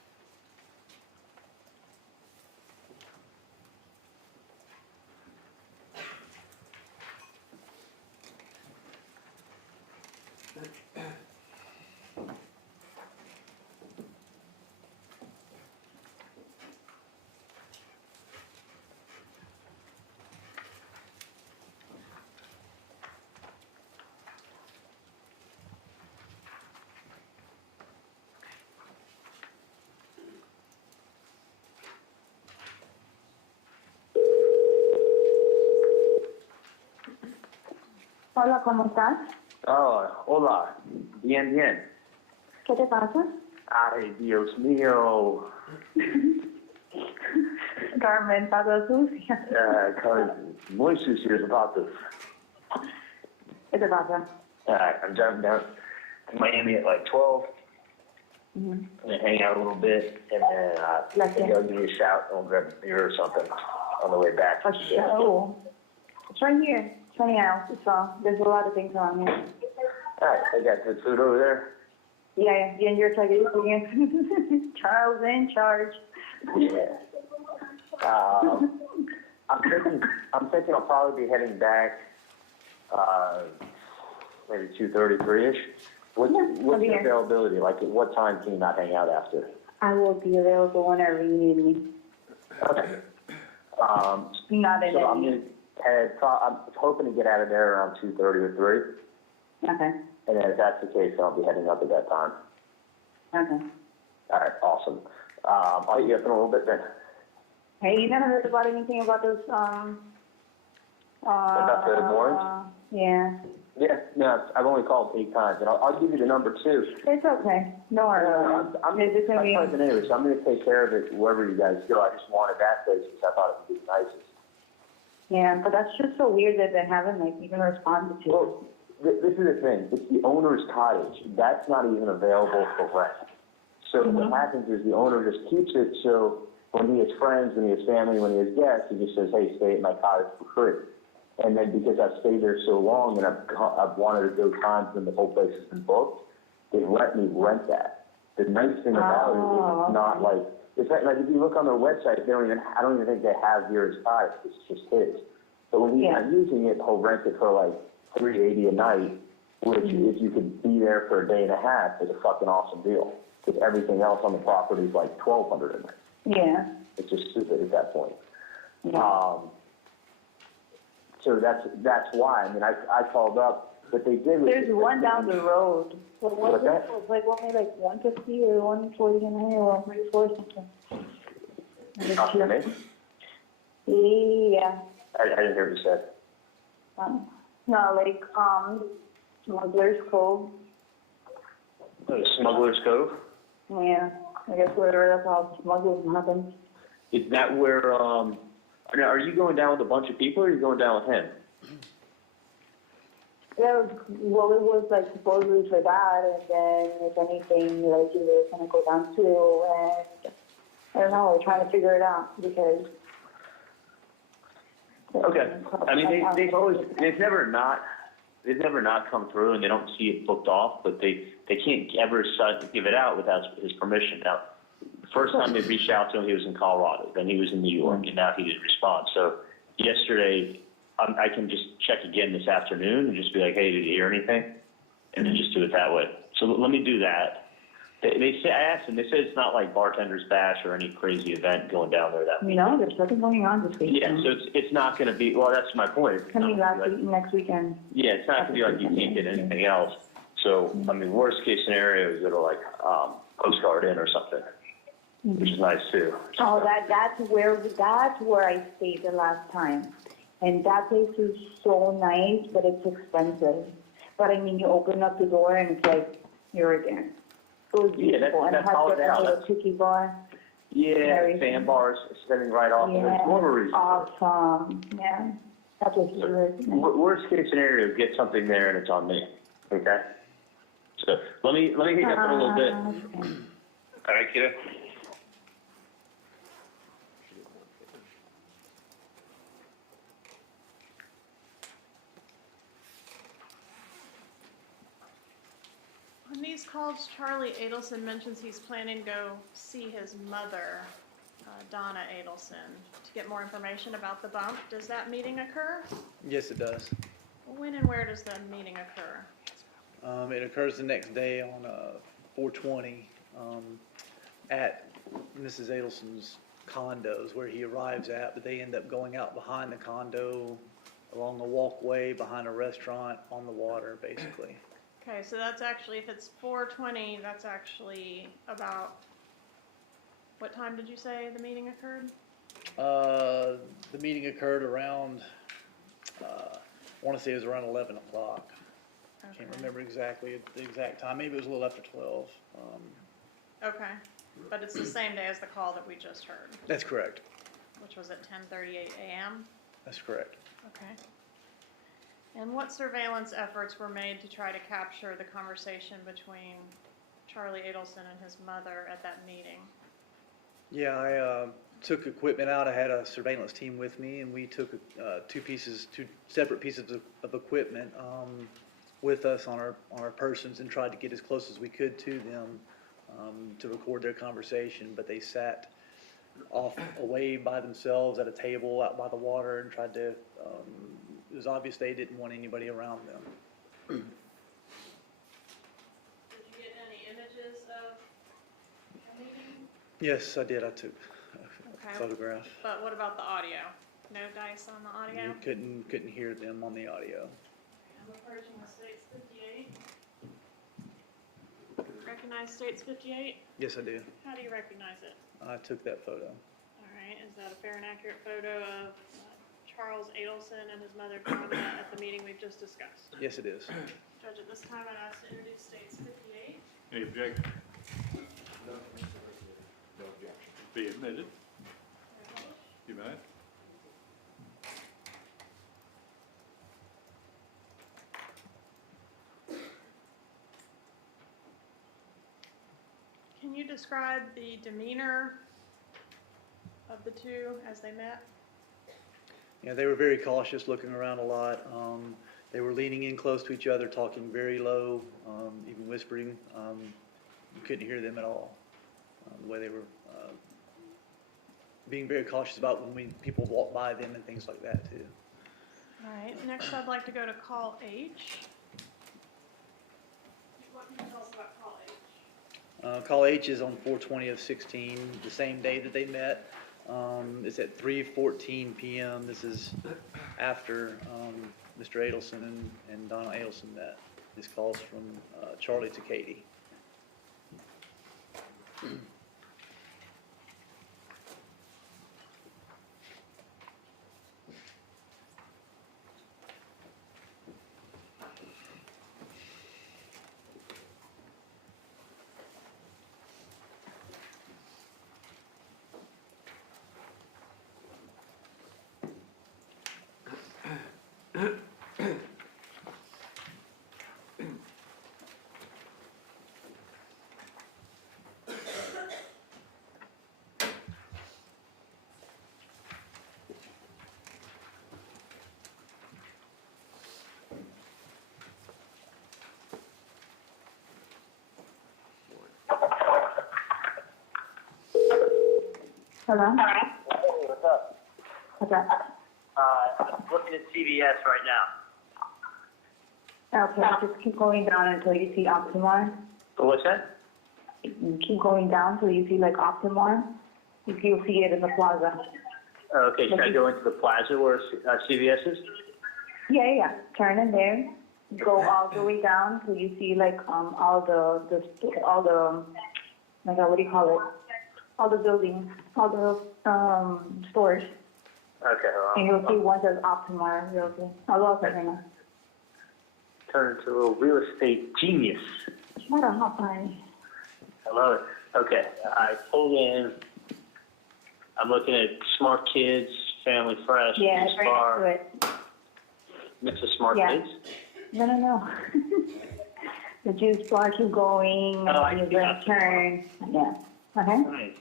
Hola, ¿cómo estás? Oh, hola. Bien, bien. ¿Qué te pasa? Ay, Dios mío. Carmen, está todo sucia. Muy sucio about this. ¿Qué te pasa? I'm driving down to Miami at like 12. Mhm. and then hang out a little bit, and then, maybe I'll give you a shout, and we'll grab a beer or something on the way back. For sure. It's right here. 20 ounces, so there's a lot of things on here. Alright, I got good food over there. Yeah, you and your target again. Charles in charge. Yeah. I'm thinking I'll probably be heading back, maybe 2:30, 3-ish. What's I'll be the here. availability? Like, at what time can you not hang out after? I will be available whenever you need me. Okay. Not in So I'm any. gonna I'm hoping to get out of there around 2:30 or 3, Okay. and then if that's the case, then I'll be heading up at that time. Okay. Alright, awesome. I'll eat up in a little bit then. Hey, you never heard about anything about those, About the warrants? Yeah. Yeah, no, I've only called 8 times, and I'll give you the number too. It's okay. Don't worry about it. I'm It's just gonna be. present anyway, so I'm gonna take care of it wherever you guys go. I just wanted that place because I thought it would be the nicest. Yeah, but that's just so weird that they haven't like even responded to it. Well, this is the thing, it's the owner's cottage, that's not even available for rent. So what happens is the owner just keeps it, so when he has friends, when he has family, when he has guests, he just says, hey, stay at my cottage for free. And then because I've stayed there so long and I've wanted to go times when the whole place has been booked, they let me rent that. The nice thing about it is it's not like, it's like if you look on their website, I don't even think they have yours cottage, it's just his. But when he's not using it, he'll rent it for like $380 a night, which if you could be there for a day and a half is a fucking awesome deal. Because everything else on the property is like $1,200 a night. Yeah. It's just stupid at that point. Yeah. So that's why. I mean, I called up, but they did. There's one down the road. What was What's it? that? It was like only like 150 or 149 or 134 something. Not for me. Yeah. I didn't hear what you said. No, like Smuggler's Cove. Smuggler's Cove? Yeah. I guess wherever that's how smuggling happens. Is that where, are you going down with a bunch of people or are you going down with him? Yeah, well, it was like supposedly for that, and then if anything, like you were gonna go down too, and I don't know, we're trying to figure it out because. Okay. I mean, they've never not come through and they don't see it booked off, but they can't ever give it out without his permission. Now, the first time they reached out to him, he was in Colorado, then he was in New York, and now he didn't respond. So yesterday, I can just check again this afternoon and just be like, hey, did you hear anything? And then just do it that way. So let me do that. They say, I asked them, they said it's not like Bartender's Bash or any crazy event going down there that weekend. No, there's nothing going on this weekend. Yeah, so it's not going to be, well, that's my point. It's gonna be next weekend. Yeah, it's not going to be like you can't get anything else. So, I mean, worst case scenario is go to like Postcard Inn or something, which is nice too. Oh, that's where I stayed the last time. And that place is so nice, but it's expensive. But I mean, you open up the door and it's like, you're again. It was beautiful, and it has a little tiki bar. Yeah, sandbars sitting right off. Yeah, There's more reason. awesome. Yeah, that was really nice. Worst case scenario, get something there and it's on me. Okay. So let me hit you up in a little bit. Okay. All right, kiddo. On these calls, Charlie Adelson mentions he's planning to go see his mother, Donna Adelson, to get more information about the bump. Does that meeting occur? Yes, it does. When and where does the meeting occur? It occurs the next day on 420 at Mrs. Adelson's condos where he arrives at, but they end up going out behind the condo, along the walkway, behind a restaurant, on the water, basically. Okay, so that's actually, if it's 4:20, that's actually about, what time did you say the meeting occurred? The meeting occurred around, I want to say it was around 11 o'clock. I can't remember exactly the exact time. Maybe it was a little after 12. Okay, but it's the same day as the call that we just heard, That's correct. which was at 10:38 a.m.? That's correct. Okay. And what surveillance efforts were made to try to capture the conversation between Charlie Adelson and his mother at that meeting. Yeah, I took equipment out. I had a surveillance team with me, and we took two separate pieces of equipment with us on our persons and tried to get as close as we could to them to record their conversation. But they sat off away by themselves at a table out by the water and tried to. It was obvious they didn't want anybody around them. Did you get any images of the meeting? Yes, I did. I took a Okay. photograph. But what about the audio? No dice on the audio? We couldn't hear them on the audio. I'm approaching the States 58. Recognize States 58? Yes, I do. How do you recognize it? I took that photo. All right, is that a fair and accurate photo of Charles Adelson and his mother Donna at the meeting we've just discussed? Yes, it is. Judge, at this time, I'd ask to introduce States 58. Any objection? No objection. Be admitted. You may. Can you describe the demeanor of the two as they met? Yeah, they were very cautious, looking around a lot. They were leaning in close to each other, talking very low, even whispering. You couldn't hear them at all. The way they were being very cautious about when people walk by them and things like that too. All right, next I'd like to go to call H. What can you tell us about call H? Call H is on 4/20 of 16, the same day that they met. It's at 3:14 p.m. This is after Mr. Adelson and Donna Adelson met. This call's from Charlie to Katie. Hello? Hey, what's up? What's up? I'm looking at CVS right now. Okay, just keep going down until you see Optimar. What's that? You keep going down till you see like Optimar. You'll see it in the plaza. Okay, should I go into the plaza where CVS is? Yeah. Turn in there. Go all the way down till you see like all the like what do you call it? All the buildings, all the stores. Okay, And you'll see one says Optimar. You'll see. I'll go outside right now. Turn into a little real estate genius. Shut up, honey. I love it. Okay, I pulled in. I'm looking at Smart Kids, Family Fresh, Yeah, Juice right Bar. next to it. Mr. Smart Yeah. Kids? No. The juice bar, keep going, Oh, I and see you're that. gonna turn. Yeah. Okay. Nice.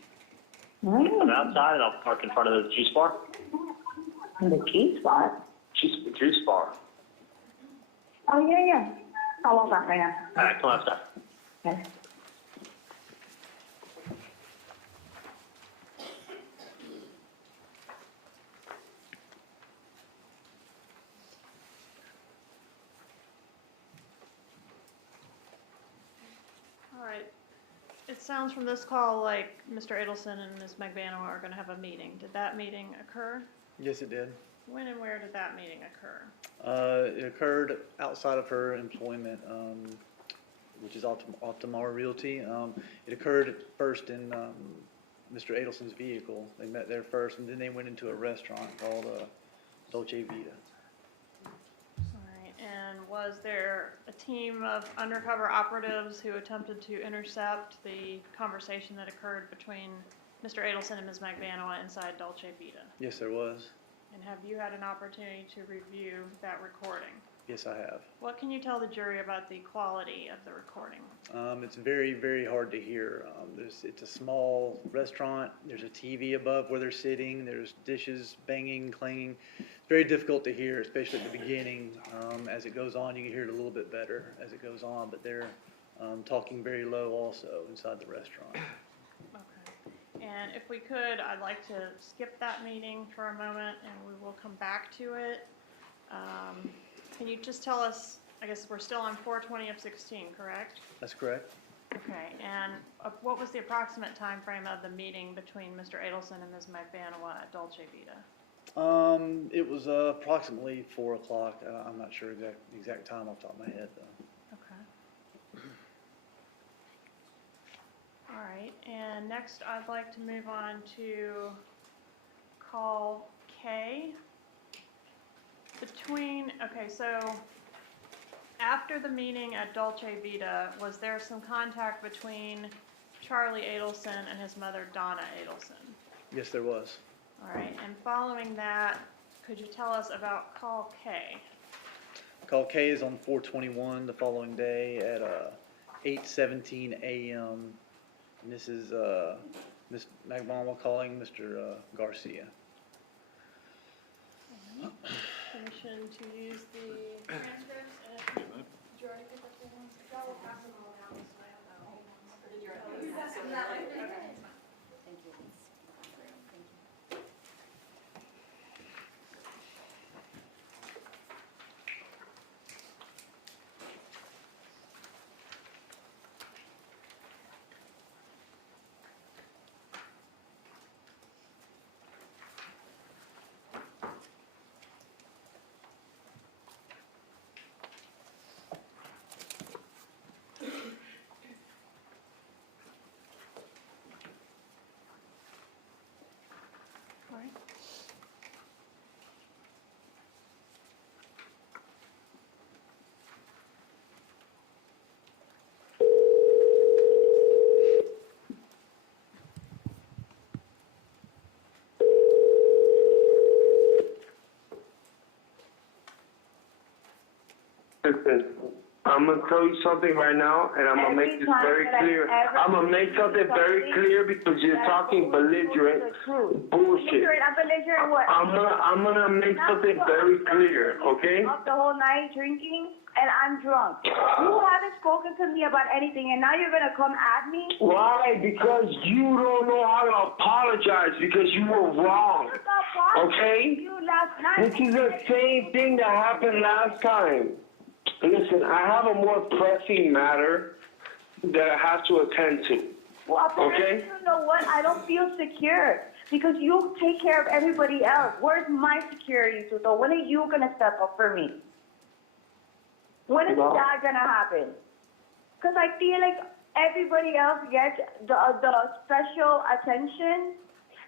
I'm outside and I'll park in front of the juice bar. The key spot. Juice bar. Oh, yeah. I'll walk out right now. All right, come outside. Okay. All right. It sounds from this call like Mr. Adelson and Ms. Magbanua are going to have a meeting. Did that meeting occur? Yes, it did. When and where did that meeting occur? It occurred outside of her employment, which is Optimar Realty. It occurred first in Mr. Adelson's vehicle. They met there first, and then they went into a restaurant called Dolce Vita. All right. And was there a team of undercover operatives who attempted to intercept the conversation that occurred between Mr. Adelson and Ms. Magbanua inside Dolce Vita? Yes, there was. And have you had an opportunity to review that recording? Yes, I have. What can you tell the jury about the quality of the recording? It's very, very hard to hear. It's a small restaurant. There's a TV above where they're sitting. There's dishes banging, clanging. It's very difficult to hear, especially at the beginning. As it goes on, you can hear it a little bit better as it goes on, but they're talking very low also inside the restaurant. Okay. And if we could, I'd like to skip that meeting for a moment and we will come back to it. Can you just tell us, I guess we're still on 4/20 of 16, correct? That's correct. Okay, and what was the approximate time frame of the meeting between Mr. Adelson and Ms. Magbanua at Dolce Vita? It was approximately 4 o'clock. I'm not sure exact time off the top of my head though. Okay. All right, and next I'd like to move on to call K. Okay, so after the meeting at Dolce Vita, was there some contact between Charlie Adelson and his mother, Donna Adelson? Yes, there was. All right, and following that, could you tell us about call K? Call K is on 4/21 the following day at 8:17 a.m. And this is Ms. Magbanua calling Mr. Garcia. Permission to use the transcripts, and did you already pick up the ones? Y'all will pass them all down, so I don't know. Or did you already? Okay. Thank you. Thank you. All right. Listen, I'm gonna tell you something right now, and I'm gonna make this very clear. I'm gonna make something very clear because you're talking belligerent bullshit. Belligerent what? I'm gonna make something very clear, okay? Up the whole night drinking, and I'm drunk. You haven't spoken to me about anything, and now you're gonna come at me? Why? Because you don't know how to apologize because you were wrong, okay? You last night. This is the same thing that happened last time. Listen, I have a more pressing matter that I have to attend to. Well, apparently, okay? you know what? I don't feel secure because you take care of everybody else. Where's my security, Suso? When are you gonna step up for me? When is that gonna happen? Because I feel like everybody else gets the special attention,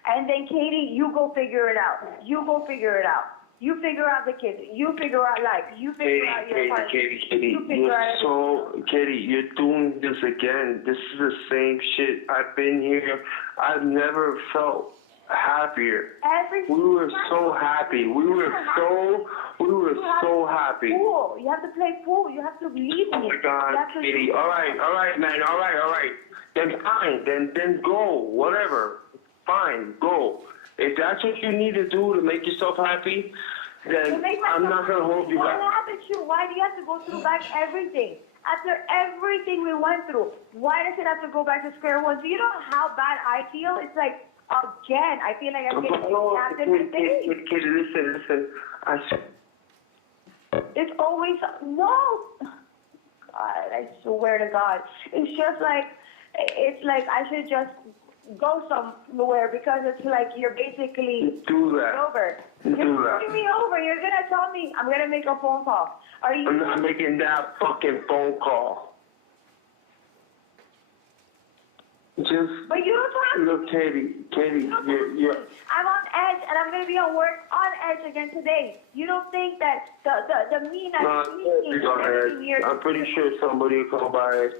and then Katie, you go figure it out. You go figure it out. You figure out the kids. You figure out life. You figure out your partner. Katie, Katie, you're doing this again. This is the same shit. I've been here. I've never felt happier. We were so happy. We were so happy. Pool. You have to play pool. You have to believe me. Oh my God, Katie. All right, man. All right. Then fine. Then go. Whatever. Fine. Go. If that's what you need to do to make yourself happy, then I'm not going to hold you back. What happened to you? Why do you have to go through back everything? After everything we went through, why does it have to go back to square one? Do you know how bad I feel? It's like, again, I feel like I'm getting kidnapped in the city. Katie, listen. It's always, no. God, I swear to God. It's just like, it's like I should just go somewhere because it's like you're basically over. You're screwing me over. You're gonna tell me I'm gonna make a phone call. Are you? I'm not making that fucking phone call. Just. But you don't talk. Look, Katie, you're. I'm on edge, and I'm gonna be on work on edge again today. You don't think that the mean I'm I'm pretty sure somebody will come by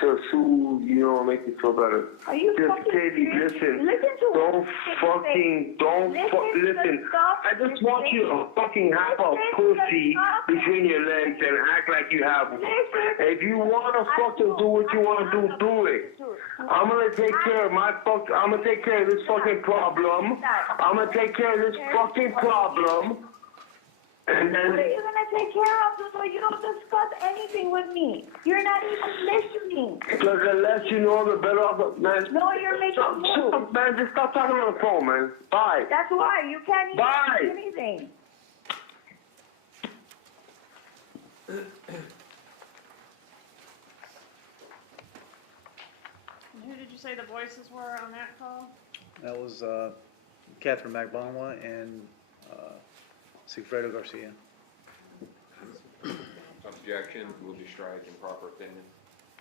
to soothe, you know, make you feel better. Are you Just fucking Katie, serious? listen. Listen to Don't what fucking, don't listen. I just want you to fucking have a pussy between your legs and act like you have one. If you wanna fucking do what you wanna do it. I'm gonna take care of I'm gonna take care of this fucking problem. I'm gonna take care of this fucking problem. And then. What are you gonna take care of so you don't discuss anything with me? You're not even listening. Because the less you know, the better off, man. No, you're making moves. Man, just stop talking on the phone, man. Bye. That's why you can't even Bye. do anything. And who did you say the voices were on that call? That was Katherine Magbanua and Sigfredo Garcia. Objection, will be strike in proper opinion.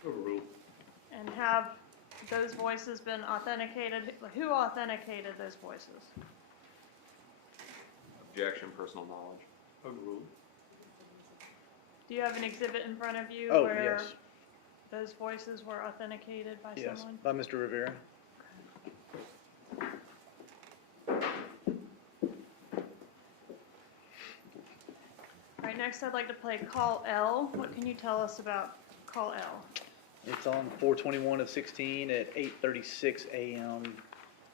Overruled. And have those voices been authenticated? Who authenticated those voices? Objection, personal knowledge. Overruled. Do you have an exhibit in front of you Oh, where yes. those voices were authenticated by Yes, someone? by Mr. Rivera. All right, next I'd like to play Call L. What can you tell us about Call L? It's on 4/21/16 at 8:36 a.m.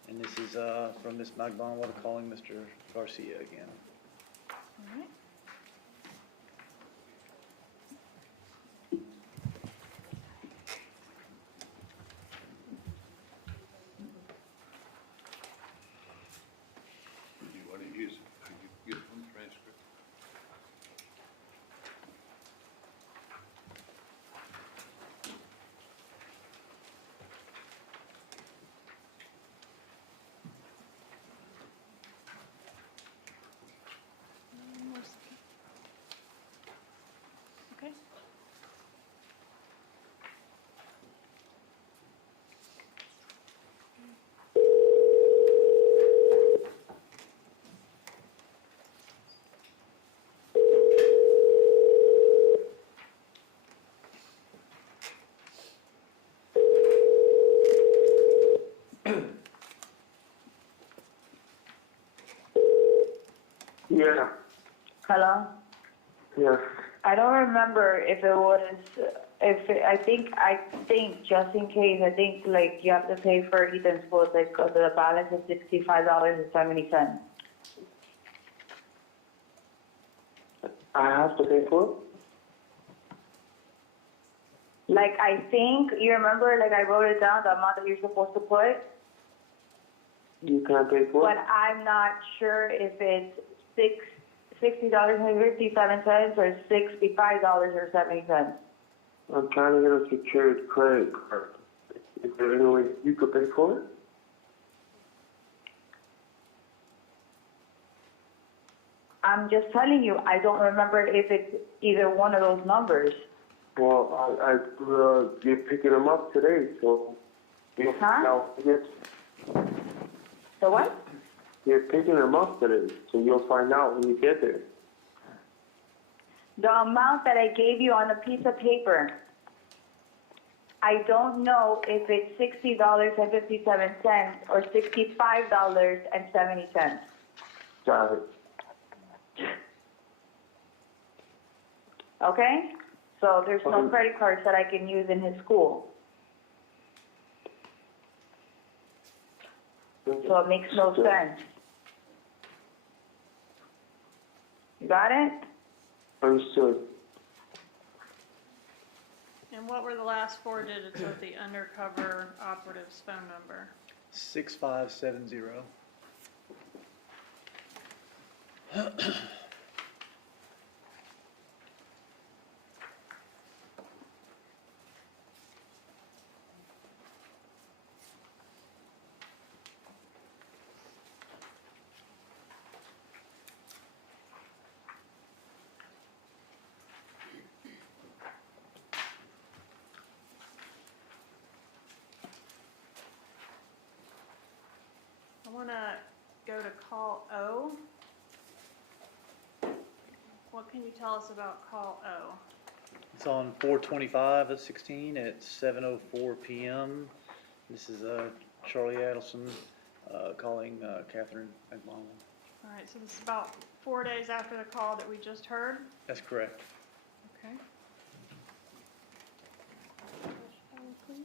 And this is from Ms. Magbanua calling Mr. Garcia again. All right. You want to use, you get one transcript? One more second. Okay. Yeah. Hello? Yes. I don't remember if it was, I think, just in case, I think, like, you have to pay for Ethan's food, like, the balance is $65.70. I have to pay for it? Like, I think, you remember, like, I wrote it down, the amount that you're supposed to put, You can't pay for but it? I'm not sure if it's $60.57 or $65.70. I'm trying to get a secured credit card. Is there any way you could pay for it? I'm just telling you, I don't remember if it's either one of those numbers. Well, you're picking them up today, so. Huh? Now, yes, The what? you're picking them up today, so you'll find out when you get there. The amount that I gave you on a piece of paper, I don't know if it's $60.57 or $65.70. Got it. Okay? So there's no Okay. credit cards that I can use in his school. So it makes no sense. You got it? Understood. And what were the last four digits of the undercover operative's phone number? 6570. I want to go to Call O. What can you tell us about Call O? It's on 4/25/16 at 7:04 p.m. This is Charlie Adelson calling Katherine Magbanua. All right, so this is about 4 days after the call that we just heard. That's correct. Okay. Please.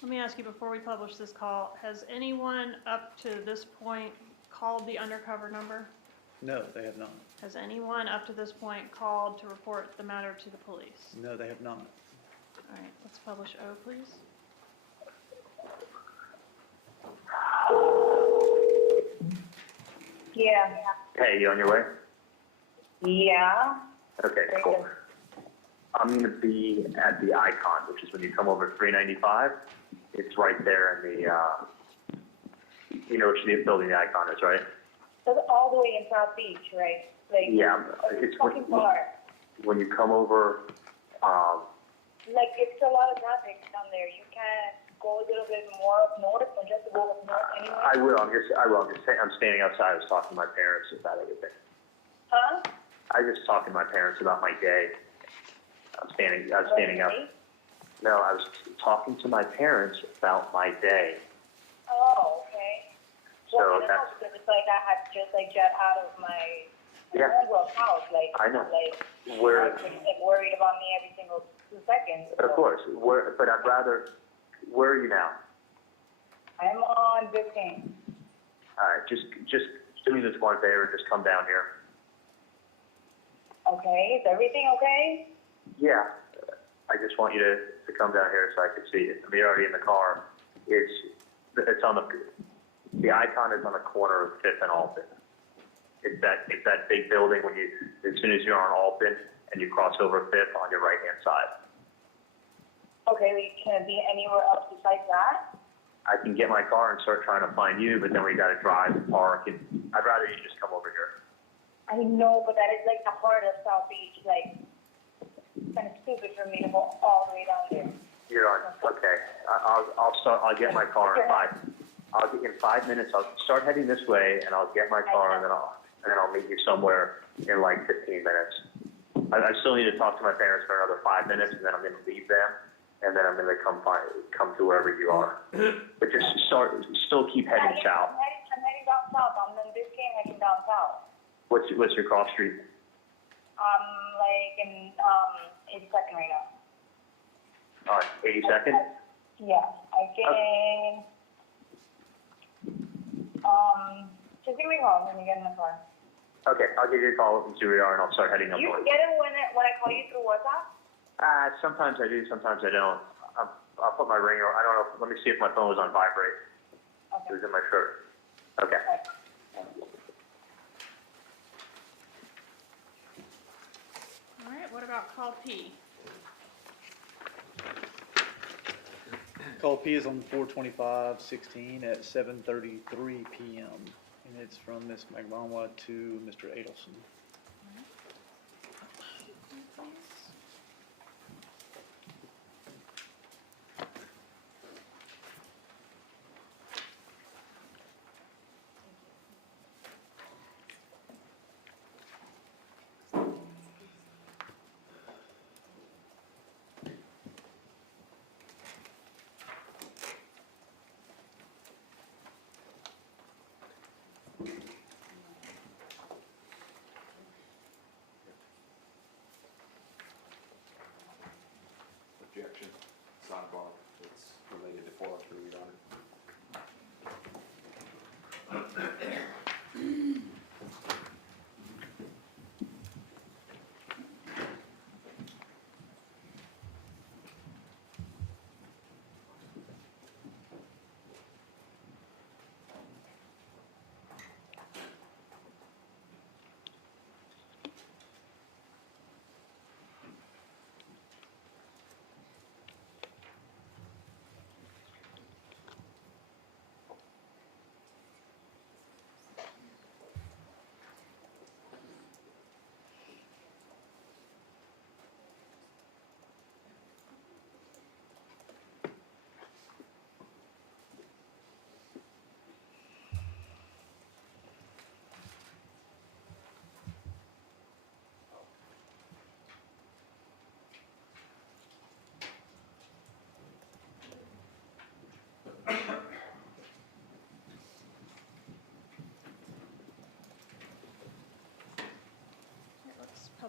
Let me ask you before we publish this call, has anyone up to this point called the undercover number? No, they have not. Has anyone up to this point called to report the matter to the police? No, they have not. All right, let's publish O, please. Yeah. Hey, you on your way? Yeah. Okay, cool. I'm gonna be at the Icon, which is when you come over 395. It's right there in the, you know which building the Icon is, right? That's all the way in South Beach, right? Like, Yeah, it's fucking far. when you come over, Like, it's a lot of traffic down there. You can't go a little bit more up north or just go up north anyway? I will, I'm just saying, I'm standing outside, I was talking to my parents about everything. Huh? I was just talking to my parents about my day. I was standing up. No, I was talking to my parents about my day. Oh, okay. So Well, I don't know, that's, because it's like I had just like jet out of my homeworld house, like, I know. like, Where, everybody's like worried about me every single 2 seconds. of course, but I'd rather, where are you now? I'm on 15. Alright, just do me this one favor, just come down here. Okay, is everything okay? Yeah, I just want you to come down here so I can see it. I mean, you're already in the car. It's on the Icon is on the corner of 5th and Alton. It's that big building when you, as soon as you're on Alton and you cross over 5th on your right-hand side. Okay, can it be anywhere else besides that? I can get my car and start trying to find you, but then we gotta drive and park, and I'd rather you just come over here. I know, but that is like the heart of South Beach, like, it's kind of stupid for me to go all the way down there. You're on, okay. I'll get my car in in 5 minutes, I'll start heading this way, and I'll get my car, and then I'll meet you somewhere in like 15 minutes. I still need to talk to my parents for another 5 minutes, and then I'm gonna leave them, and then I'm gonna come to wherever you are. But just still keep heading south. I'm heading down south. I'm in Biscayne heading down south. What's your cross street? Like in 82nd right now. 82nd? Yeah, I can. Just give me a call when you get in the car. Okay, I'll give you a call and see where you are, and I'll start heading up You north. get it when I call you through WhatsApp? Sometimes I do, sometimes I don't. I'll put my ringer. I don't know. Let me see if my phone was on vibrate. Okay. It was in my shirt. Okay. All right, what about call P? Call P is on 4/25/16 at 7:33 p.m. and it's from Ms. Magbanua to Mr. Adelson.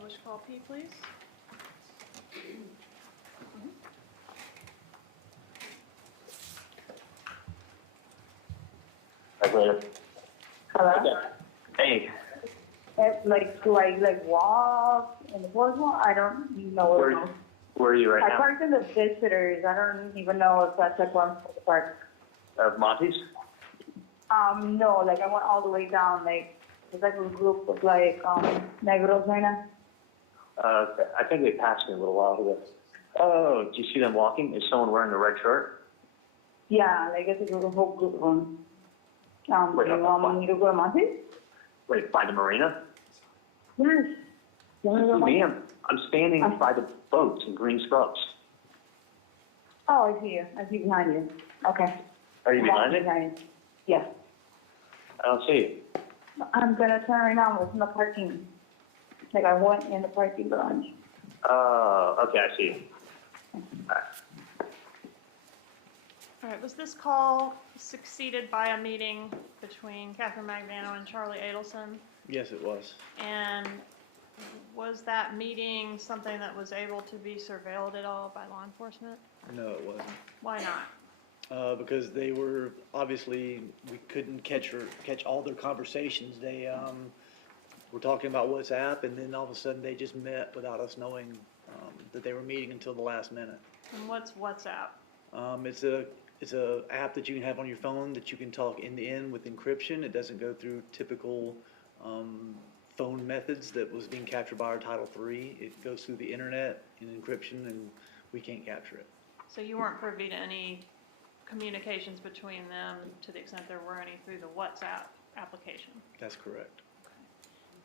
Publish call P, please. Later. Hello? Hey, Like, do I like walk in the boardwalk? I don't know where to go. where are you right I now? parked in the visitors. I don't even know if that's like one for the park. Monty's? No, like I went all the way down, like, there's like a group of like, negros right now. I think they passed me a little while ago. Oh, do you see them walking? Is someone wearing a red shirt? Yeah, like it's a whole group of them. Wait, do you want me to go to Monty? Wait, by the marina? Yes. You wanna go to Monty? Ma'am, I'm standing by the boats in green scrubs. Oh, I see you. I see behind you. Okay. Are you behind me? it? Yeah. I don't see you. I'm gonna turn right now. It's in the parking. Like I went in the parking garage. Oh, okay, I see you. All right, was this call succeeded by a meeting between Katherine Magbanua and Charlie Adelson? Yes, it was. And was that meeting something that was able to be surveilled at all by law enforcement? No, it wasn't. Why not? Because they were, obviously, we couldn't catch all their conversations. They were talking about WhatsApp, and then all of a sudden they just met without us knowing that they were meeting until the last minute. And what's WhatsApp? It's a app that you can have on your phone that you can talk end to end with encryption. It doesn't go through typical phone methods that was being captured by our Title III. It goes through the internet and encryption, and we can't capture it. So you weren't privy to any communications between them to the extent there were any through the WhatsApp application? That's correct.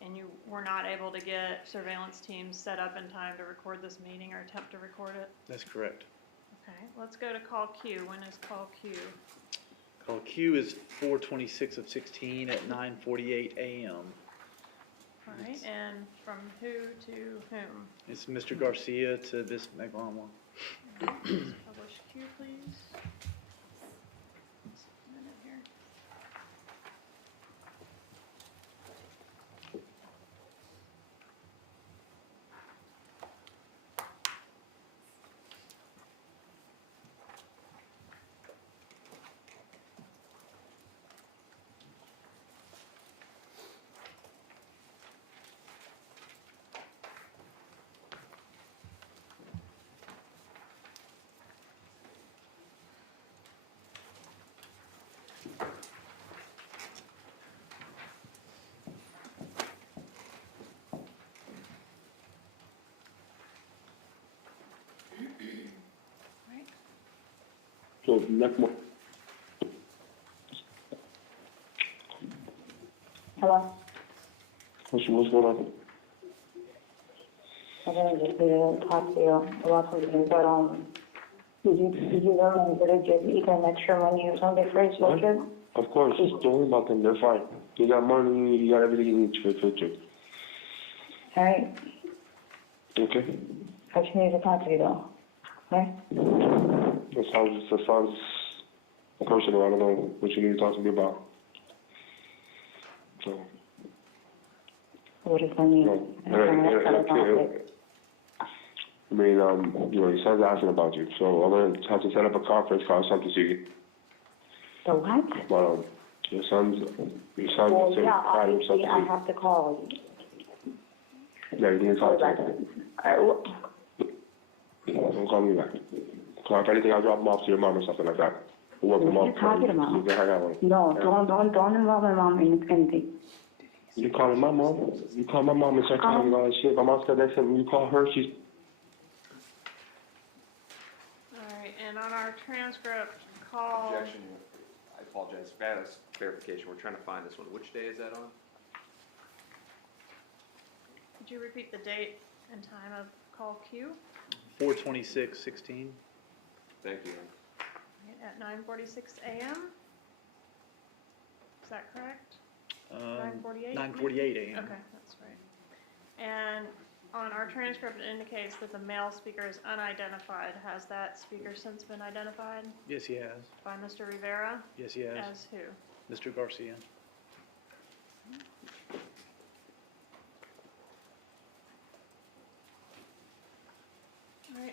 And you were not able to get surveillance teams set up in time to record this meeting or attempt to record it? That's correct. Okay, let's go to call Q. When is call Q? Call Q is 4/26 of 16 at 9:48 a.m. All right, and from who to whom? It's Mr. Garcia to Ms. Magbanua. Publish Q, please. Just a minute here. So next one. Hello? What's going on? I'm gonna just talk to you about something, but, did you learn that I give Ethan extra money or something for his field trip? Of course, don't worry about them, they're fine. You got money, you got everything you need for the field trip. Alright, Okay? I just need to talk to you though, okay? That sounds personal, I don't know what you need to talk to me about. So, What does that mean? I mean, your son's asking about you, so I'm gonna have to set up a conference call or something so you The what? can, your son's Well, saying yeah, proud of obviously I something. have to call. Yeah, you need to talk to him. Alright, Don't call me back. Call if anything, I'll drop him off to your mom or something like that. What are you talking about? You can hang out with him. No, don't involve my mom in anything. You calling my mom? You call my mom and start telling me all that shit. My mom said that when you call her, she's... All right, and on our transcript, call. Objection, I apologize, status verification, we're trying to find this one. Which day is that on? Could you repeat the date and time of call Q? 4/26/16. Thank you. At 9:46 a.m.? Is that correct? 9:48? 9:48 a.m. Okay, that's right. And on our transcript, it indicates that the male speaker is unidentified. Has that speaker since been identified Yes, he has. by Mr. Rivera? Yes, he has. As who? Mr. Garcia.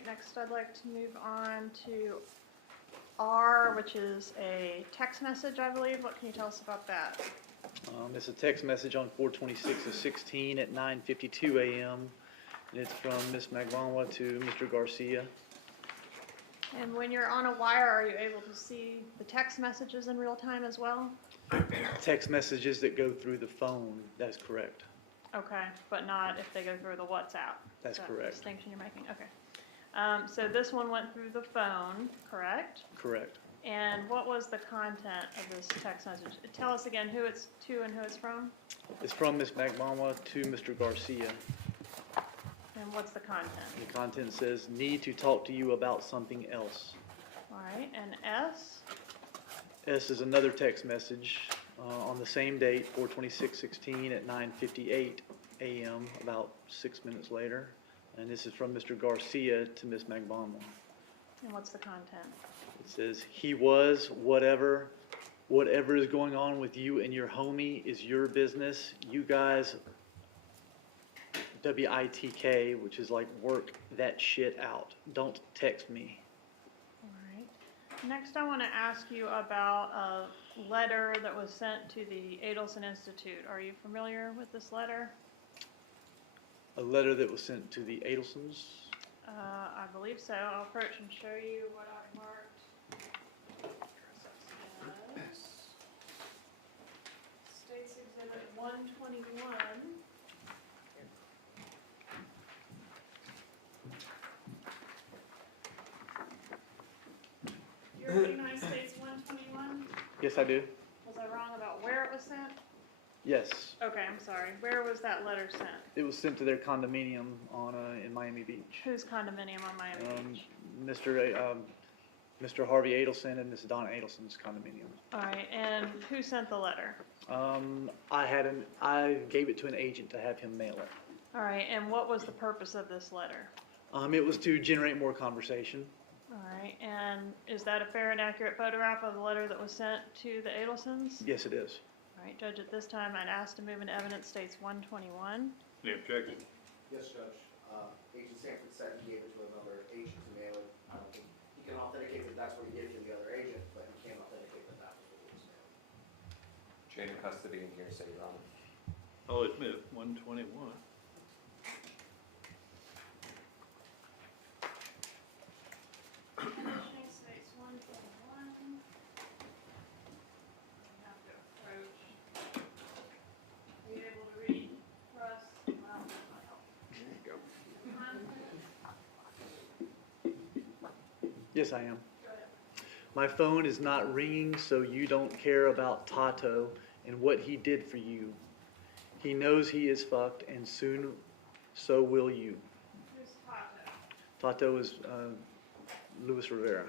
next I'd like to move on to R, which is a text message, I believe. What can you tell us about that? It's a text message on 4/26/16 at 9:52 a.m. And it's from Ms. Magbanua to Mr. Garcia. And when you're on a wire, are you able to see the text messages in real time as well? Text messages that go through the phone, that's correct. Okay, but not if they go through the WhatsApp? That's Is that correct. the distinction you're making? Okay. So this one went through the phone, correct? Correct. And what was the content of this text message? Tell us again who it's to and who it's from? It's from Ms. Magbanua to Mr. Garcia. And what's the content? The content says, "Need to talk to you about something else." All right, and S? S is another text message on the same date, 4/26/16 at 9:58 a.m., about 6 minutes later. And this is from Mr. Garcia to Ms. Magbanua. And what's the content? It says, "He was whatever is going on with you and your homie is your business. You guys, WITK, which is like work that shit out. Don't text me." All right. Next, I want to ask you about a letter that was sent to the Adelson Institute. Are you familiar with this letter? A letter that was sent to the Adelsons. I believe so. I'll approach and show you what I marked. States Exhibit 121. You recognize States 121? Yes, I do. Was I wrong about where it was sent? Yes. Okay, I'm sorry. Where was that letter sent? It was sent to their condominium on in Miami Beach. Whose condominium on Miami Beach? Mr. Harvey Adelson and Miss Donna Adelson's condominium. All right, and who sent the letter? I gave it to an agent to have him mail it. All right, and what was the purpose of this letter? It was to generate more conversation. All right, and is that a fair and accurate photograph of the letter that was sent to the Adelsons? Yes, it is. All right, Judge, at this time, I'd ask to move into evidence States 121. Any objection? Yes, Judge. Agent Sanford said he gave it to another agent to mail it. I don't think he can authenticate that that's what he gave to the other agent, but he can't authenticate that that was what he was mailed. Chain of custody and hearsay, Your Honor. I'll admit, 121. Conditioning States 121. I have to approach. Are you able to read, Russ? Well, that might help. There you go. Yes, I am. Go ahead. My phone is not ringing, so you don't care about Tato and what he did for you. He knows he is fucked, and soon so will you. Who's Tato? Tato is Luis Rivera.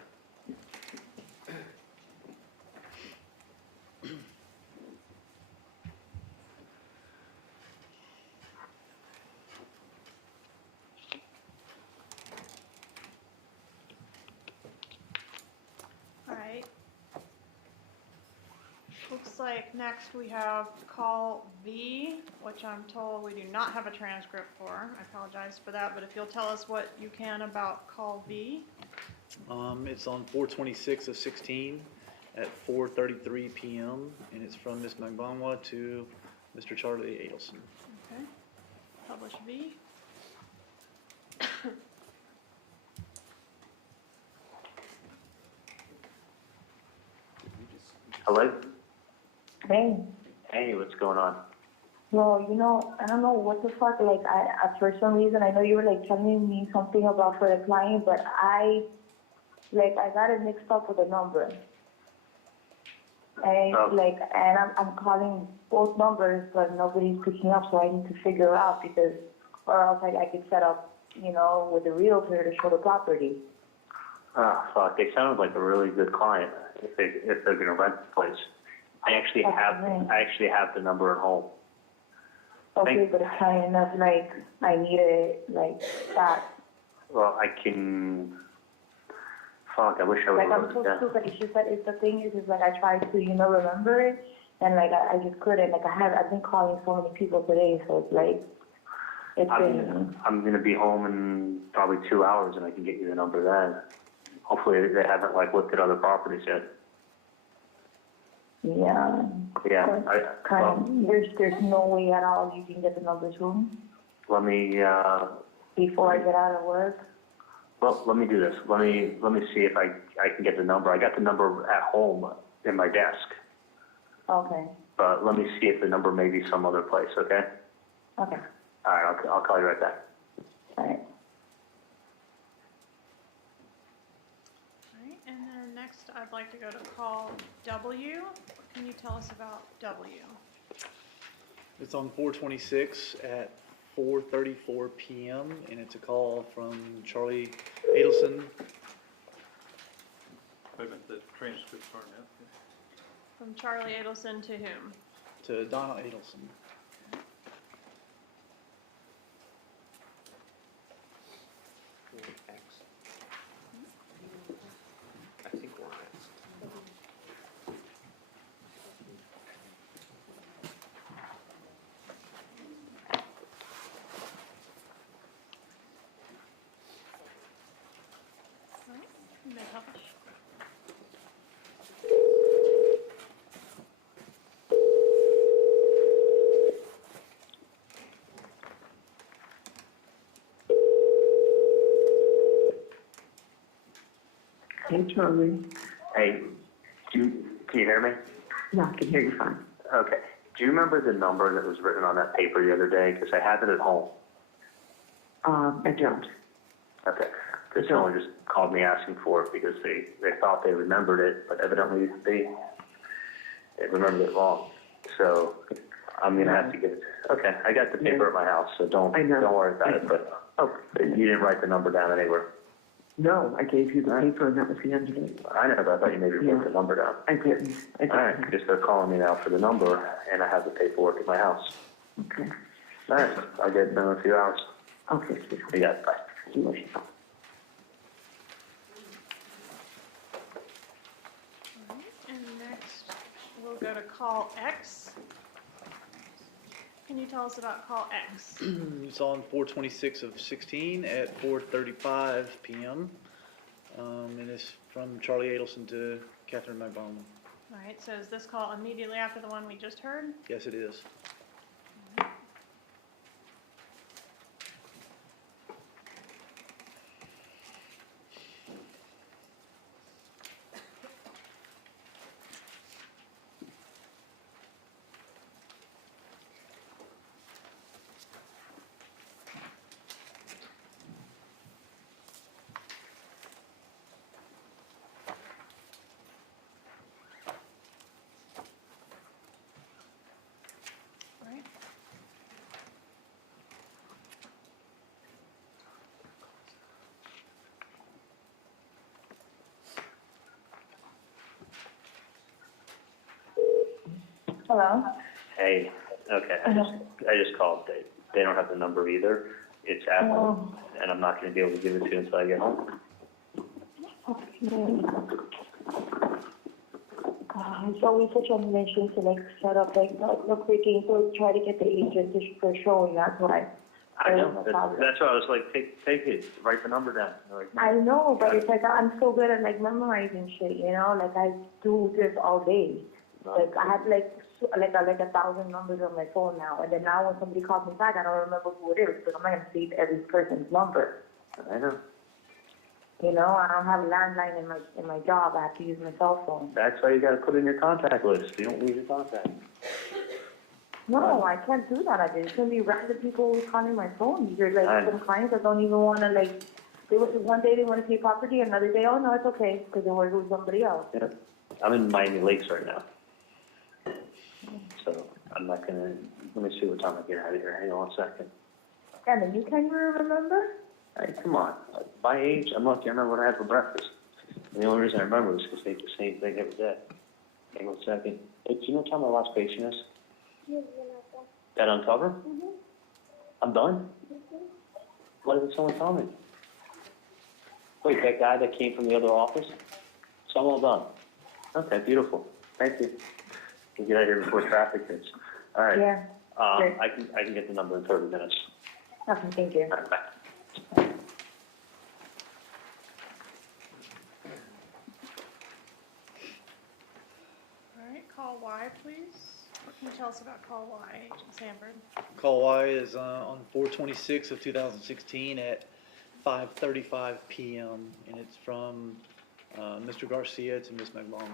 All right. Looks like next we have call V, which I'm told we do not have a transcript for. I apologize for that, but if you'll tell us what you can about call V. It's on 4/26/16 at 4:33 p.m. and it's from Ms. Magbanua to Mr. Charlie Adelson. Okay. Publish V. Hello? Hey, Hey, what's going on? well, I don't know what the fuck, like, for some reason, I know you were, like, telling me something about for the client, but I got it mixed up with a number. And, and I'm calling both numbers, but nobody's picking up, so I need to figure out because, or else I could set up, with the realtor to show the property. Oh, fuck, they sounded like a really good client if they're gonna rent the place. I actually have the number at home. Okay, but it's kind enough, like, I need it, like, that. Well, I can, fuck, I wish I Like, would I'm have so wrote it down. stupid, it's just that, the thing is like, I tried to, remember it, and, like, I just couldn't, like, I've been calling so many people today, so it's like, It's been, I'm gonna be home in probably 2 hours and I can get you the number then. Hopefully they haven't like looked at other properties yet. yeah. Yeah, There's no way at all you can get the numbers home let me, before I get out of work. well, let me do this. Let me see if I can get the number. I got the number at home in my desk, Okay, but let me see if the number may be some other place, okay? okay, All right, I'll call you right back. all right. All right, and then next I'd like to go to call W. What can you tell us about W? It's on 426 at 4:34 PM, and it's a call from Charlie Adelson. Wait a minute, the transcripts aren't out yet. From Charlie Adelson to whom? To Donna Adelson. I think we're on X. You may publish. Hey, Charlie. Hey, can you hear me? Yeah, I can hear you fine. Okay. Do you remember the number that was written on that paper the other day? Because I have it at home. I don't. Okay. Because someone just called me asking for it because they thought they remembered it, but evidently they remembered it wrong. So I'm going to have to get it. Okay. I got the paper at my house, so don't worry about it. But you didn't write the number down anywhere. No, I gave you the paper and that was the end of it. I know, but I thought you maybe wrote the number down. I didn't. All right. Because they're calling me now for the number, and I have the paperwork at my house. Okay. All right. I'll get it done in a few hours. Okay, You got it. Bye. All right, and next we'll go to call X. Can you tell us about call X? It's on 426 of 16 at 4:35 PM. And it's from Charlie Adelson to Katherine Magbanua. All right, so is this call immediately after the one we just heard? Yes, it is. All right. Hello? Hey, okay, I just called. They don't have the number either. It's at home, and I'm not gonna be able to give it to you until I get home. Okay. It's always such a mission to like set up like the quick info, try to get the agent to for showing, that's why. I know, that's why I was like, take it, write the number down. Like, I know, but it's like I'm so good at like memorizing shit, you know, like I do this all day. Like I have like 1,000 numbers on my phone now, and then now when somebody calls me back, I don't remember who it is, because I'm not gonna save every person's number. I know. You know, I don't have a landline in my job. I have to use my cell phone. That's why you gotta put in your contact list. You don't lose your contact. No, I can't do that. There's gonna be random people always calling my phone. There's like some clients that don't even wanna like. They was one day they want to pay property, another day, oh no, it's okay, because they work with somebody else. Yeah. I'm in Miami Lakes right now. So I'm not gonna, let me see what time I get out of here. Hang on 1 second. And then you can't even remember? Hey, come on. My age, I'm lucky. I remember what I had for breakfast. And the only reason I remember is because they ate the same thing every day. Hang on 1 second. Hey, do you know what time my last patient is? That uncover? Mm-hmm. I'm done? Mm-hmm. What did someone tell me? Wait, that guy that came from the other office? So I'm all done. Okay, beautiful. Thank you. We'll get out of here before traffic hits. All right. Yeah. I can get the number in 30 minutes. Okay, thank you. All right, call Y, please. What can you tell us about call Y, Agent Sanford? Call Y is on 4/26 of 2016 at 5:35 p.m. and it's from Mr. Garcia to Ms. Magbanua.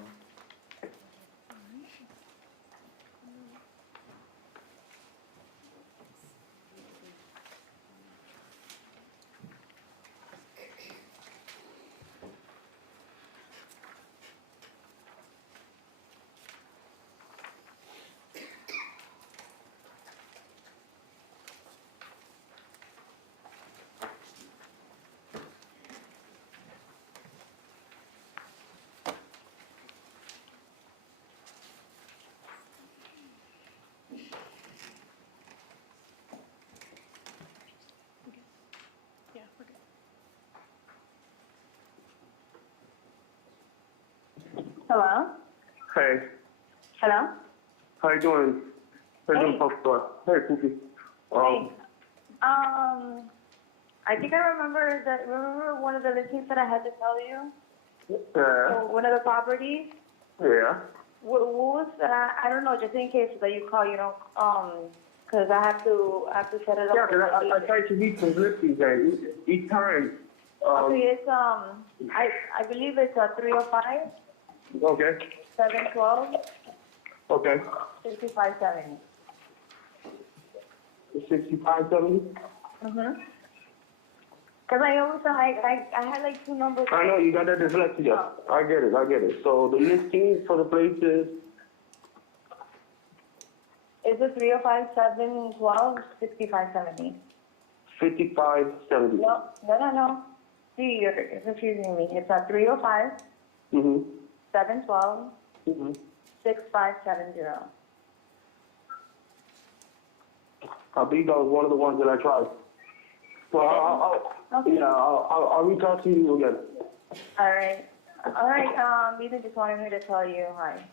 Yeah, we're good. Hello? Hey, Hello? how you doing? How you doing, Papa? Hey, Cookie. Hey. I think I remember one of the listings that I had to tell you? Yeah. So one of the properties? Yeah. What was that? I don't know, just in case that you call, because I have to set it up. Yeah, because I tried to read some listings and each time. Okay, it's, I believe it's 305, Okay. 712, Okay. 6570. 6570? Mm-hmm. Because I always, I had like two numbers. I know, you got that dyslexia. Oh. I get it. So the listing for the place is? It's a 305, 712, 6570. 5570. No. See, you're confusing me. It's a 305, Mm-hmm. 712, Mm-hmm. 6570. I believe that was one of the ones that I tried. Well, I'll reach out to you again. All right. Ethan just wanted me to tell you hi.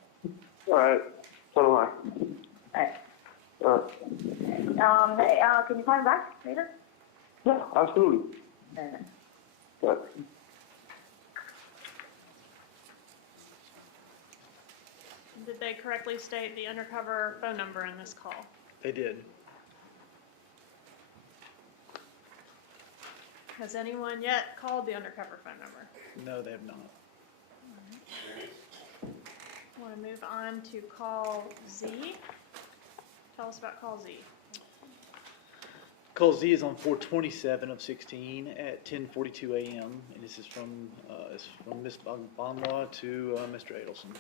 All right. So do I. All right. Hey, can you call me back later? Yeah, absolutely. Right. Did they correctly state the undercover phone number in this call? They did. Has anyone yet called the undercover phone number? No, they have not. I want to move on to call Z. Tell us about call Z. Call Z is on 4/27 of 16 at 10:42 a.m. and this is from Ms. Magbanua to Mr. Adelson.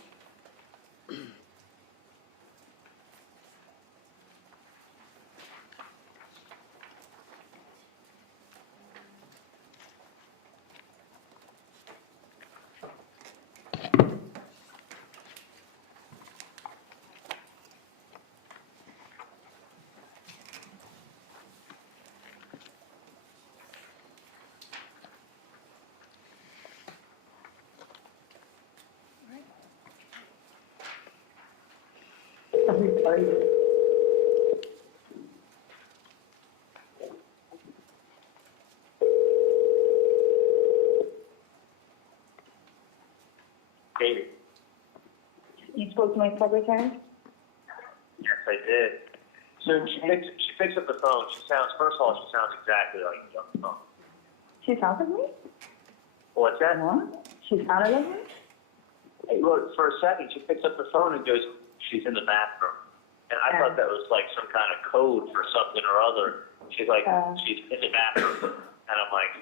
Katie. You spoke to my secretary? Yes, I did. So she picks up the phone. First of all, she sounds exactly like you on the phone. She sounded like me? What's that? What? She sounded like me? Hey, look, for a second, she picks up the phone and goes, she's in the bathroom. And I thought that was like some kind of code for something or other. She's like, she's in the bathroom. And I'm like,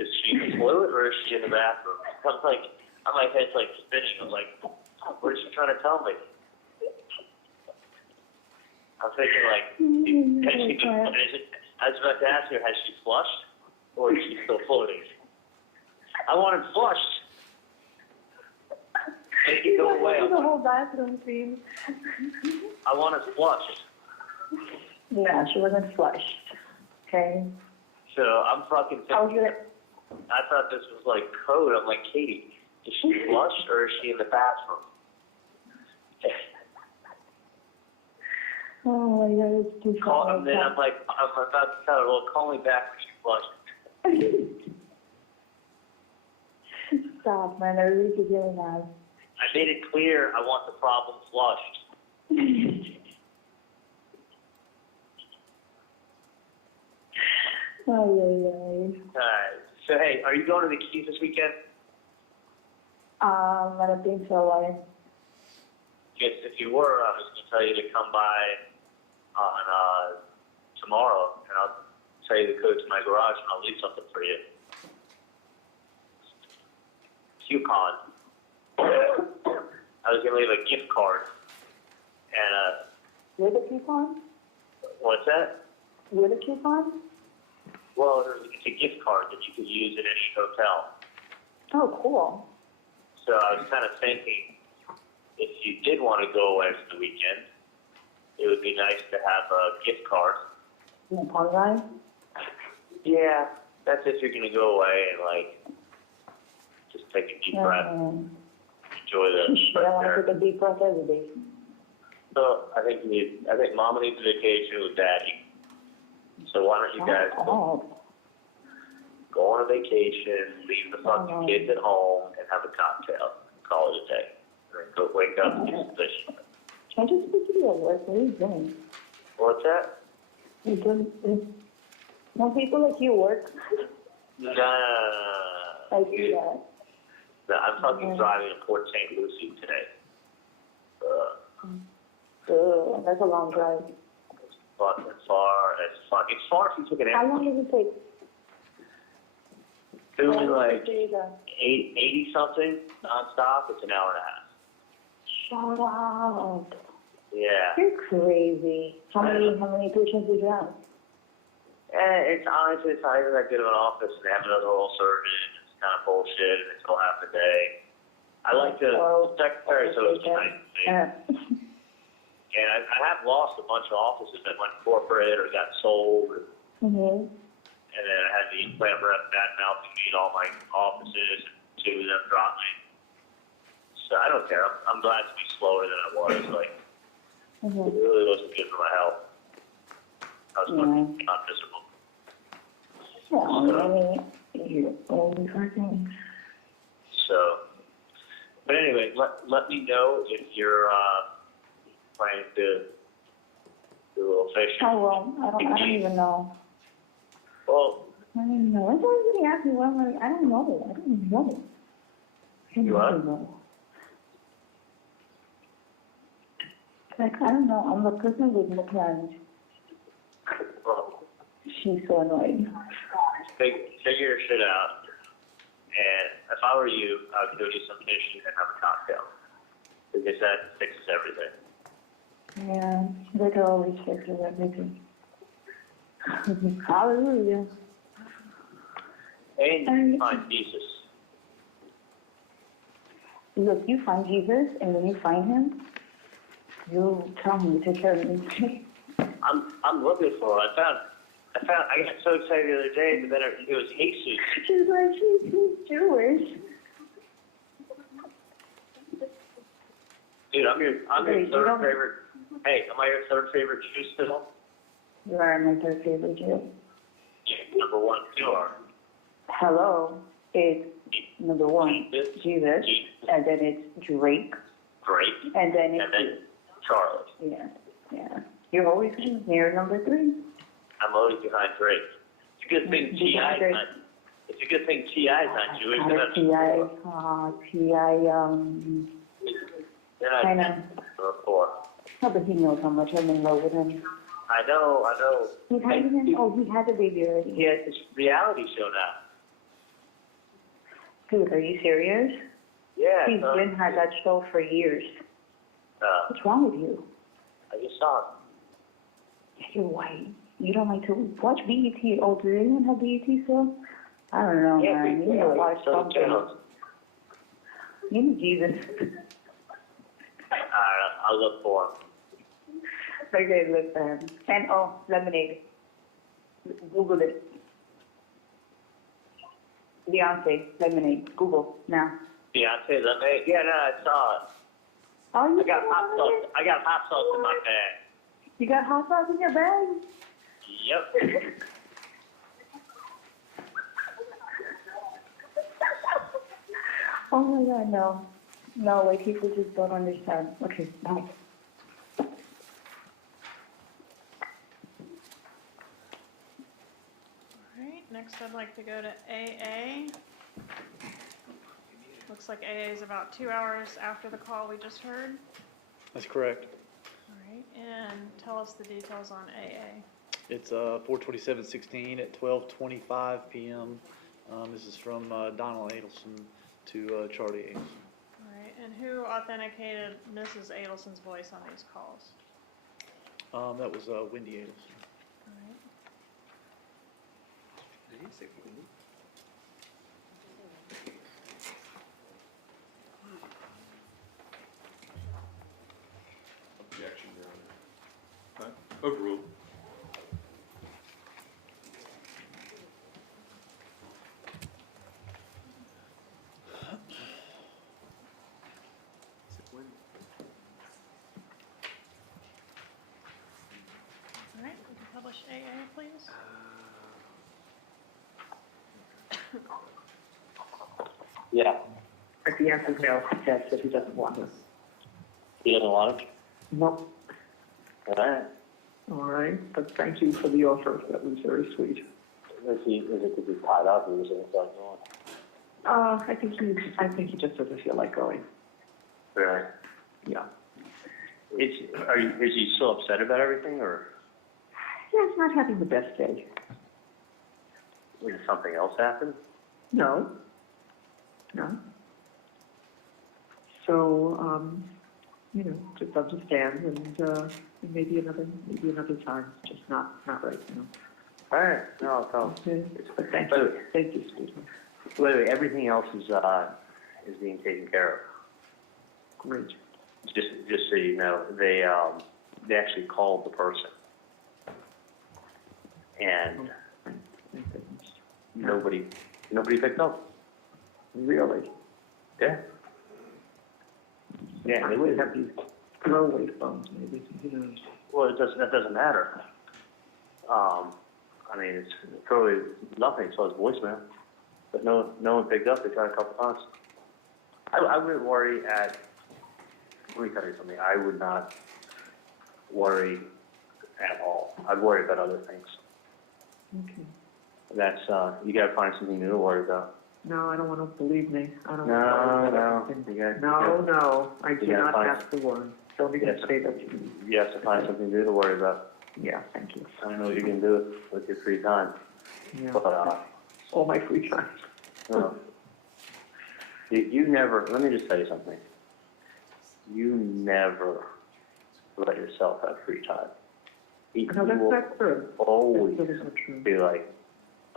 is she fluid or is she in the bathroom? My head's like spinning. I'm like, what is she trying to tell me? I'm thinking like, I was about to ask her, has she flushed or is she still floating? I want it flushed. Make it go away. The whole bathroom scene. I want it flushed. No, she wasn't flushed. Okay. So I'm fucking thinking, I thought this was like code. I'm like, Katie, is she flushed or is she in the bathroom? Oh my God, it's too funny. And then I'm like, I'm about to tell her, well, call me back when you flush. Stop, man, I really could get mad. I made it clear I want the problem flushed. Oh, Alright, so hey, are you going to the Keys this weekend? I don't think so, why? Yes, if you were, I was going to tell you to come by on tomorrow, and I'll tell you the code to my garage, and I'll leave something for you. Coupon. I was going to leave a gift card, and With a coupon? what's that? With a coupon? Well, it's a gift card that you could use at any hotel. Oh, cool. So I was kind of thinking, if you did want to go away for the weekend, it would be nice to have a gift card. In the pond line? Yeah, that's if you're going to go away and, like, just take a deep breath. Enjoy the Shit, I want to take a deep breath every day. So I think Mama needs a vacation with Daddy. So why don't you guys go on a vacation, leave the fucking kids at home, and have a cocktail, call it a day, and then go wake up and do some fishing. Can't you speak to you at work? What are you doing? What's that? Most people like you work. Nah. I see that. No, I'm fucking driving to Port St. Lucie today. That's a long drive. It's fucking far as fuck. It's far if you took an How long does it take? Doing like 80 something nonstop. It's an hour and a half. Shut up. Yeah. You're crazy. How many patients did you have? It's honestly, it's not even that good of an office. They have another oral surgeon. It's kind of bullshit, and it's all half the day. I like the secretary, so it's nice to me. And I have lost a bunch of offices that went corporate or got sold. And then I had the implant rep bad mouthing me in all my offices, and 2 of them dropped me. So I don't care. I'm glad to be slower than I was. Like, it really wasn't good for my health. I was fucking not visible. So, but anyway, let me know if you're planning to do a little fishing. I won't. I don't even know. Well, I don't even know. When's somebody ask me what I'm like? I don't know. I don't even know. You what? Like, I don't know. I'm the person with no plans. She's so annoying. Figure your shit out. And if I were you, I would go do some fishing and have a cocktail. Because that fixes everything. Yeah, liquor always fixes everything. Hallelujah. And you find Jesus. Look, you find Jesus, and when you find him, you tell him to take care of me. I'm looking for it. I got so excited the other day, but then it was Jesus. She's like, he's Jewish. Dude, I'm your third favorite. Hey, am I your third favorite Jew still? You are my third favorite Jew. Yeah, number 1, you are. Hello, it's number 1, Jesus, and then it's Drake. And then Charlie. Yeah. You're always near number 3. I'm always behind Drake. It's a good thing T.I.'s not. It's a good thing T.I.'s not Jewish. I know. Number 4. No, but he knows how much I'm in love with him. I know. He had him? Oh, he had a baby already. He has this reality show now. Dude, are you serious? Yeah. He's been had that show for years. What's wrong with you? I just saw it. You're white. You don't like to watch BET. Oh, do they even have BET still? I don't know, man. You need to watch something. You need Jesus. I'll look for him. Okay, look for him. And lemonade. Google it. Beyonce, lemonade. Google now. Beyonce, lemonade? Yeah, no, I saw it. Oh, I got hot sauce in my bag. You got hot sauce in your bag? Yep. Oh my God, no. No, like people just don't understand. Okay, bye. Alright, next I'd like to go to AA. Looks like AA is about 2 hours after the call we just heard. That's correct. Alright, and tell us the details on AA. It's 4/27/16 at 12:25 p.m. This is from Donald Adelson to Charlie Adelson. Alright, and who authenticated Mrs. Adelson's voice on these calls? That was Wendy Adelson. Alright. Objection, Your Honor. Right. Overruled. Alright, we can publish AA, please. Yeah, If the answer is no, yes, if he doesn't want us. he doesn't want it? Nope. All right. All right, but thank you for the offer. That was very sweet. Is it because he's tied up or is it something going? I think he just doesn't feel like going. Really? Yeah. Is he still upset about everything or Yeah, he's not having the best day. did something else happen? No. No. So, just understand and maybe another time, just not right now. All right. No, I'll tell him. Okay. But thank you, sweetie. Wait, everything else is being taken care of. Great. Just so you know, they actually called the person, and Thank goodness. nobody picked up. Really? Yeah. Yeah, They would have these throwaway phones, maybe. Who knows? Well, that doesn't matter. I mean, it's probably nothing. So it's voicemail, but no one picked up. They tried a couple times. I wouldn't worry at. Let me tell you something. I would not worry at all. I'd worry about other things. Okay. That's you got to find something new to worry about. No, I don't want to believe me. I don't No. want to No, I do not find- have to worry. Don't even say that to me. You have to find something new to worry about. Yeah, thank you. I don't know what you can do with your free time, Yeah. but All my free time. you never. Let me just tell you something. You never let yourself have free time. No, that's true. Always That is not true. be like,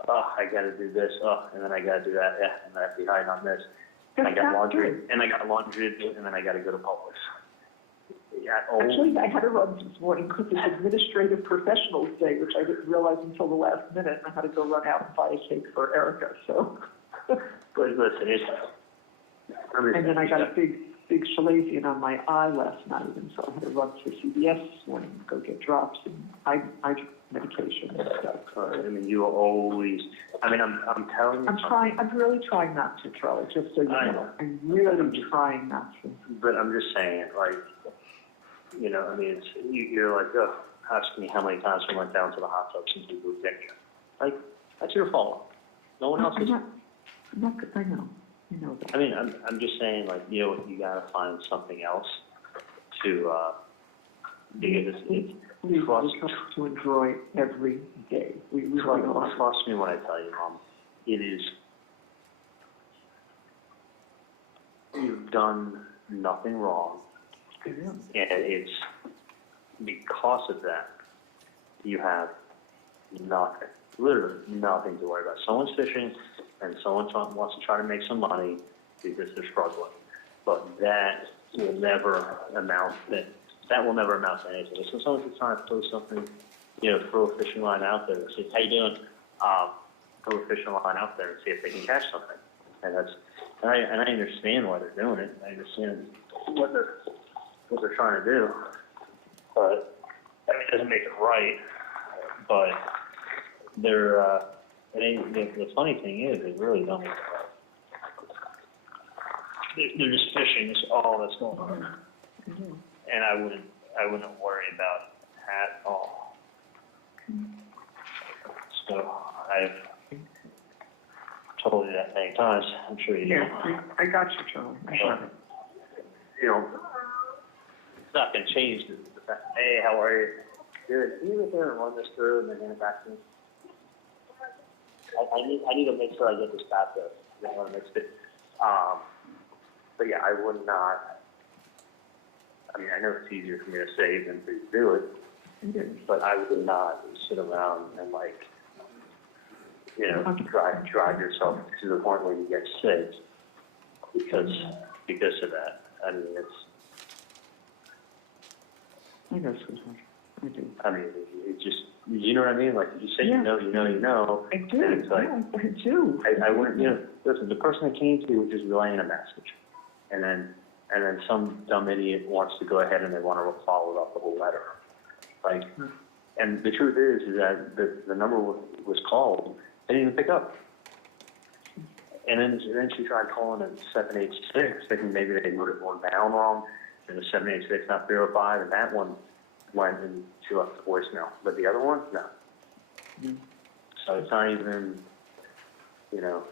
oh, I got to do this, and then I got to do that, and I have to be hiding on this. And I That's got not laundry, true. and I got laundry to do, and then I got to go to Publix. Yeah, Actually, I had to run this morning because it's Administrative Professionals Day, which I didn't realize until the last minute, and I had to go run out and buy a cake for Erica, so. But listen, And then I got a big chalazion on my eye last night, and so I had to run to CVS this morning and go get drops and eye medication and stuff. I mean, you always. I mean, I'm telling you. I'm really trying not to, Charlie. Just so you I know, know. I'm really trying not to. But I'm just saying, like, I mean, you're like, oh, ask me how many times I went down to the hot tub since we moved in here. Like, that's your fault. No one else is. I'm not good. I know. You know that. I mean, I'm just saying, like, you gotta find something else to, because We come to enjoy every day. We really are. trust me when I tell you, Mom, it is, you've done nothing wrong, and it's because of that, you have nothing, literally nothing to worry about. Someone's fishing, and someone wants to try to make some money because they're struggling. But that will never amount to anything. So someone's just trying to throw something, throw a fishing line out there and say, how you doing? Throw a fishing line out there and see if they can catch something. And I understand why they're doing it. I understand what they're trying to do. But I mean, it doesn't make it right, but the funny thing is, they really don't make it right. They're just fishing, is all that's going on. And I wouldn't worry about it at all. So I've told you that many times, I'm sure you know. Yeah, I got you, Charlie. I got it. You know, it's not gonna change the fact, hey, how are you? Good, can you go there and run this through and then hand it back to me? I need to make sure I get this back there, you know, next bit. But yeah, I would not, I mean, I know it's easier for me to say than for you to do it, but I would not sit around and like, you know, drive yourself to the point where you get sick because of that. I mean, I guess so. I do. I mean, it just, you know what I mean? Like, you say, you know. I do. And it's like, I do. I wouldn't, you know, listen, the person that came to you was just relaying a message. And then some dumb idiot wants to go ahead and they want to follow up with a letter. Like, and the truth is that the number was called, they didn't even pick up. And then she tried calling at 786, thinking maybe they wrote it one down wrong, and the 786 not verified, and that one went and she left the voicemail. But the other one, no. So it's not even, you know,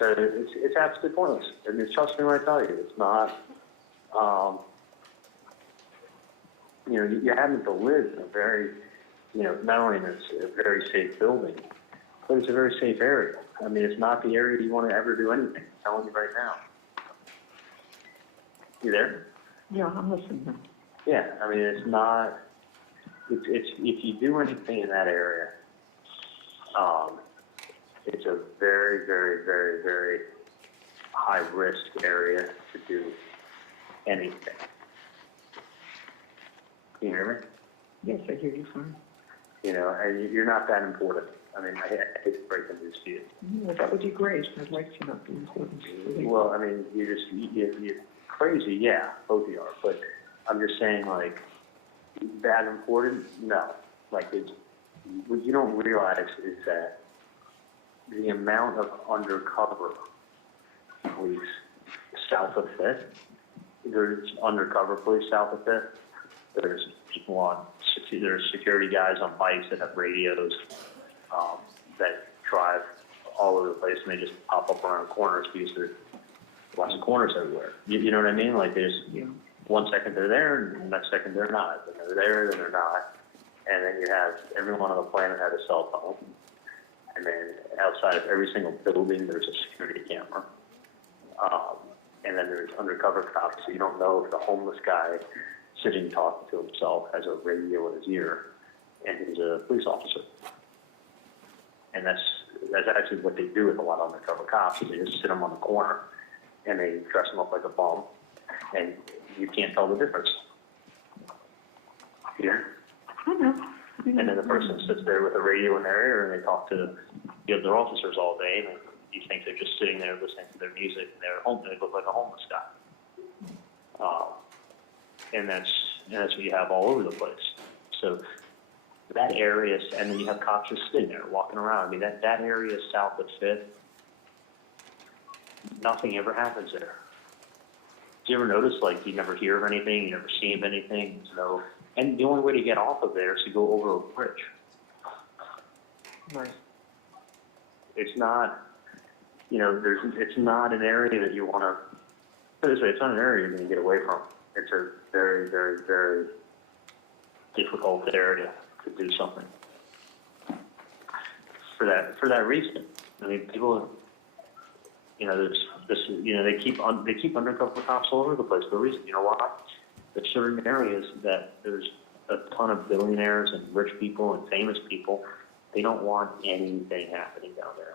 so it's absolutely pointless. I mean, trust me when I tell you, it's not, you know, you happen to live in a very, you know, not only in a very safe building, but it's a very safe area. I mean, it's not the area you want to ever do anything. I'm telling you right now. You there? Yeah, I'm listening. Yeah, I mean, it's not, it's if you do anything in that area, it's a very, very, very, very high risk area to do anything. Can you hear me? Yes, I hear you fine. You know, and you're not that important. I mean, I hate to break the news to you. Yeah, that would be great. I'd like to not be important. Well, I mean, you're crazy, yeah, both of you are. But I'm just saying, like, that important? No. Like, what you don't realize is that the amount of undercover police south of 5th, there's undercover police south of 5th, there's people there's security guys on bikes that have radios that drive all over the place, and they just pop up around corners because there's lots of corners everywhere. You know what I mean? Like, there's 1 second they're there, and the next second they're not. Then they're there, then they're not. And then you have everyone on the planet has a cell phone. And then outside of every single building, there's a security camera. And then there's undercover cops, so you don't know if the homeless guy sitting talking to himself has a radio in his ear, and he's a police officer. And that's actually what they do with a lot of undercover cops, is they just sit them on the corner, and they dress them up like a bum, and you can't tell the difference. Yeah? I know. And then the person sits there with a radio in their ear, and they talk to the other officers all day, and you think they're just sitting there listening to their music, and they look like a homeless guy. And that's what you have all over the place. So that area, and then you have cops just sitting there walking around. I mean, that area south of 5th, nothing ever happens there. Do you ever notice, like, you never hear of anything, you never see of anything, and the only way to get off of there is to go over a bridge. Right. It's not, you know, it's not an area that you want to, put it this way, it's not an area you're going to get away from. It's a very, very, very difficult area to do something. For that reason, I mean, people, you know, they keep undercover cops all over the place for a reason. You know why? There's certain areas that there's a ton of billionaires and rich people and famous people. They don't want anything happening down there.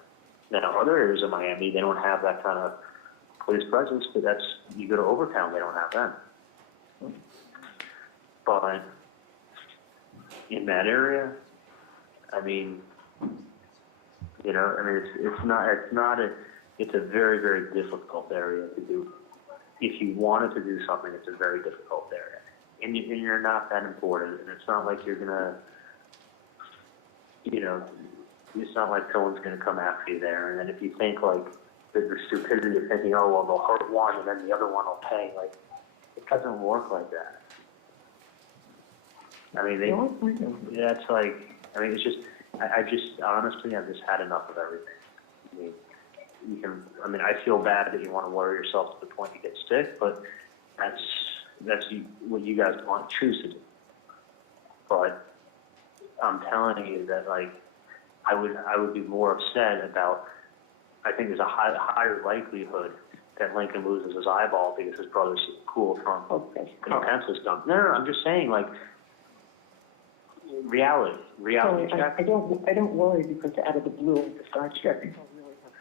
Now, other areas of Miami, they don't have that kind of police presence, but you go to Overtown, they don't have that. But in that area, I mean, you know, I mean, it's a very, very difficult area to do. If you wanted to do something, it's a very difficult area. and you're not that important, and it's not like you're gonna, you know, it's not like someone's gonna come after you there, and then if you think like, that the stupidity of thinking, oh, well, they'll hurt one, and then the other one will pay, like, it doesn't work like that. I mean, that's like, I mean, it's just, I just, honestly, I've just had enough of everything. I mean, I feel bad that you want to worry yourself to the point you get sick, but that's what you guys want, choose to do. But I'm telling you that, like, I would be more upset about, I think there's a higher likelihood that Lincoln loses his eyeball because his brother's cool from pencil stuff. No, I'm just saying, like, reality check. I don't worry because out of the blue, I decide checking.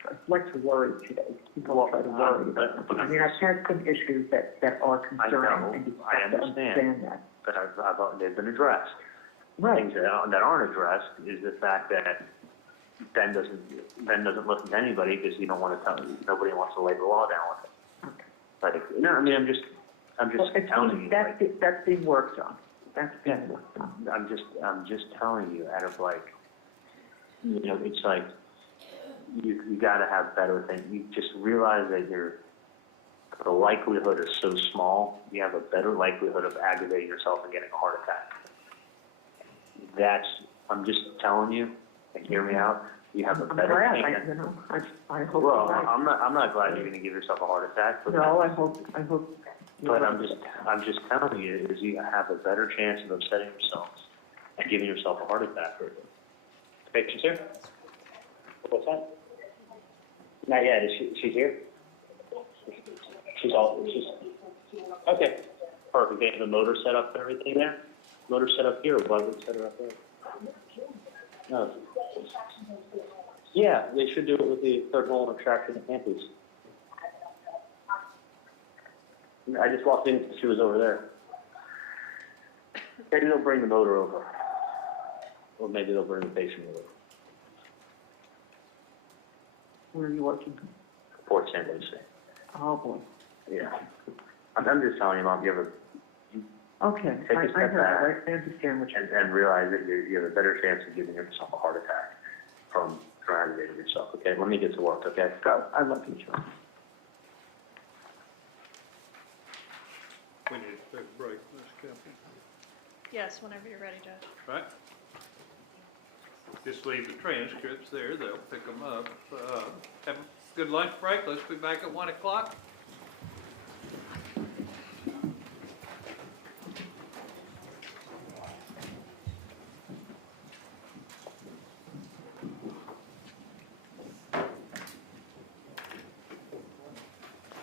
I'd like to worry today. People try to worry. I mean, I've had some issues that are concerning. And you have to understand that. But they've been addressed. Right. Things that aren't addressed is the fact that Ben doesn't listen to anybody because you don't want to tell, nobody wants to lay the law down with it. Okay. Like, no, I mean, I'm just telling you. That's being worked on. That's being worked on. I'm just telling you, out of like, you know, it's like, you got to have better things. You just realize that the likelihood is so small. You have a better likelihood of aggravating yourself and getting a heart attack. I'm just telling you, and hear me out. You have a better chance. I hope. Well, I'm not glad you're going to give yourself a heart attack. But no, I hope. But I'm just telling you, is you have a better chance of upsetting yourselves and giving yourself a heart attack. Patient's here. What's that? Not yet. She's here? She's okay. Perfect. They have the motor set up and everything there? Motor set up here, or button set her up there? No. Yeah, they should do it with the third hole and traction and panties. I just walked in, she was over there. Maybe they'll bring the motor over. Or maybe they'll bring the patient over. Where are you working? Port St. Lucie. Oh, boy. Yeah. I'm just telling you, Mom, you have okay. take a step back I understand what you're and realize that you have a better chance of giving yourself a heart attack from aggravating yourself, okay? Let me get to work, okay? Go. I love you, John. We need to take a break, Ms. Captain. Yes, whenever you're ready, Judge. Right? Just leave the transcripts there, they'll pick them up. Have a good lunch break, let's be back at 1 o'clock.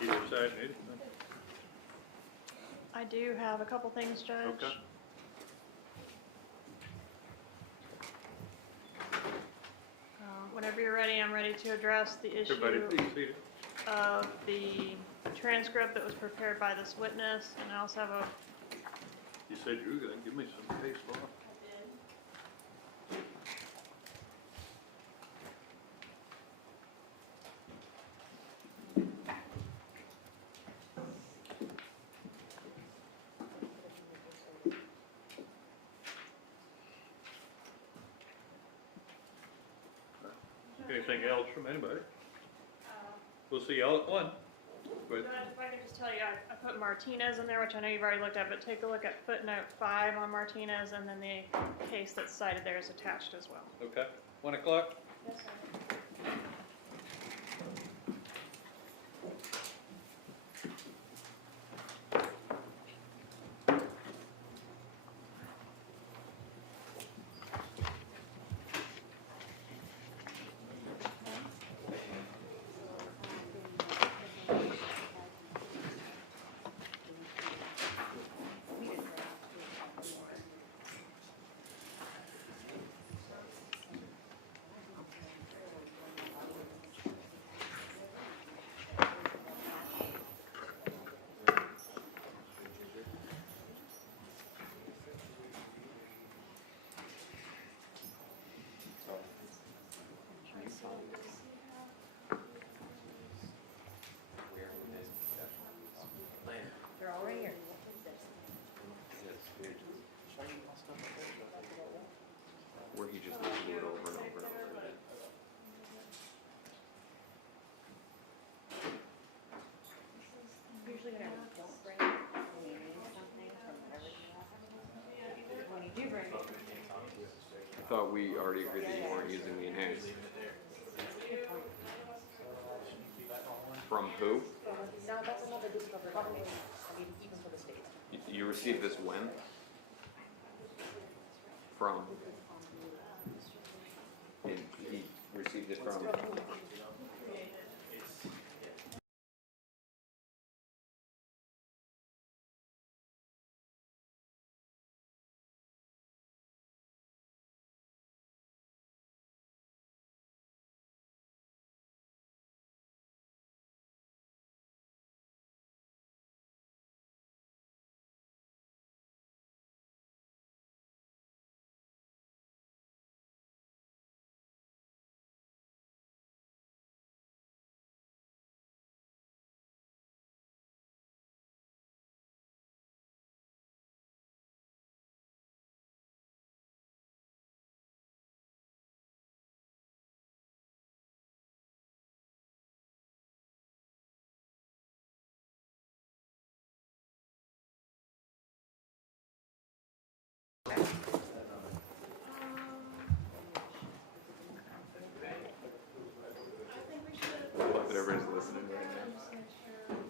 Either side, anything? I do have a couple things, Judge. Okay. Whenever you're ready, I'm ready to address the issue Everybody please seated. of the transcript that was prepared by this witness, and I also have a... You said you were going to give me some case law. Anything else from anybody? We'll see y'all at 1. Judge, if I could just tell you, I put Martinez in there, which I know you've already looked at, but take a look at footnote 5 on Martinez, and then the case that's cited there is attached as well. Okay. 1 o'clock? Yes, sir. thought we already agreed that you weren't using the enhanced. From who? No, that's another discovery. I mean, even for the state. You received this when? From? And he received it from? I love that everybody's listening right now.